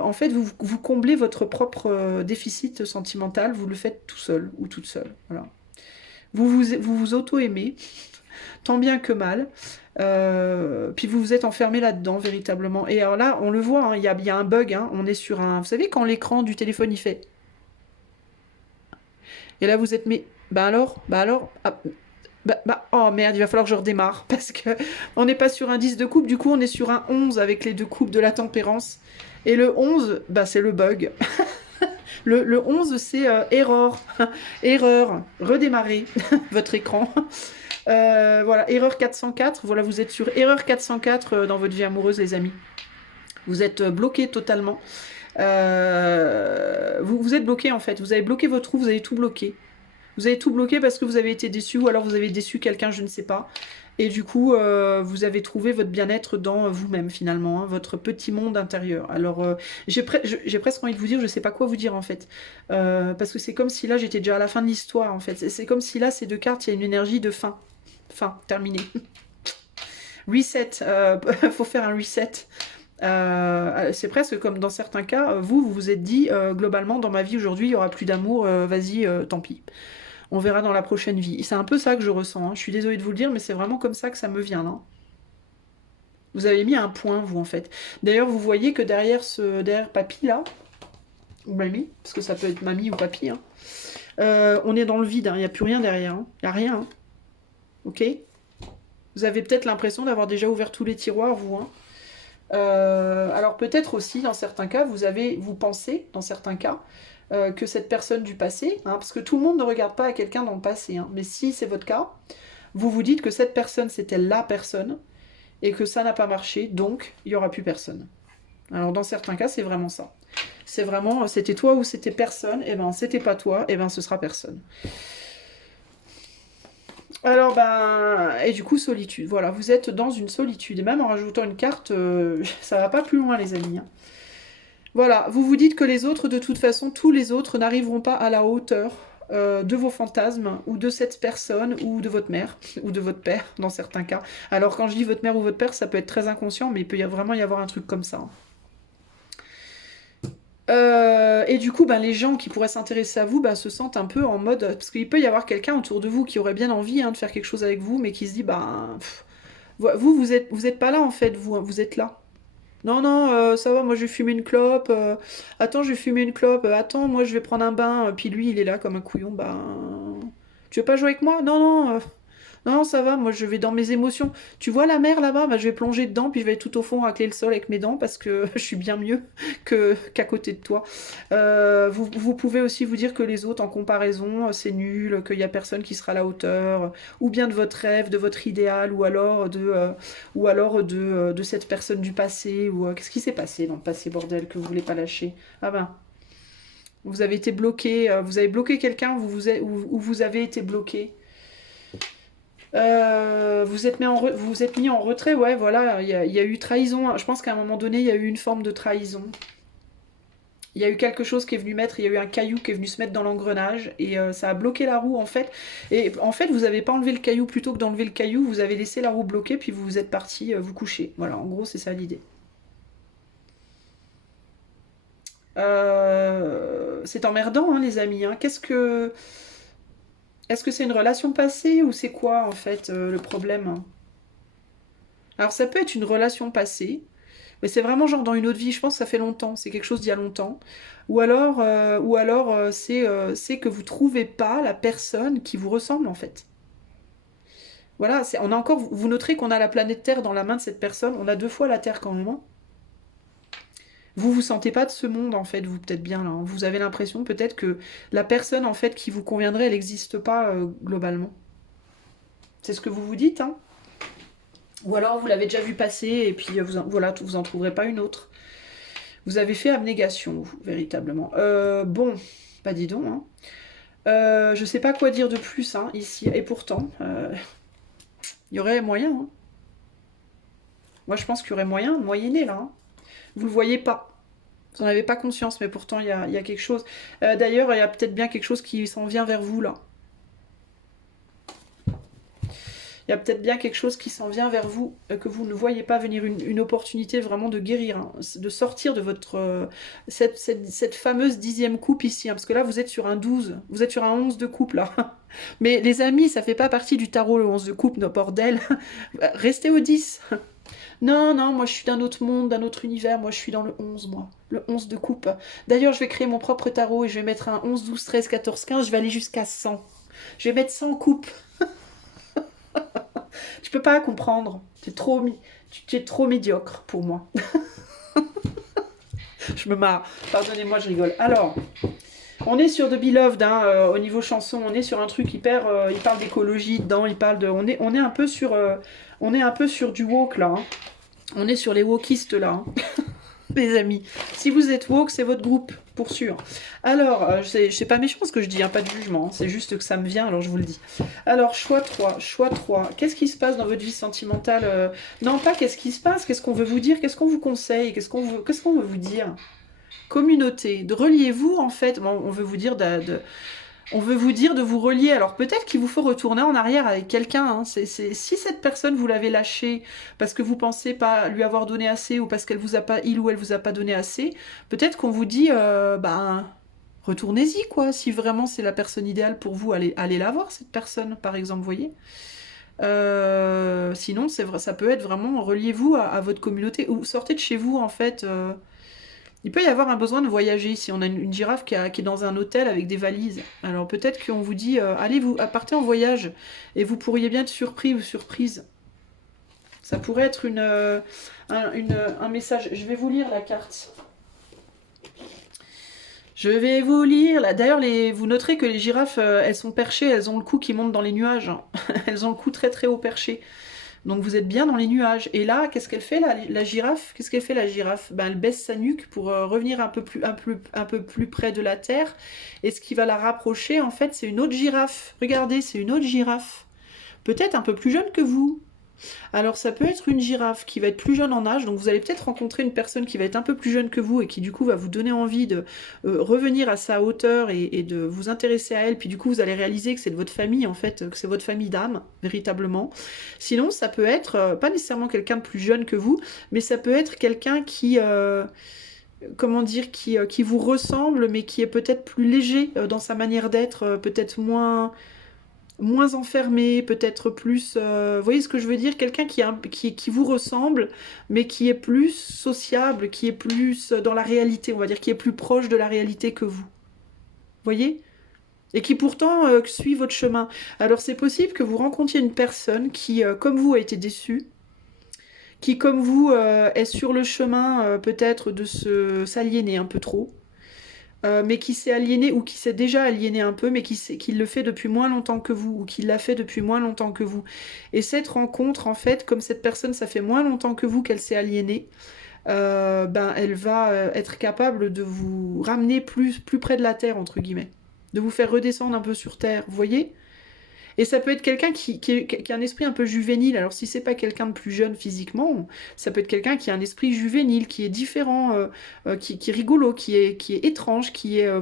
en fait, vous comblez votre propre déficit sentimental, vous le faites tout seul ou toute seule. Voilà. Vous auto-aimez, tant bien que mal. Puis vous vous êtes enfermé là-dedans, véritablement. Et alors là, on le voit, hein, il y a un bug. Hein, on est sur un... Vous savez, quand l'écran du téléphone, il fait... Et là, vous êtes... Mais... Bah alors... Ah, oh merde, il va falloir que je redémarre. Parce que on n'est pas sur un 10 de coupe, du coup, on est sur un 11 avec les deux coupes de la tempérance. Et le 11, bah, c'est le bug. Le 11, c'est erreur. Erreur. Redémarrer votre écran. Voilà, erreur 404. Voilà, vous êtes sur erreur 404 dans votre vie amoureuse, les amis. Vous êtes bloqué totalement. Vous êtes bloqué en fait. Vous avez bloqué votre roue, vous avez tout bloqué. Vous avez tout bloqué parce que vous avez été déçu ou alors vous avez déçu quelqu'un, je ne sais pas. Et du coup, vous avez trouvé votre bien-être dans vous-même finalement, hein, votre petit monde intérieur. Alors, j'ai presque envie de vous dire, je ne sais pas quoi vous dire en fait. Parce que c'est comme si là, j'étais déjà à la fin de l'histoire en fait. C'est comme si là, ces deux cartes, il y a une énergie de fin. Fin, terminé. Reset, faut faire un reset. C'est presque comme dans certains cas, vous vous êtes dit, globalement, dans ma vie aujourd'hui, il n'y aura plus d'amour, vas-y, tant pis. On verra dans la prochaine vie. C'est un peu ça que je ressens. Hein. Je suis désolée de vous le dire, mais c'est vraiment comme ça que ça me vient. Hein. Vous avez mis un point, vous, en fait. D'ailleurs, vous voyez que derrière papy, là, ou mamie, parce que ça peut être mamie ou papy, hein, on est dans le vide. Il n'y a plus rien derrière. Hein. Il n'y a rien. Hein. Ok. Vous avez peut-être l'impression d'avoir déjà ouvert tous les tiroirs, vous. Hein. Alors peut-être aussi, dans certains cas, vous pensez, dans certains cas, que cette personne du passé, hein, parce que tout le monde ne regarde pas à quelqu'un dans le passé, hein, mais si c'est votre cas, vous vous dites que cette personne, c'était la personne, et que ça n'a pas marché, donc il n'y aura plus personne. Alors dans certains cas, c'est vraiment ça. C'est vraiment, c'était toi ou c'était personne, et ben c'était pas toi, et ben ce sera personne. Alors, et du coup, solitude. Voilà, vous êtes dans une solitude. Et même en rajoutant une carte, ça va pas plus loin, les amis. Hein. Voilà, vous vous dites que les autres, de toute façon, tous les autres n'arriveront pas à la hauteur de vos fantasmes, ou de cette personne, ou de votre mère, ou de votre père, dans certains cas. Alors quand je dis votre mère ou votre père, ça peut être très inconscient, mais il peut vraiment y avoir un truc comme ça. Hein. Et du coup, ben, les gens qui pourraient s'intéresser à vous ben, se sentent un peu en mode... Parce qu'il peut y avoir quelqu'un autour de vous qui aurait bien envie hein, de faire quelque chose avec vous, mais qui se dit, ben, vous êtes pas là en fait, vous êtes là. Non, non, ça va, moi je vais fumer une clope. Attends, je vais fumer une clope. Attends, moi je vais prendre un bain. Puis lui, il est là comme un couillon. Ben, tu veux pas jouer avec moi? Non, non, non, ça va, moi je vais dans mes émotions. Tu vois la mer là-bas? Bah, je vais plonger dedans, puis je vais tout au fond racler le sol avec mes dents parce que je suis bien mieux qu'à côté de toi. Vous pouvez aussi vous dire que les autres, en comparaison, c'est nul, qu'il n'y a personne qui sera à la hauteur, ou bien de votre rêve, de votre idéal, ou alors de cette personne du passé, ou qu'est-ce qui s'est passé dans le passé, bordel, que vous voulez pas lâcher? Ah ben, vous avez été bloqué, vous avez bloqué quelqu'un, ou vous avez été bloqué. Vous vous êtes mis en retrait, ouais, voilà, il y a eu trahison. Je pense qu'à un moment donné, il y a eu une forme de trahison. Il y a eu quelque chose qui est venu mettre, il y a eu un caillou qui est venu se mettre dans l'engrenage et ça a bloqué la roue en fait. Et en fait, vous n'avez pas enlevé le caillou plutôt que d'enlever le caillou, vous avez laissé la roue bloquée puis vous êtes parti vous coucher. Voilà, en gros, c'est ça l'idée. C'est emmerdant, hein, les amis. Hein. Est-ce que c'est une relation passée ou c'est quoi en fait le problème? Alors ça peut être une relation passée, mais c'est vraiment genre dans une autre vie, je pense que ça fait longtemps, c'est quelque chose d'il y a longtemps. Ou alors c'est que vous trouvez pas la personne qui vous ressemble en fait. Voilà, on a encore, vous noterez qu'on a la planète Terre dans la main de cette personne, on a 2 fois la Terre quand même. Hein. Vous vous sentez pas de ce monde en fait, vous peut-être bien là. Hein. Vous avez l'impression peut-être que la personne en fait qui vous conviendrait, elle n'existe pas globalement. C'est ce que vous vous dites, hein. Ou alors vous l'avez déjà vu passer et puis voilà, vous en trouverez pas une autre. Vous avez fait abnégation, vous, véritablement. Bon, bah dis donc. Hein. Je sais pas quoi dire de plus hein, ici. Et pourtant, il y aurait moyen. Hein. Moi, je pense qu'il y aurait moyen de moyenner là. Hein. Vous le voyez pas. Vous n'en avez pas conscience, mais pourtant, il y a quelque chose. D'ailleurs, il y a peut-être bien quelque chose qui s'en vient vers vous là. Il y a peut-être bien quelque chose qui s'en vient vers vous, que vous ne voyez pas venir, une opportunité vraiment de guérir, hein, de sortir de votre cette fameuse 10e coupe ici, hein, parce que là vous êtes sur un 12, vous êtes sur un 11 de coupe là. Mais les amis, ça fait pas partie du tarot le 11 de coupe, nos bordel. Restez au 10. Non, non, moi je suis d'un autre monde, d'un autre univers, moi je suis dans le 11, moi. Le 11 de coupe. D'ailleurs, je vais créer mon propre tarot et je vais mettre un 11, 12, 13, 14, 15, je vais aller jusqu'à 100. Je vais mettre 100 coupes. Tu peux pas comprendre. Tu es trop médiocre pour moi. Je me marre. Pardonnez-moi, je rigole. Alors, on est sur The Beloved, hein, au niveau chanson. On est sur un truc hyper. Il parle d'écologie dedans. Il parle de. On est un peu sur. On est un peu sur du woke là. Hein. On est sur les wokistes là. Hein. Les amis. Si vous êtes woke, c'est votre groupe, pour sûr. Alors, c'est pas méchant ce que je dis, hein, pas de jugement, hein, c'est juste que ça me vient, alors je vous le dis. Alors, choix 3, choix 3. Qu'est-ce qui se passe dans votre vie sentimentale Non, pas qu'est-ce qui se passe, qu'est-ce qu'on veut vous dire, qu'est-ce qu'on vous conseille, qu'est-ce qu'on veut vous dire Communauté, de reliez-vous en fait, bon, on veut vous dire on veut vous dire de vous relier. Alors peut-être qu'il vous faut retourner en arrière avec quelqu'un. Hein. Si cette personne vous l'avez lâchée parce que vous pensez pas lui avoir donné assez ou parce qu'elle vous a pas, il ou elle vous a pas donné assez, peut-être qu'on vous dit, ben retournez-y quoi. Si vraiment c'est la personne idéale pour vous, allez la voir cette personne, par exemple, vous voyez. Sinon, c'est vrai, ça peut être vraiment reliez-vous à votre communauté ou sortez de chez vous en fait. Il peut y avoir un besoin de voyager si on a une girafe qui est dans un hôtel avec des valises. Alors peut-être qu'on vous dit, allez, partez en voyage et vous pourriez bien être surpris ou surprise. Ça pourrait être un message. Je vais vous lire la carte. Je vais vous lire. D'ailleurs, vous noterez que les girafes, elles sont perchées, elles ont le cou qui monte dans les nuages. Elles ont le cou très très haut perché. Donc vous êtes bien dans les nuages. Et là, qu'est-ce qu'elle fait la girafe? Qu'est-ce qu'elle fait la girafe? Ben, elle baisse sa nuque pour revenir un peu plus près de la terre. Et ce qui va la rapprocher, en fait, c'est une autre girafe. Regardez, c'est une autre girafe. Peut-être un peu plus jeune que vous. Alors ça peut être une girafe qui va être plus jeune en âge, donc vous allez peut-être rencontrer une personne qui va être un peu plus jeune que vous et qui du coup va vous donner envie de revenir à sa hauteur et de vous intéresser à elle, puis du coup vous allez réaliser que c'est de votre famille en fait, que c'est votre famille d'âme, véritablement. Sinon ça peut être, pas nécessairement quelqu'un de plus jeune que vous, mais ça peut être quelqu'un qui... comment dire, qui vous ressemble, mais qui est peut-être plus léger dans sa manière d'être, peut-être moins enfermé, peut-être plus... vous voyez ce que je veux dire? Quelqu'un qui vous ressemble, mais qui est plus sociable, qui est plus dans la réalité, on va dire, qui est plus proche de la réalité que vous. Voyez? Et qui pourtant suit votre chemin. Alors c'est possible que vous rencontriez une personne qui, comme vous, a été déçue, qui, comme vous, est sur le chemin peut-être de s'aliéner un peu trop, mais qui s'est aliéné ou qui s'est déjà aliéné un peu, mais qui le fait depuis moins longtemps que vous, ou qui l'a fait depuis moins longtemps que vous. Et cette rencontre, en fait, comme cette personne, ça fait moins longtemps que vous qu'elle s'est aliénée, ben, elle va être capable de vous ramener plus près de la terre, entre guillemets. De vous faire redescendre un peu sur terre, vous voyez? Et ça peut être quelqu'un qui a un esprit un peu juvénile. Alors si c'est pas quelqu'un de plus jeune physiquement, ça peut être quelqu'un qui a un esprit juvénile, qui est différent, qui est rigolo, qui est étrange,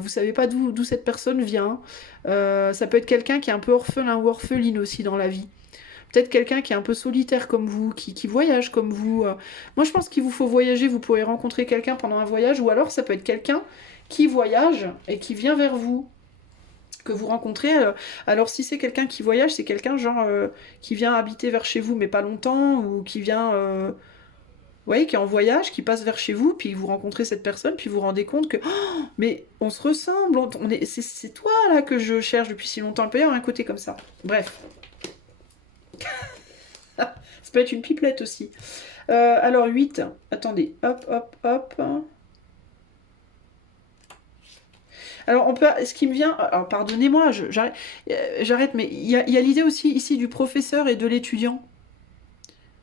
vous savez pas d'où cette personne vient. Ça peut être quelqu'un qui est un peu orphelin ou orpheline aussi dans la vie. Peut-être quelqu'un qui est un peu solitaire comme vous, qui voyage comme vous. Moi je pense qu'il vous faut voyager, vous pourrez rencontrer quelqu'un pendant un voyage, ou alors ça peut être quelqu'un qui voyage et qui vient vers vous, que vous rencontrez. Alors si c'est quelqu'un qui voyage, c'est quelqu'un genre qui vient habiter vers chez vous mais pas longtemps, ou qui vient, vous voyez, qui est en voyage, qui passe vers chez vous, puis vous rencontrez cette personne, puis vous vous rendez compte que oh, mais on se ressemble, c'est toi là que je cherche depuis si longtemps. Il peut y avoir un côté comme ça. Bref. Ça peut être une pipelette aussi. Alors 8, attendez, hop, hop, hop. Alors, ce qui me vient, alors pardonnez-moi, j'arrête, mais il y a l'idée aussi ici du professeur et de l'étudiant.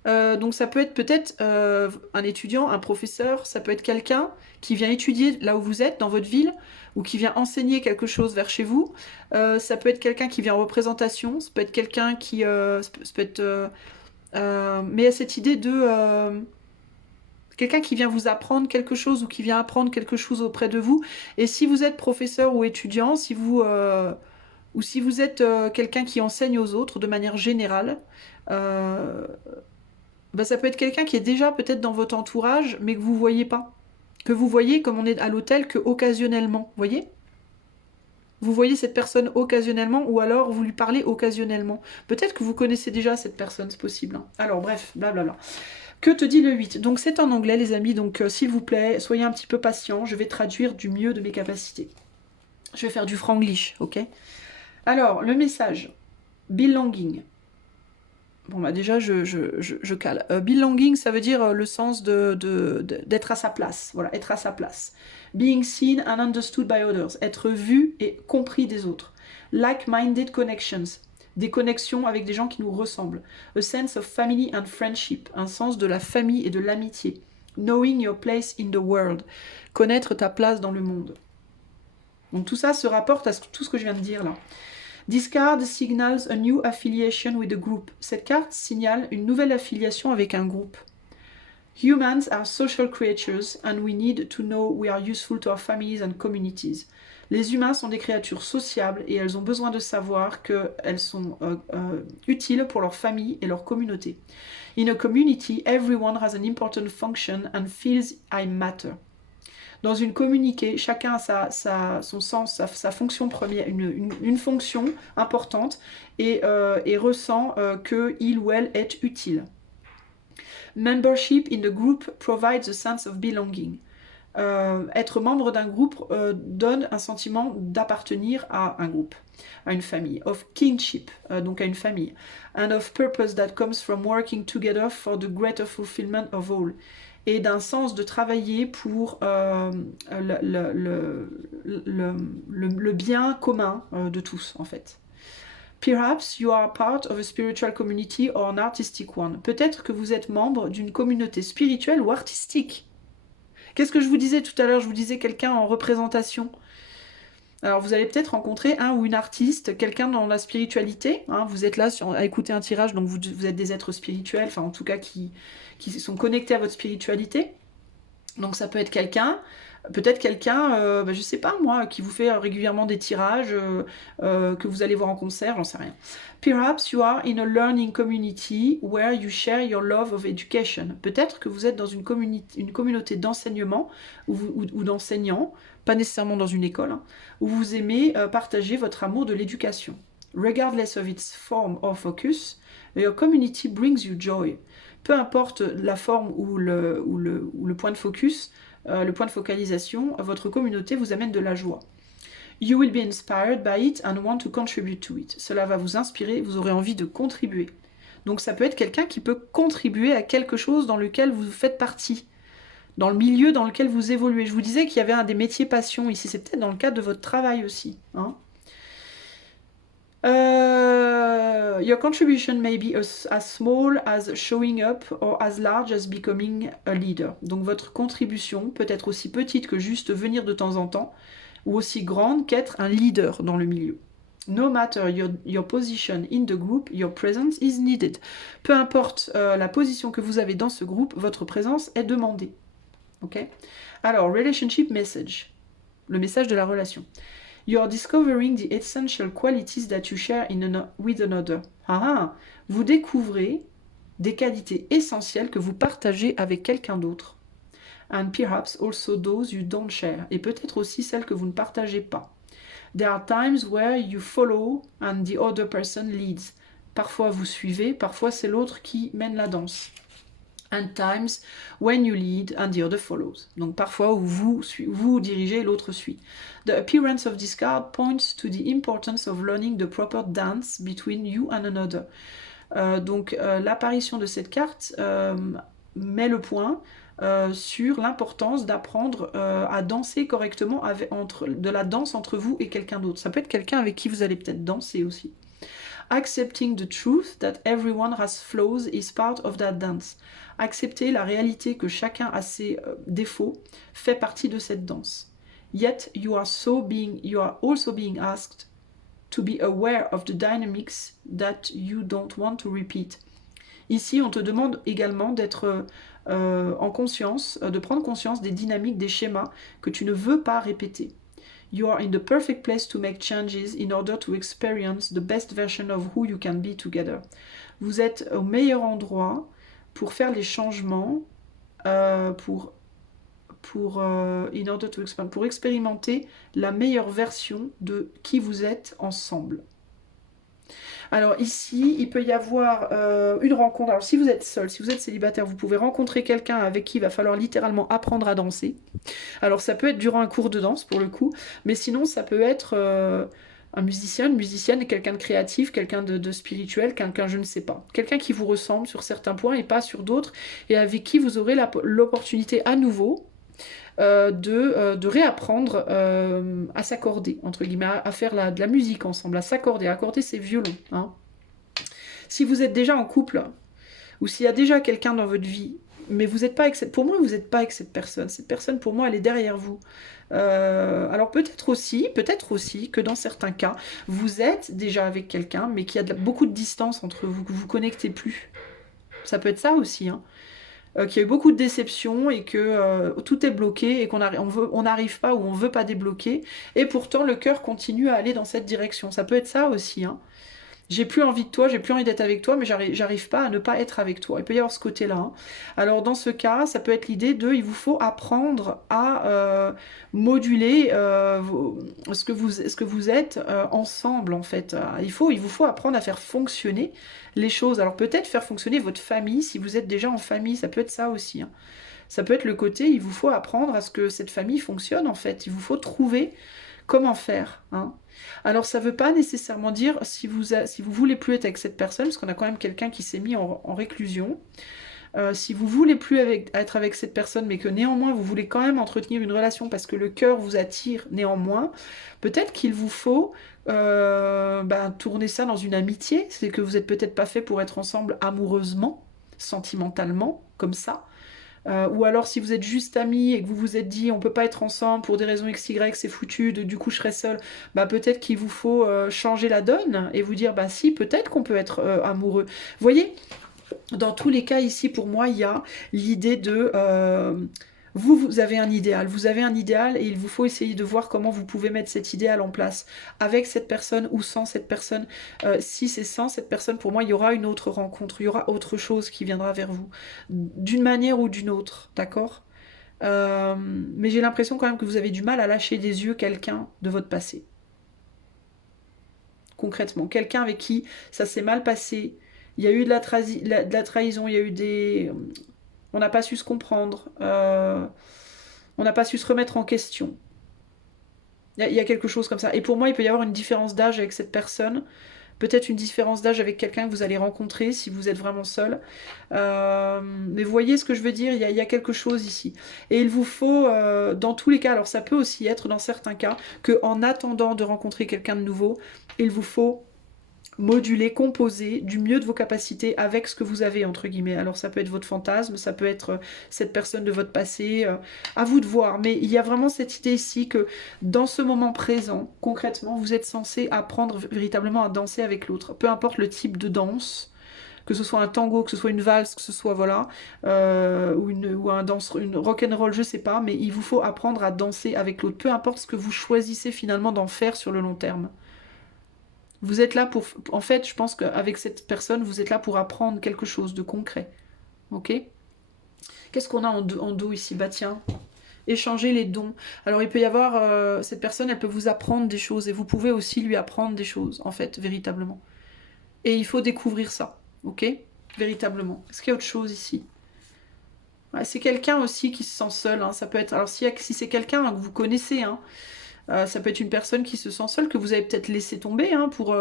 Donc ça peut être peut-être un étudiant, un professeur, ça peut être quelqu'un qui vient étudier là où vous êtes, dans votre ville, ou qui vient enseigner quelque chose vers chez vous. Ça peut être quelqu'un qui vient en représentation, ça peut être quelqu'un qui... ça peut être... mais il y a cette idée de... quelqu'un qui vient vous apprendre quelque chose ou qui vient apprendre quelque chose auprès de vous. Et si vous êtes professeur ou étudiant, ou si vous êtes quelqu'un qui enseigne aux autres de manière générale, euh, bah, ça peut être quelqu'un qui est déjà peut-être dans votre entourage, mais que vous ne voyez pas. Que vous voyez, comme on est à l'hôtel, que occasionnellement. Voyez? Vous voyez cette personne occasionnellement, ou alors vous lui parlez occasionnellement. Peut-être que vous connaissez déjà cette personne, c'est possible. Hein. Alors bref, blablabla. Que te dit le 8? Donc c'est en anglais les amis, donc s'il vous plaît, soyez un petit peu patients, je vais traduire du mieux de mes capacités. Je vais faire du franglish, ok? Alors, le message, belonging. Bon bah déjà je cale. Belonging, ça veut dire le sens d'être à sa place, voilà, être à sa place. Being seen and understood by others, être vu et compris des autres. Like-minded connections, des connexions avec des gens qui nous ressemblent. A sense of family and friendship, un sens de la famille et de l'amitié. Knowing your place in the world, connaître ta place dans le monde. Donc tout ça se rapporte à tout ce que je viens de dire là. This card signals a new affiliation with a group. Cette carte signale une nouvelle affiliation avec un groupe. Humans are social creatures and we need to know we are useful to our families and communities. Les humains sont des créatures sociables et elles ont besoin de savoir qu'elles sont utiles pour leur famille et leur communauté. In a community, everyone has an important function and feels I matter. Dans une communauté, chacun a son sens, sa fonction première, une fonction importante et ressent qu'il ou elle est utile. Membership in the group provides a sense of belonging. Être membre d'un groupe donne un sentiment d'appartenir à un groupe, à une famille. Of kinship, donc à une famille. And of purpose that comes from working together for the greater fulfillment of all. Et d'un sens de travailler pour le bien commun de tous, en fait. Perhaps you are part of a spiritual community or an artistic one. Peut-être que vous êtes membre d'une communauté spirituelle ou artistique. Qu'est-ce que je vous disais tout à l'heure? Je vous disais quelqu'un en représentation. Alors vous allez peut-être rencontrer un ou une artiste, quelqu'un dans la spiritualité, hein, vous êtes là à écouter un tirage, donc vous êtes des êtres spirituels, enfin en tout cas qui sont connectés à votre spiritualité. Donc ça peut être quelqu'un, peut-être quelqu'un, je sais pas moi, qui vous fait régulièrement des tirages, que vous allez voir en concert, j'en sais rien. Perhaps you are in a learning community where you share your love of education. Peut-être que vous êtes dans une communauté d'enseignement ou d'enseignants, pas nécessairement dans une école, hein, où vous aimez partager votre amour de l'éducation. Regardless of its form or focus, your community brings you joy. Peu importe la forme ou le point de focus, le point de focalisation, votre communauté vous amène de la joie. You will be inspired by it and want to contribute to it. Cela va vous inspirer, vous aurez envie de contribuer. Donc ça peut être quelqu'un qui peut contribuer à quelque chose dans lequel vous faites partie, dans le milieu dans lequel vous évoluez. Je vous disais qu'il y avait un des métiers passion ici, c'est peut-être dans le cadre de votre travail aussi, hein. Your contribution may be as small as showing up or as large as becoming a leader. Donc votre contribution peut être aussi petite que juste venir de temps en temps, ou aussi grande qu'être un leader dans le milieu. No matter your position in the group, your presence is needed. Peu importe la position que vous avez dans ce groupe, votre présence est demandée. Ok? Alors, relationship message. Le message de la relation. You are discovering the essential qualities that you share with another. Vous découvrez des qualités essentielles que vous partagez avec quelqu'un d'autre. And perhaps also those you don't share. Et peut-être aussi celles que vous ne partagez pas. There are times where you follow and the other person leads. Parfois vous suivez, parfois c'est l'autre qui mène la danse. And times when you lead and the other follows. Donc parfois où vous dirigez et l'autre suit. The appearance of this card points to the importance of learning the proper dance between you and another. L'apparition de cette carte met le point sur l'importance d'apprendre à danser correctement de la danse entre vous et quelqu'un d'autre. Ça peut être quelqu'un avec qui vous allez peut-être danser aussi. Accepting the truth that everyone has flaws is part of that dance. Accepter la réalité que chacun a ses défauts fait partie de cette danse. Yet you are also being asked to be aware of the dynamics that you don't want to repeat. Ici, on te demande également d'être en conscience, de prendre conscience des dynamiques, des schémas que tu ne veux pas répéter. You are in the perfect place to make changes in order to experience the best version of who you can be together. Vous êtes au meilleur endroit pour faire les changements, pour expérimenter la meilleure version de qui vous êtes ensemble. Alors ici, il peut y avoir une rencontre. Alors si vous êtes seul, si vous êtes célibataire, vous pouvez rencontrer quelqu'un avec qui il va falloir littéralement apprendre à danser. Alors ça peut être durant un cours de danse pour le coup, mais sinon ça peut être un musicien, une musicienne, quelqu'un de créatif, quelqu'un de spirituel, quelqu'un je ne sais pas. Quelqu'un qui vous ressemble sur certains points et pas sur d'autres, et avec qui vous aurez l'opportunité à nouveau de réapprendre à s'accorder, entre guillemets, à faire de la musique ensemble, à s'accorder, à accorder ses violons. Hein. Si vous êtes déjà en couple, ou s'il y a déjà quelqu'un dans votre vie, mais vous n'êtes pas avec pour moi, vous n'êtes pas avec cette personne. Cette personne, pour moi, elle est derrière vous. Alors peut-être aussi que dans certains cas, vous êtes déjà avec quelqu'un, mais qu'il y a beaucoup de distance entre vous, que vous vous connectez plus. Ça peut être ça aussi, hein. Qu'il y a eu beaucoup de déceptions et que tout est bloqué et qu'on n'arrive pas ou on veut pas débloquer. Et pourtant, le cœur continue à aller dans cette direction. Ça peut être ça aussi, hein. J'ai plus envie de toi, j'ai plus envie d'être avec toi, mais j'arrive pas à ne pas être avec toi. Il peut y avoir ce côté-là, hein. Alors dans ce cas, ça peut être l'idée il vous faut apprendre à moduler ce que vous êtes ensemble en fait. Il vous faut apprendre à faire fonctionner les choses. Alors peut-être faire fonctionner votre famille si vous êtes déjà en famille, ça peut être ça aussi, hein. Ça peut être le côté, il vous faut apprendre à ce que cette famille fonctionne en fait. Il vous faut trouver comment faire, hein. Alors ça ne veut pas nécessairement dire si vous voulez plus être avec cette personne, parce qu'on a quand même quelqu'un qui s'est mis en réclusion. Si vous voulez plus être avec cette personne, mais que néanmoins vous voulez quand même entretenir une relation parce que le cœur vous attire néanmoins, peut-être qu'il vous faut tourner ça dans une amitié. C'est que vous n'êtes peut-être pas fait pour être ensemble amoureusement, sentimentalement, comme ça. Ou alors si vous êtes juste amis et que vous vous êtes dit on peut pas être ensemble pour des raisons XY, c'est foutu, du coup je serai seule, bah peut-être qu'il vous faut changer la donne et vous dire bah si, peut-être qu'on peut être amoureux. Vous voyez, dans tous les cas ici pour moi il y a l'idée de vous avez un idéal, et il vous faut essayer de voir comment vous pouvez mettre cet idéal en place avec cette personne ou sans cette personne. Si c'est sans cette personne, pour moi il y aura une autre rencontre, il y aura autre chose qui viendra vers vous d'une manière ou d'une autre, d'accord. Mais j'ai l'impression quand même que vous avez du mal à lâcher des yeux quelqu'un de votre passé. Concrètement, quelqu'un avec qui ça s'est mal passé, il y a eu de la trahison, il y a eu des... On n'a pas su se comprendre, on n'a pas su se remettre en question. Il y a quelque chose comme ça. Et pour moi, il peut y avoir une différence d'âge avec cette personne. Peut-être une différence d'âge avec quelqu'un que vous allez rencontrer si vous êtes vraiment seul. Mais vous voyez ce que je veux dire, il y a quelque chose ici. Et il vous faut, dans tous les cas, alors ça peut aussi être dans certains cas, qu'en attendant de rencontrer quelqu'un de nouveau, il vous faut moduler, composer du mieux de vos capacités avec ce que vous avez, entre guillemets. Alors ça peut être votre fantasme, ça peut être cette personne de votre passé, à vous de voir. Mais il y a vraiment cette idée ici que dans ce moment présent, concrètement, vous êtes censé apprendre véritablement à danser avec l'autre. Peu importe le type de danse, que ce soit un tango, que ce soit une valse, que ce soit voilà, ou un danse, une rock'n'roll, je sais pas, mais il vous faut apprendre à danser avec l'autre. Peu importe ce que vous choisissez finalement d'en faire sur le long terme. Vous êtes là pour... En fait, je pense qu'avec cette personne, vous êtes là pour apprendre quelque chose de concret. Ok? Qu'est-ce qu'on a en dos ici? Bah tiens, échanger les dons. Alors il peut y avoir... cette personne, elle peut vous apprendre des choses et vous pouvez aussi lui apprendre des choses, en fait, véritablement. Et il faut découvrir ça. Ok? Véritablement. Est-ce qu'il y a autre chose ici? Ouais, c'est quelqu'un aussi qui se sent seul. Hein. Ça peut être... Alors si c'est quelqu'un que vous connaissez, hein, ça peut être une personne qui se sent seule, que vous avez peut-être laissé tomber hein, pour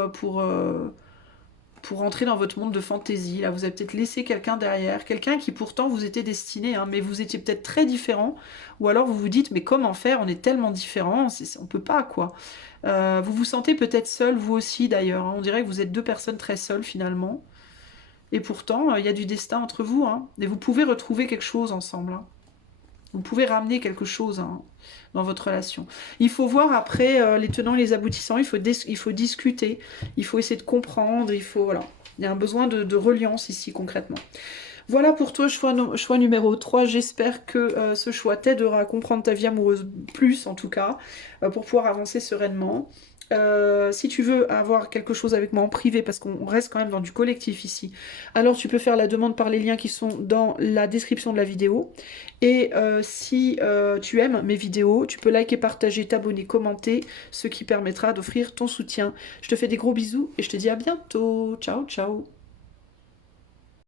rentrer dans votre monde de fantaisie. Là, vous avez peut-être laissé quelqu'un derrière, quelqu'un qui pourtant vous était destiné, hein, mais vous étiez peut-être très différent, ou alors vous vous dites, mais comment faire? On est tellement différents, on peut pas, quoi. Vous vous sentez peut-être seul, vous aussi, d'ailleurs. Hein. On dirait que vous êtes deux personnes très seules, finalement. Et pourtant, il y a du destin entre vous, hein, et vous pouvez retrouver quelque chose ensemble. Hein. Vous pouvez ramener quelque chose hein, dans votre relation. Il faut voir après les tenants et les aboutissants, il faut discuter, il faut essayer de comprendre, voilà. Il y a un besoin de reliance ici concrètement. Voilà pour toi, choix numéro 3. J'espère que ce choix t'aidera à comprendre ta vie amoureuse plus en tout cas, pour pouvoir avancer sereinement. Si tu veux avoir quelque chose avec moi en privé, parce qu'on reste quand même dans du collectif ici, alors tu peux faire la demande par les liens qui sont dans la description de la vidéo. Et si tu aimes mes vidéos, tu peux liker, partager, t'abonner, commenter, ce qui permettra d'offrir ton soutien. Je te fais des gros bisous et je te dis à bientôt. Ciao, ciao.